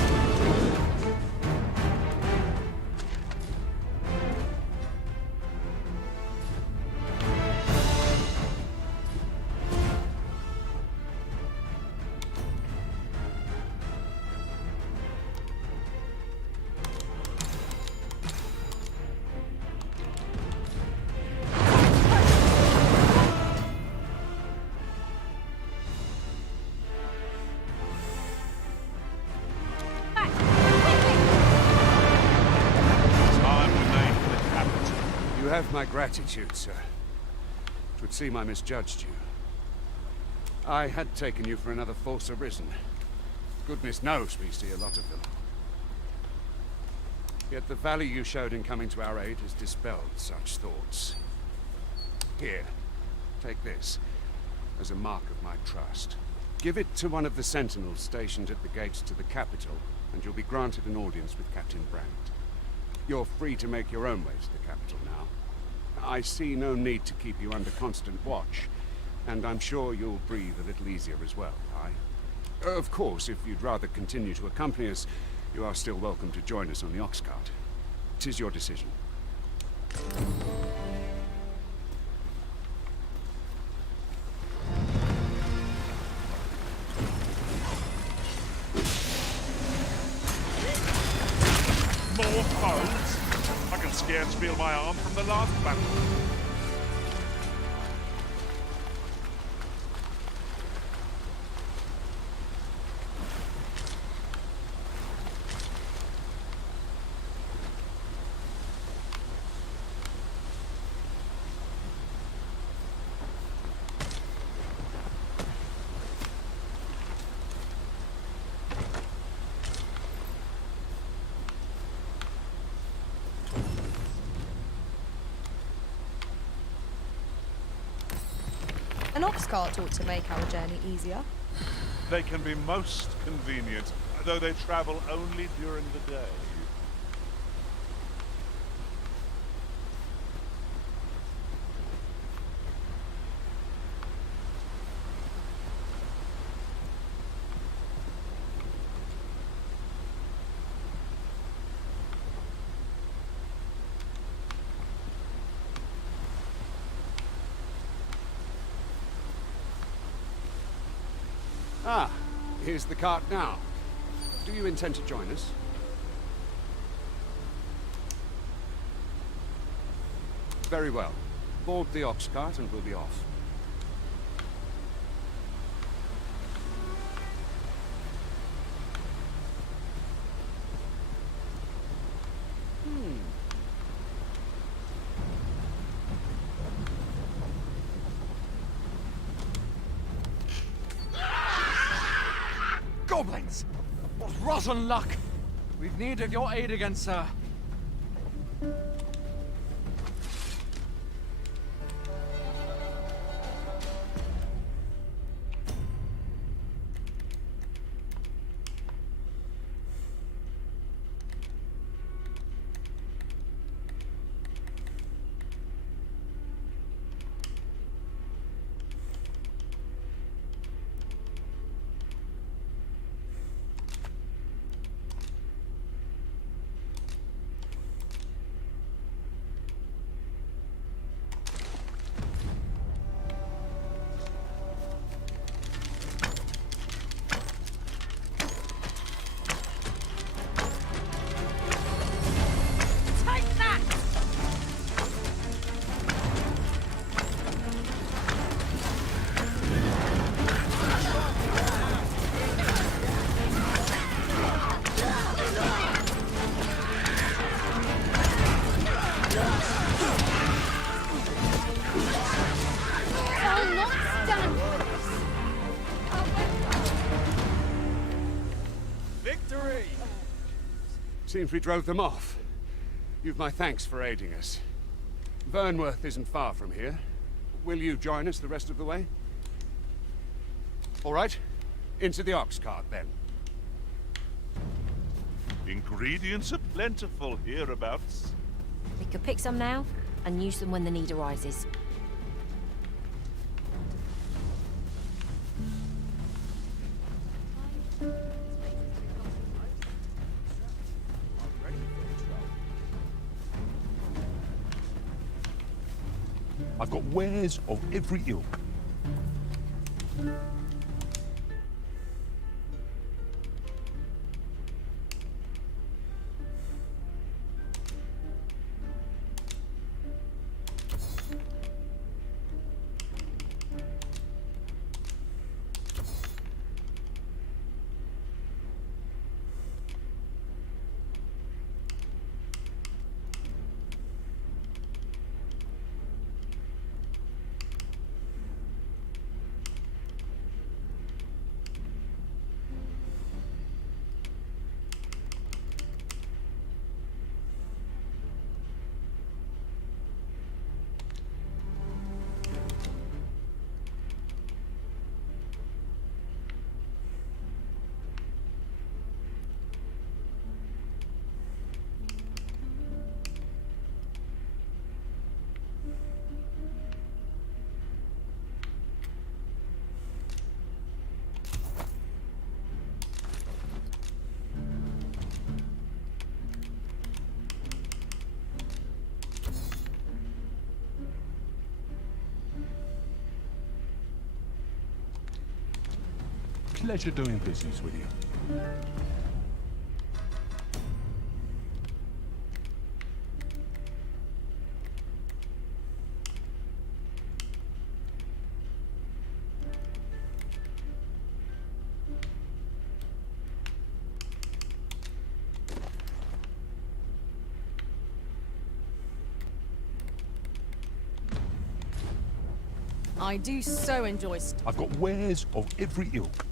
Time remained for the capital. You have my gratitude, sir. It would seem I misjudged you. I had taken you for another Force Arisen. Goodness knows we see a lot of them. Yet the value you showed in coming to our aid has dispelled such thoughts. Here, take this, as a mark of my trust. Give it to one of the sentinels stationed at the gates to the capital, and you'll be granted an audience with Captain Brandt. You're free to make your own way to the capital now. I see no need to keep you under constant watch, and I'm sure you'll breathe a little easier as well, aye? Of course, if you'd rather continue to accompany us, you are still welcome to join us on the ox cart. 'Tis your decision. More foes? I can scarce feel my arm from the last battle. An ox cart ought to make our journey easier. They can be most convenient, though they travel only during the day. Ah, here's the cart now. Do you intend to join us? Very well. Board the ox cart and we'll be off. Goblins! What rotten luck! We've need of your aid again, sir. I'll not stand for this. Victory! Seems we drove them off. You've my thanks for aiding us. Vernworth isn't far from here. Will you join us the rest of the way? All right. Into the ox cart, then. Ingredients are plentiful hereabouts. We could pick some now and use them when the need arises. I've got wares of every ilk. Pleasure doing business with you. I do so enjoy I've got wares of every ilk.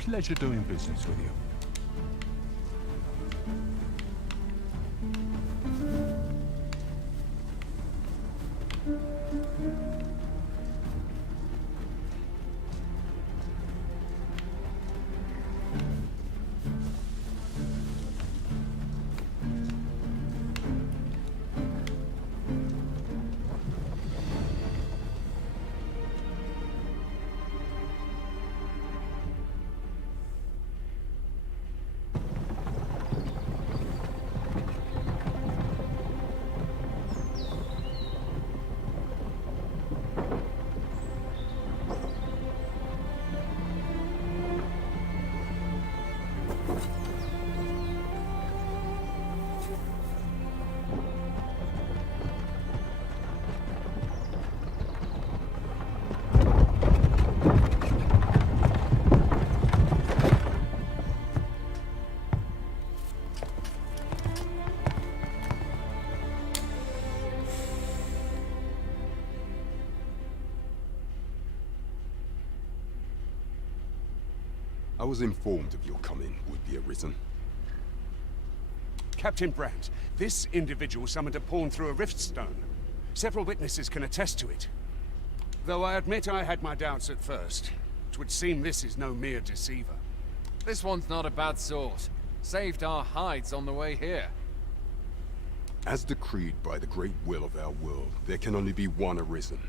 Pleasure doing business with you. I was informed of your coming would be arisen. Captain Brandt, this individual summoned a pawn through a rift stone. Several witnesses can attest to it. Though I admit I had my doubts at first. It would seem this is no mere deceiver. This one's not a bad sort. Saved our hides on the way here. As decreed by the great will of our world, there can only be one arisen.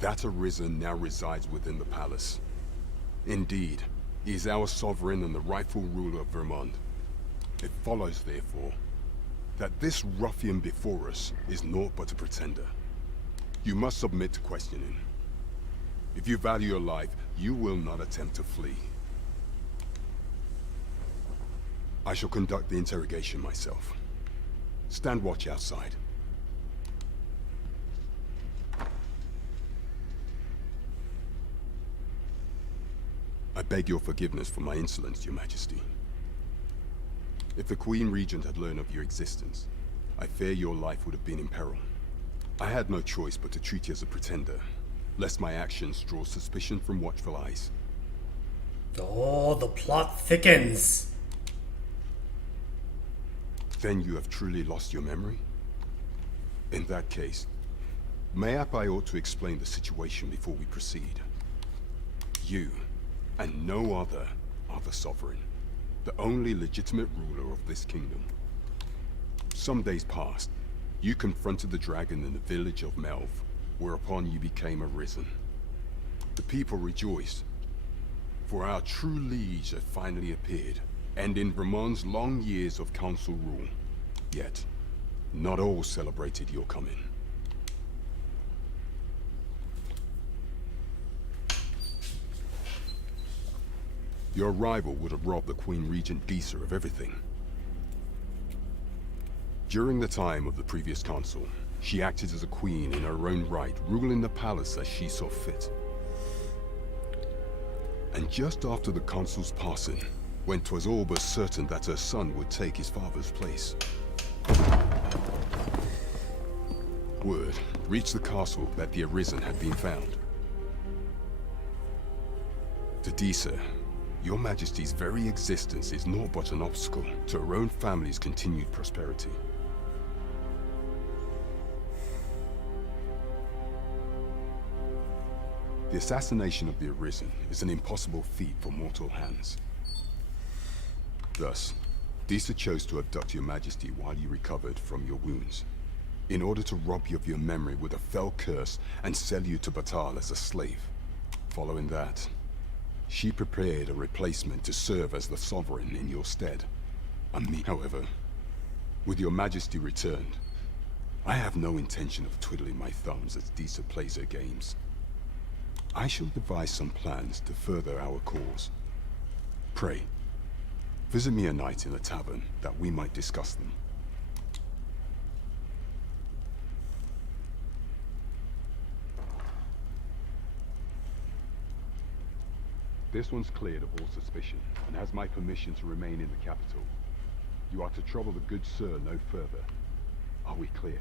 That arisen now resides within the palace. Indeed, he is our sovereign and the rightful ruler of Vermont. It follows, therefore, that this ruffian before us is naught but a pretender. You must submit to questioning. If you value your life, you will not attempt to flee. I shall conduct the interrogation myself. Stand watch outside. I beg your forgiveness for my insolence, Your Majesty. If the Queen Regent had learned of your existence, I fear your life would have been in peril. I had no choice but to treat you as a pretender, lest my actions draw suspicion from watchful eyes. Oh, the plot thickens. Then you have truly lost your memory? In that case, mayhap I ought to explain the situation before we proceed. You, and no other, are the sovereign, the only legitimate ruler of this kingdom. Some days past, you confronted the dragon in the village of Melv, whereupon you became arisen. The people rejoiced, for our true liege had finally appeared, ending Vermont's long years of council rule. Yet, not all celebrated your coming. Your arrival would have robbed the Queen Regent Disa of everything. During the time of the previous council, she acted as a queen in her own right, ruling the palace as she saw fit. And just after the consul's passing, when 'twas all but certain that her son would take his father's place, word reached the castle that the Arisen had been found. To Disa, Your Majesty's very existence is naught but an obstacle to her own family's continued prosperity. The assassination of the Arisen is an impossible feat for mortal hands. Thus, Disa chose to abduct Your Majesty while you recovered from your wounds, in order to rob you of your memory with a fell curse and sell you to Batal as a slave. Following that, she prepared a replacement to serve as the sovereign in your stead. Me, however, with Your Majesty returned, I have no intention of twiddling my thumbs as Disa plays her games. I shall devise some plans to further our cause. Pray, visit me a night in the tavern that we might discuss them. This one's cleared of all suspicion, and has my permission to remain in the capital. You are to trouble the good sir no further. Are we clear?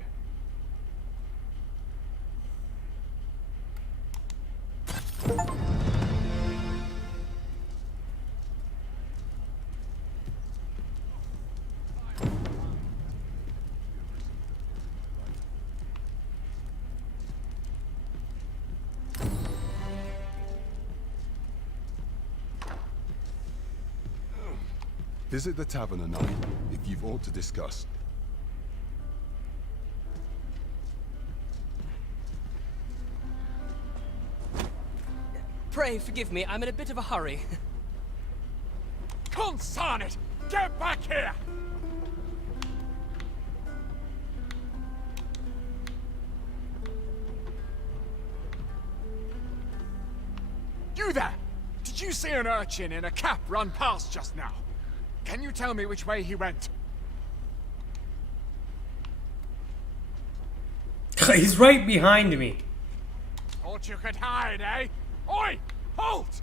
Visit the tavern tonight if you've aught to discuss. Pray forgive me, I'm in a bit of a hurry. Consarn it! Get back here! You there! Did you see an urchin in a cap run past just now? Can you tell me which way he went? He's right behind me. Thought you could hide, eh? Oi! Halt!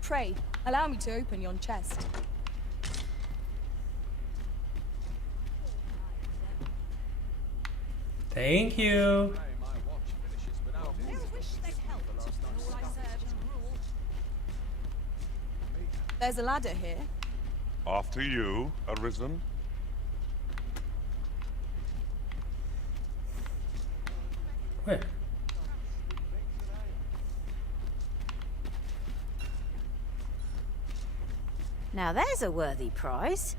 Pray, allow me to open yon chest. Thank you. There's a ladder here. After you, Arisen. Where? Now there's a worthy prize.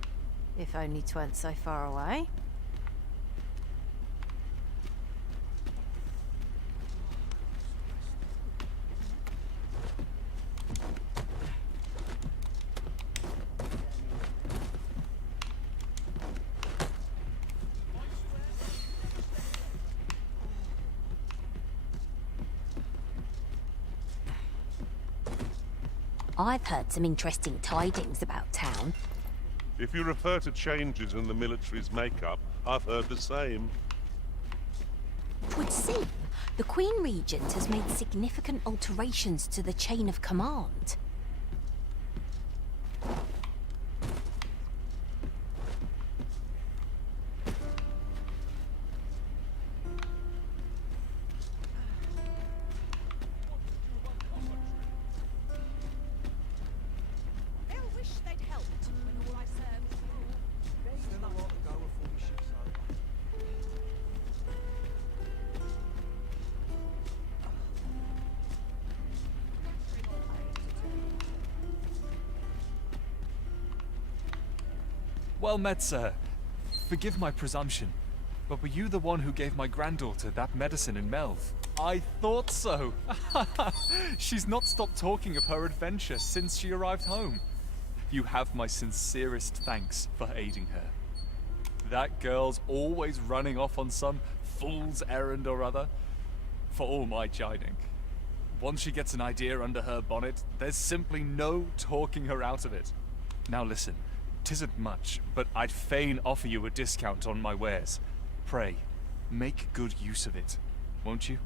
If only 'tweren't so far away. I've heard some interesting tidings about town. If you refer to changes in the military's makeup, I've heard the same. 'Twould seem the Queen Regent has made significant alterations to the chain of command. Well met, sir. Forgive my presumption, but were you the one who gave my granddaughter that medicine in Melve? I thought so! She's not stopped talking of her adventure since she arrived home. You have my sincerest thanks for aiding her. That girl's always running off on some fool's errand or other, for all my chiding. Once she gets an idea under her bonnet, there's simply no talking her out of it. Now listen. 'Tisn't much, but I'd fain offer you a discount on my wares. Pray, make good use of it, won't you?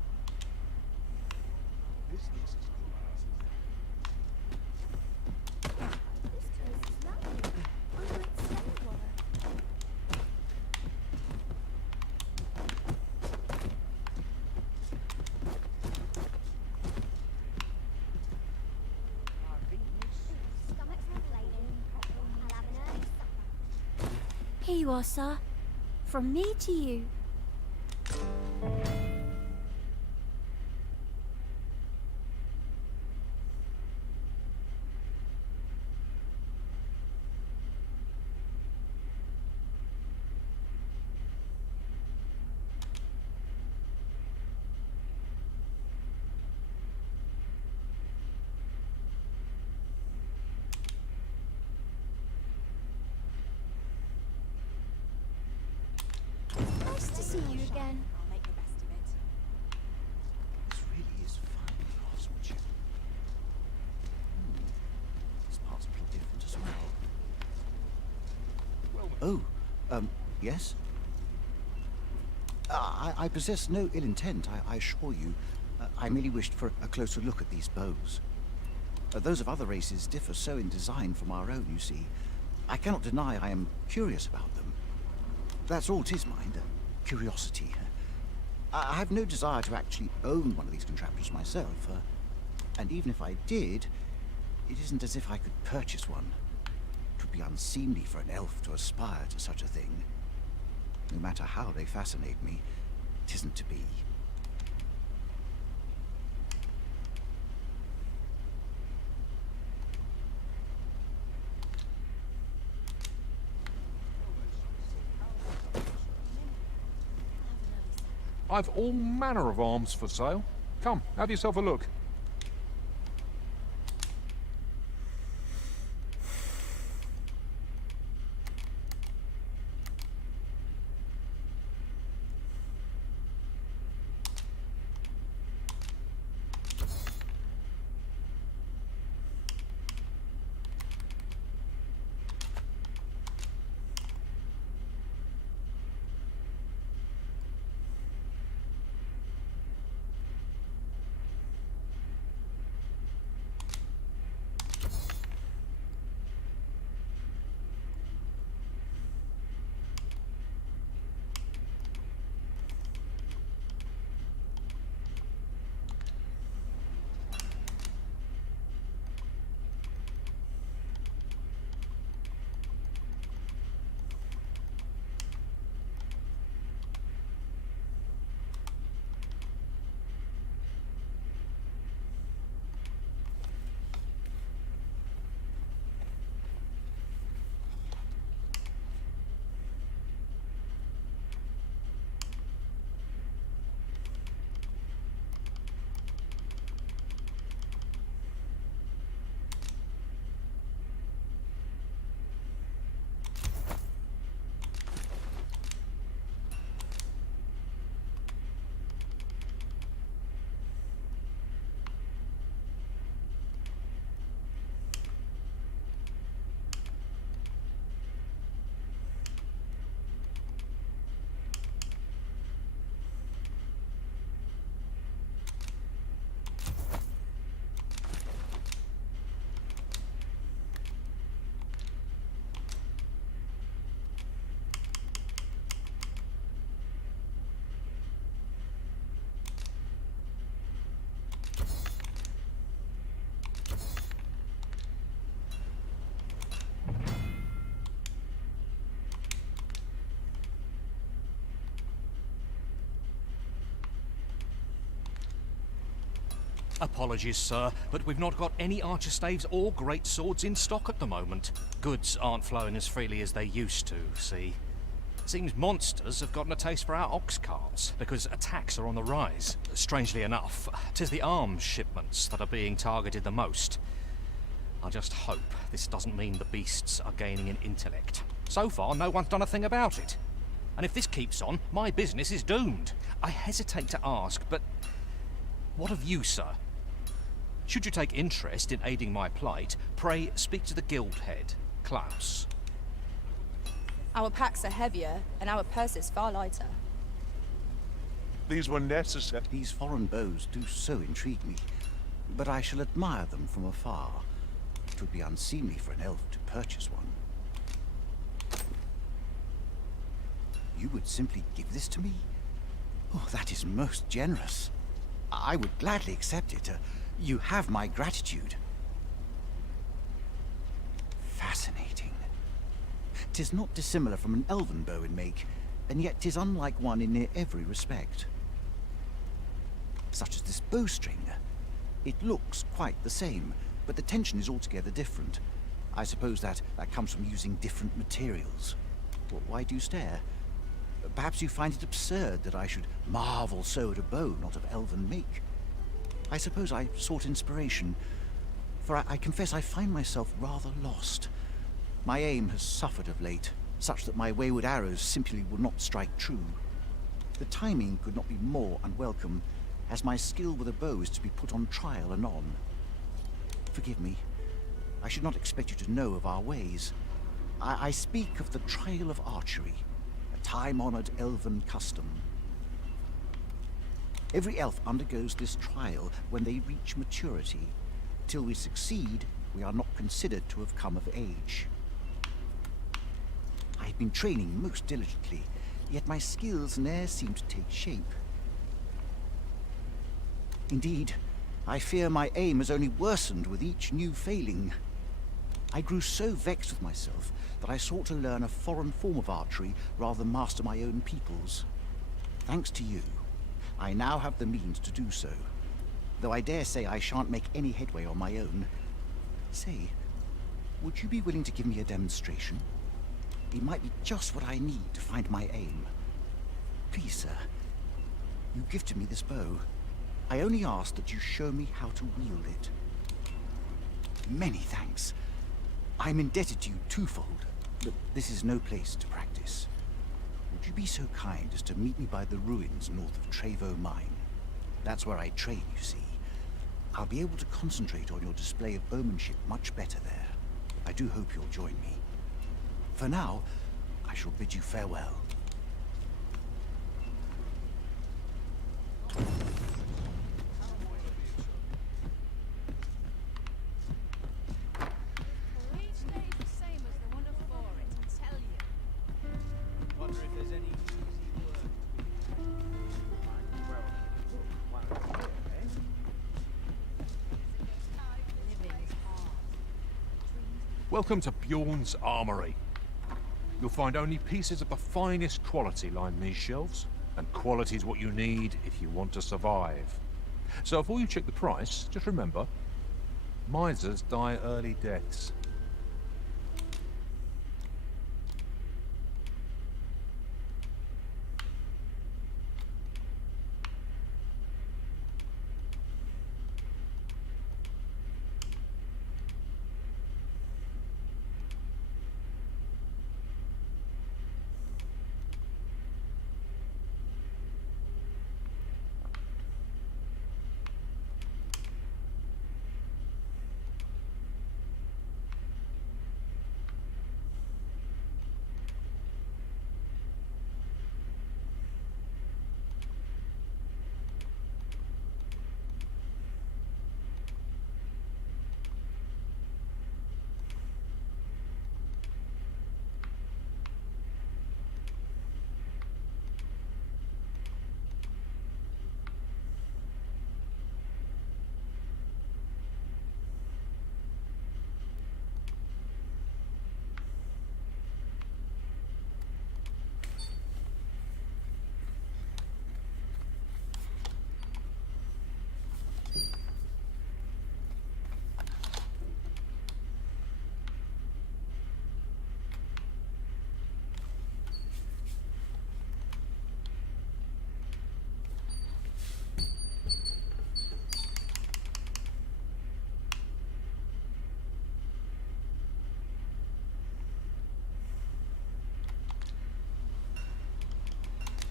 Here you are, sir. From me to you. Nice to see you again. Oh, yes? I possess no ill intent, I assure you. I merely wished for a closer look at these bows. Those of other races differ so in design from our own, you see. I cannot deny I am curious about them. That's all 'tis, mind, curiosity. I have no desire to actually own one of these contraptions myself, and even if I did, it isn't as if I could purchase one. It would be unseemly for an elf to aspire to such a thing. No matter how they fascinate me, it isn't to be. I've all manner of arms for sale. Come, have yourself a look. Apologies, sir, but we've not got any archer staves or great swords in stock at the moment. Goods aren't flowing as freely as they used to, see? Seems monsters have gotten a taste for our ox carts, because attacks are on the rise. Strangely enough, 'tis the arms shipments that are being targeted the most. I just hope this doesn't mean the beasts are gaining in intellect. So far, no one's done a thing about it. And if this keeps on, my business is doomed. I hesitate to ask, but what of you, sir? Should you take interest in aiding my plight, pray speak to the guild head, Klaus. Our packs are heavier, and our purses far lighter. These were necessary. These foreign bows do so intrigue me, but I shall admire them from afar. It would be unseemly for an elf to purchase one. You would simply give this to me? Oh, that is most generous. I would gladly accept it. You have my gratitude. Fascinating. 'Tis not dissimilar from an elven bow in make, and yet 'tis unlike one in near every respect. Such as this bowstring. It looks quite the same, but the tension is altogether different. I suppose that comes from using different materials. Well, why do you stare? Perhaps you find it absurd that I should marvel so at a bow not of elven make. I suppose I sought inspiration, for I confess I find myself rather lost. My aim has suffered of late, such that my wayward arrows simply will not strike true. The timing could not be more unwelcome, as my skill with a bow is to be put on trial anon. Forgive me. I should not expect you to know of our ways. I speak of the trial of archery, a time-honored elven custom. Every elf undergoes this trial when they reach maturity. Till we succeed, we are not considered to have come of age. I have been training most diligently, yet my skills ne'er seem to take shape. Indeed, I fear my aim has only worsened with each new failing. I grew so vexed with myself that I sought to learn a foreign form of archery rather than master my own people's. Thanks to you, I now have the means to do so, though I dare say I shan't make any headway on my own. Say, would you be willing to give me a demonstration? It might be just what I need to find my aim. Please, sir, you gifted me this bow. I only ask that you show me how to wield it. Many thanks. I'm indebted to you twofold, but this is no place to practice. Would you be so kind as to meet me by the ruins north of Trevo Mine? That's where I train, you see. I'll be able to concentrate on your display of bowmanship much better there. I do hope you'll join me. For now, I shall bid you farewell. Welcome to Bjorn's Armory. You'll find only pieces of the finest quality line these shelves, and quality's what you need if you want to survive. So before you check the price, just remember, misers die early deaths.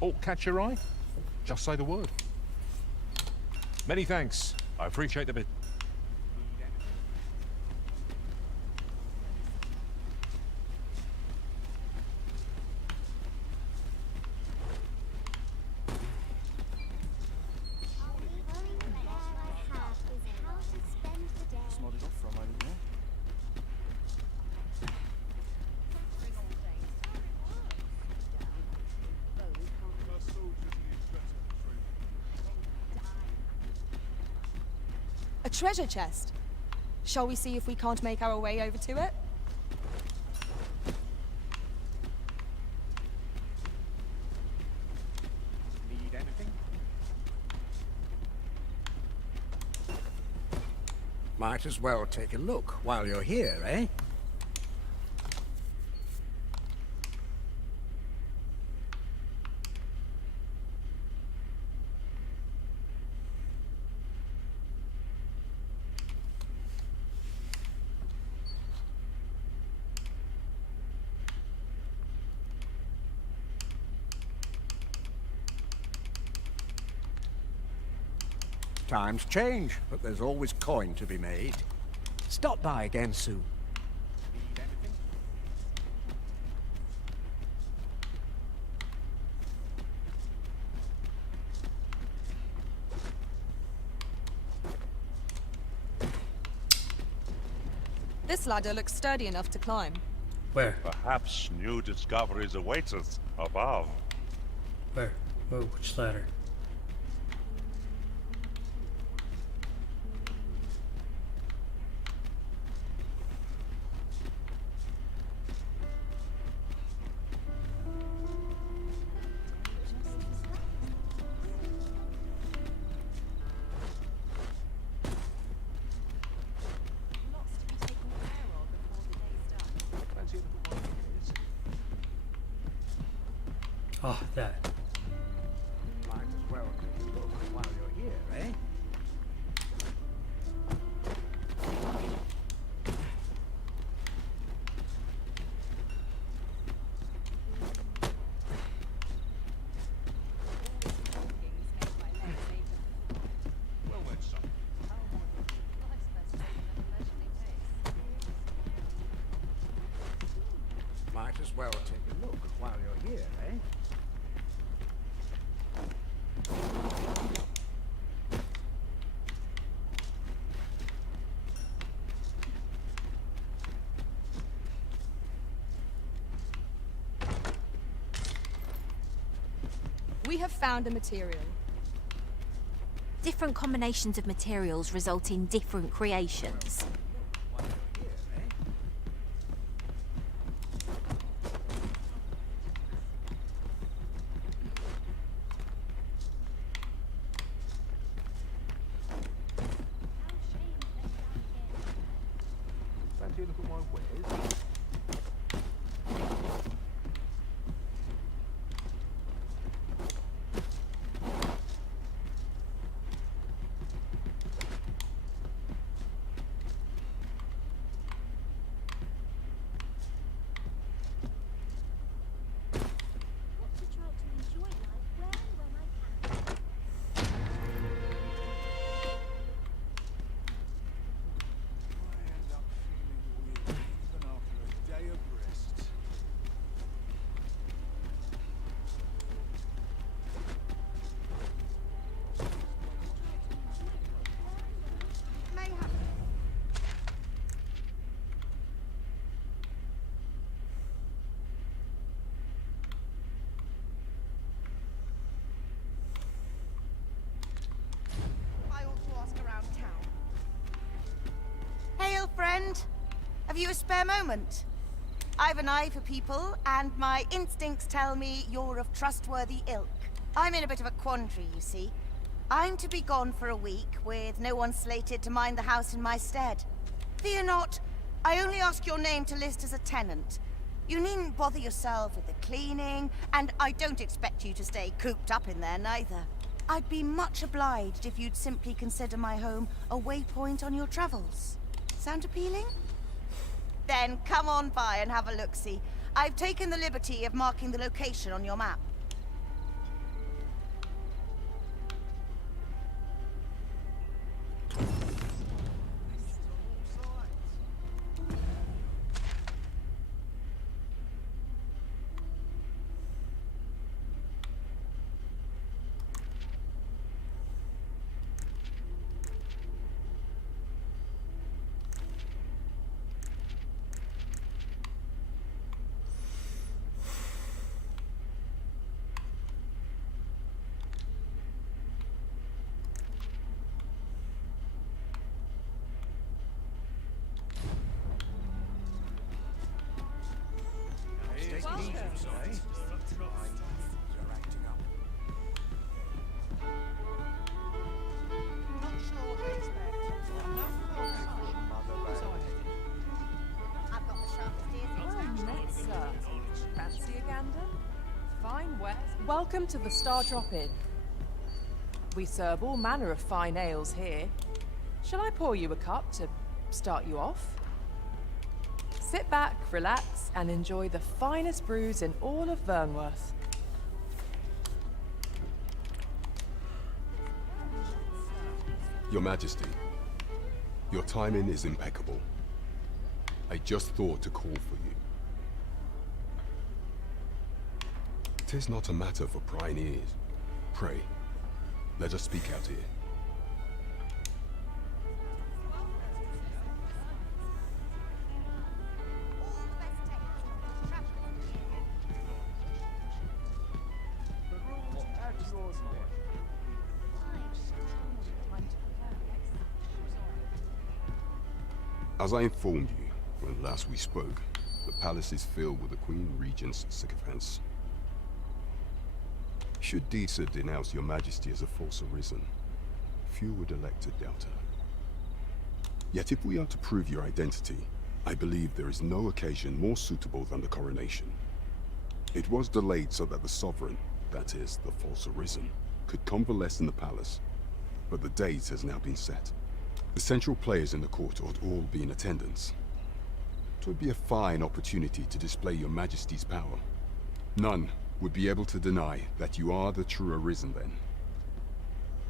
Aught catch your eye? Just say the word. Many thanks. I appreciate the bid. A treasure chest. Shall we see if we can't make our way over to it? Need anything? Might as well take a look while you're here, eh? Times change, but there's always coin to be made. Stop by again soon. This ladder looks sturdy enough to climb. Where? Perhaps new discoveries await us above. Where? Whoa, which ladder? Oh, that. Might as well take a look while you're here, eh? Might as well take a look while you're here, eh? We have found a material. Different combinations of materials result in different creations. Fancy a look at my wares? Hail, friend. Have you a spare moment? I've an eye for people, and my instincts tell me you're of trustworthy ilk. I'm in a bit of a quandary, you see. I'm to be gone for a week, with no one slated to mind the house in my stead. Fear not, I only ask your name to list as a tenant. You needn't bother yourself with the cleaning, and I don't expect you to stay cooped up in there neither. I'd be much obliged if you'd simply consider my home a waypoint on your travels. Sound appealing? Then come on by and have a look-see. I've taken the liberty of marking the location on your map. Welcome to the Star Drop-In. We serve all manner of fine ales here. Shall I pour you a cup to start you off? Sit back, relax, and enjoy the finest brews in all of Vernworth. Your Majesty, your timing is impeccable. I just thought to call for you. 'Tis not a matter for prying ears. Pray, let us speak out here. As I informed you when last we spoke, the palace is filled with the Queen Regent's sycophants. Should Disa denounce your majesty as a false arisen, few would elect to doubt her. Yet if we are to prove your identity, I believe there is no occasion more suitable than the coronation. It was delayed so that the sovereign, that is, the false arisen, could convalesce in the palace, but the date has now been set. The central players in the court ought all be in attendance. It would be a fine opportunity to display your majesty's power. None would be able to deny that you are the true arisen then.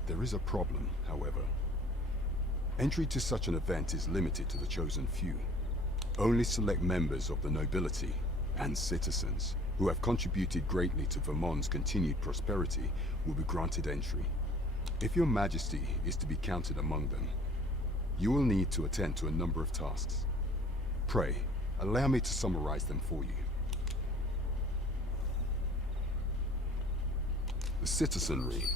There is a problem, however. Entry to such an event is limited to the chosen few. Only select members of the nobility and citizens who have contributed greatly to Vermont's continued prosperity will be granted entry. If your majesty is to be counted among them, you will need to attend to a number of tasks. Pray, allow me to summarize them for you. The citizenry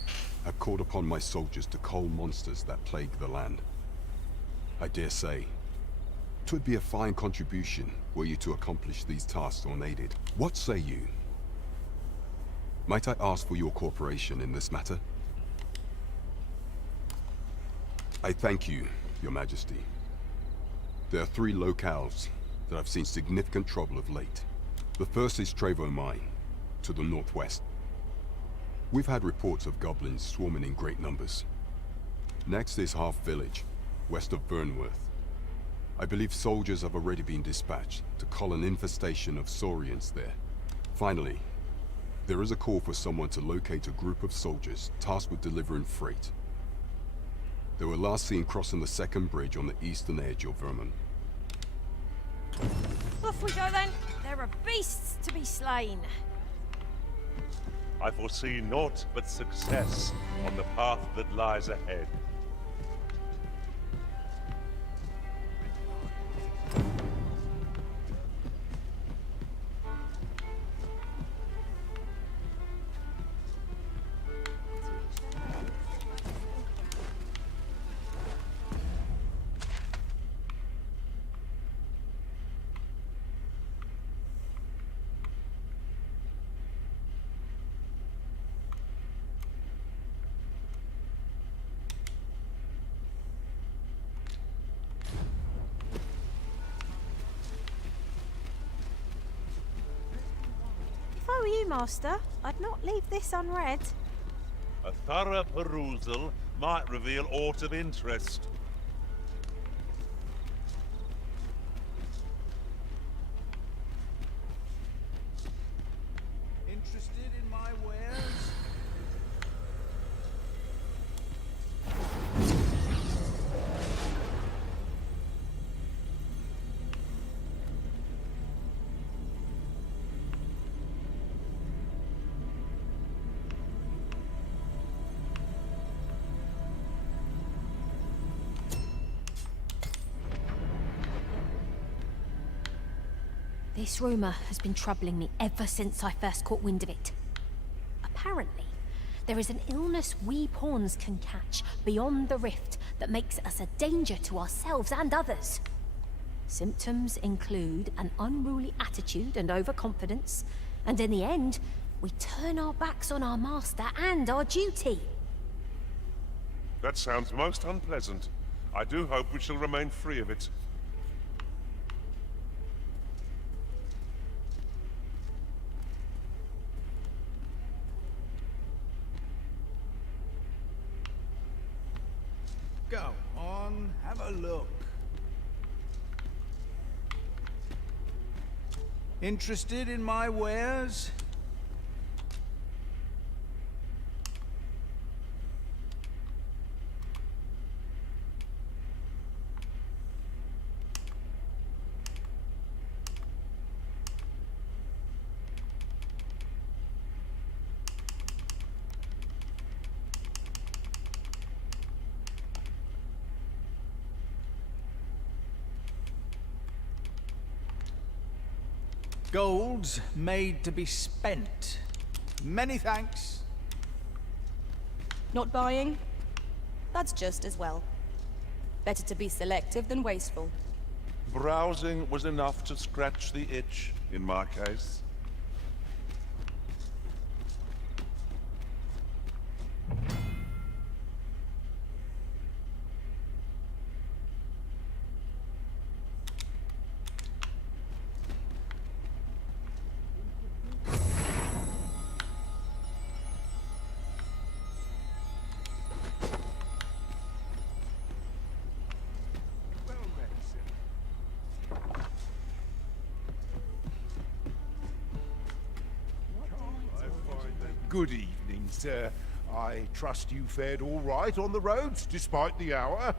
have called upon my soldiers to cull monsters that plague the land. I dare say, 'twould be a fine contribution were you to accomplish these tasks unaided. What say you? Might I ask for your cooperation in this matter? I thank you, Your Majesty. There are 3 locales that have seen significant trouble of late. The first is Trevo Mine, to the northwest. We've had reports of goblins swarming in great numbers. Next is Half Village, west of Burnworth. I believe soldiers have already been dispatched to cull an infestation of saurians there. Finally, there is a call for someone to locate a group of soldiers tasked with delivering freight. They were last seen crossing the second bridge on the eastern edge of Vermont. Off we go then. There are beasts to be slain. I foresee naught but success on the path that lies ahead. If I were you, Master, I'd not leave this unread. A thorough perusal might reveal aught of interest. Interested in my wares? This rumor has been troubling me ever since I first caught wind of it. Apparently, there is an illness we pawns can catch beyond the rift that makes us a danger to ourselves and others. Symptoms include an unruly attitude and overconfidence, and in the end, we turn our backs on our master and our duty. That sounds most unpleasant. I do hope we shall remain free of it. Go on, have a look. Interested in my wares? Gold's made to be spent. Many thanks. Not buying? That's just as well. Better to be selective than wasteful. Browsing was enough to scratch the itch, in my case. Good evening, sir. I trust you fared all right on the roads, despite the hour.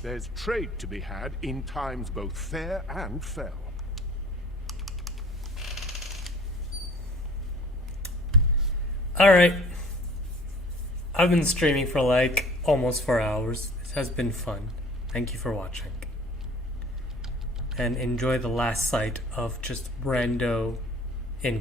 There's trade to be had in times both fair and fell. Alright. I've been streaming for like almost 4 hours. It has been fun. Thank you for watching. And enjoy the last sight of just Brando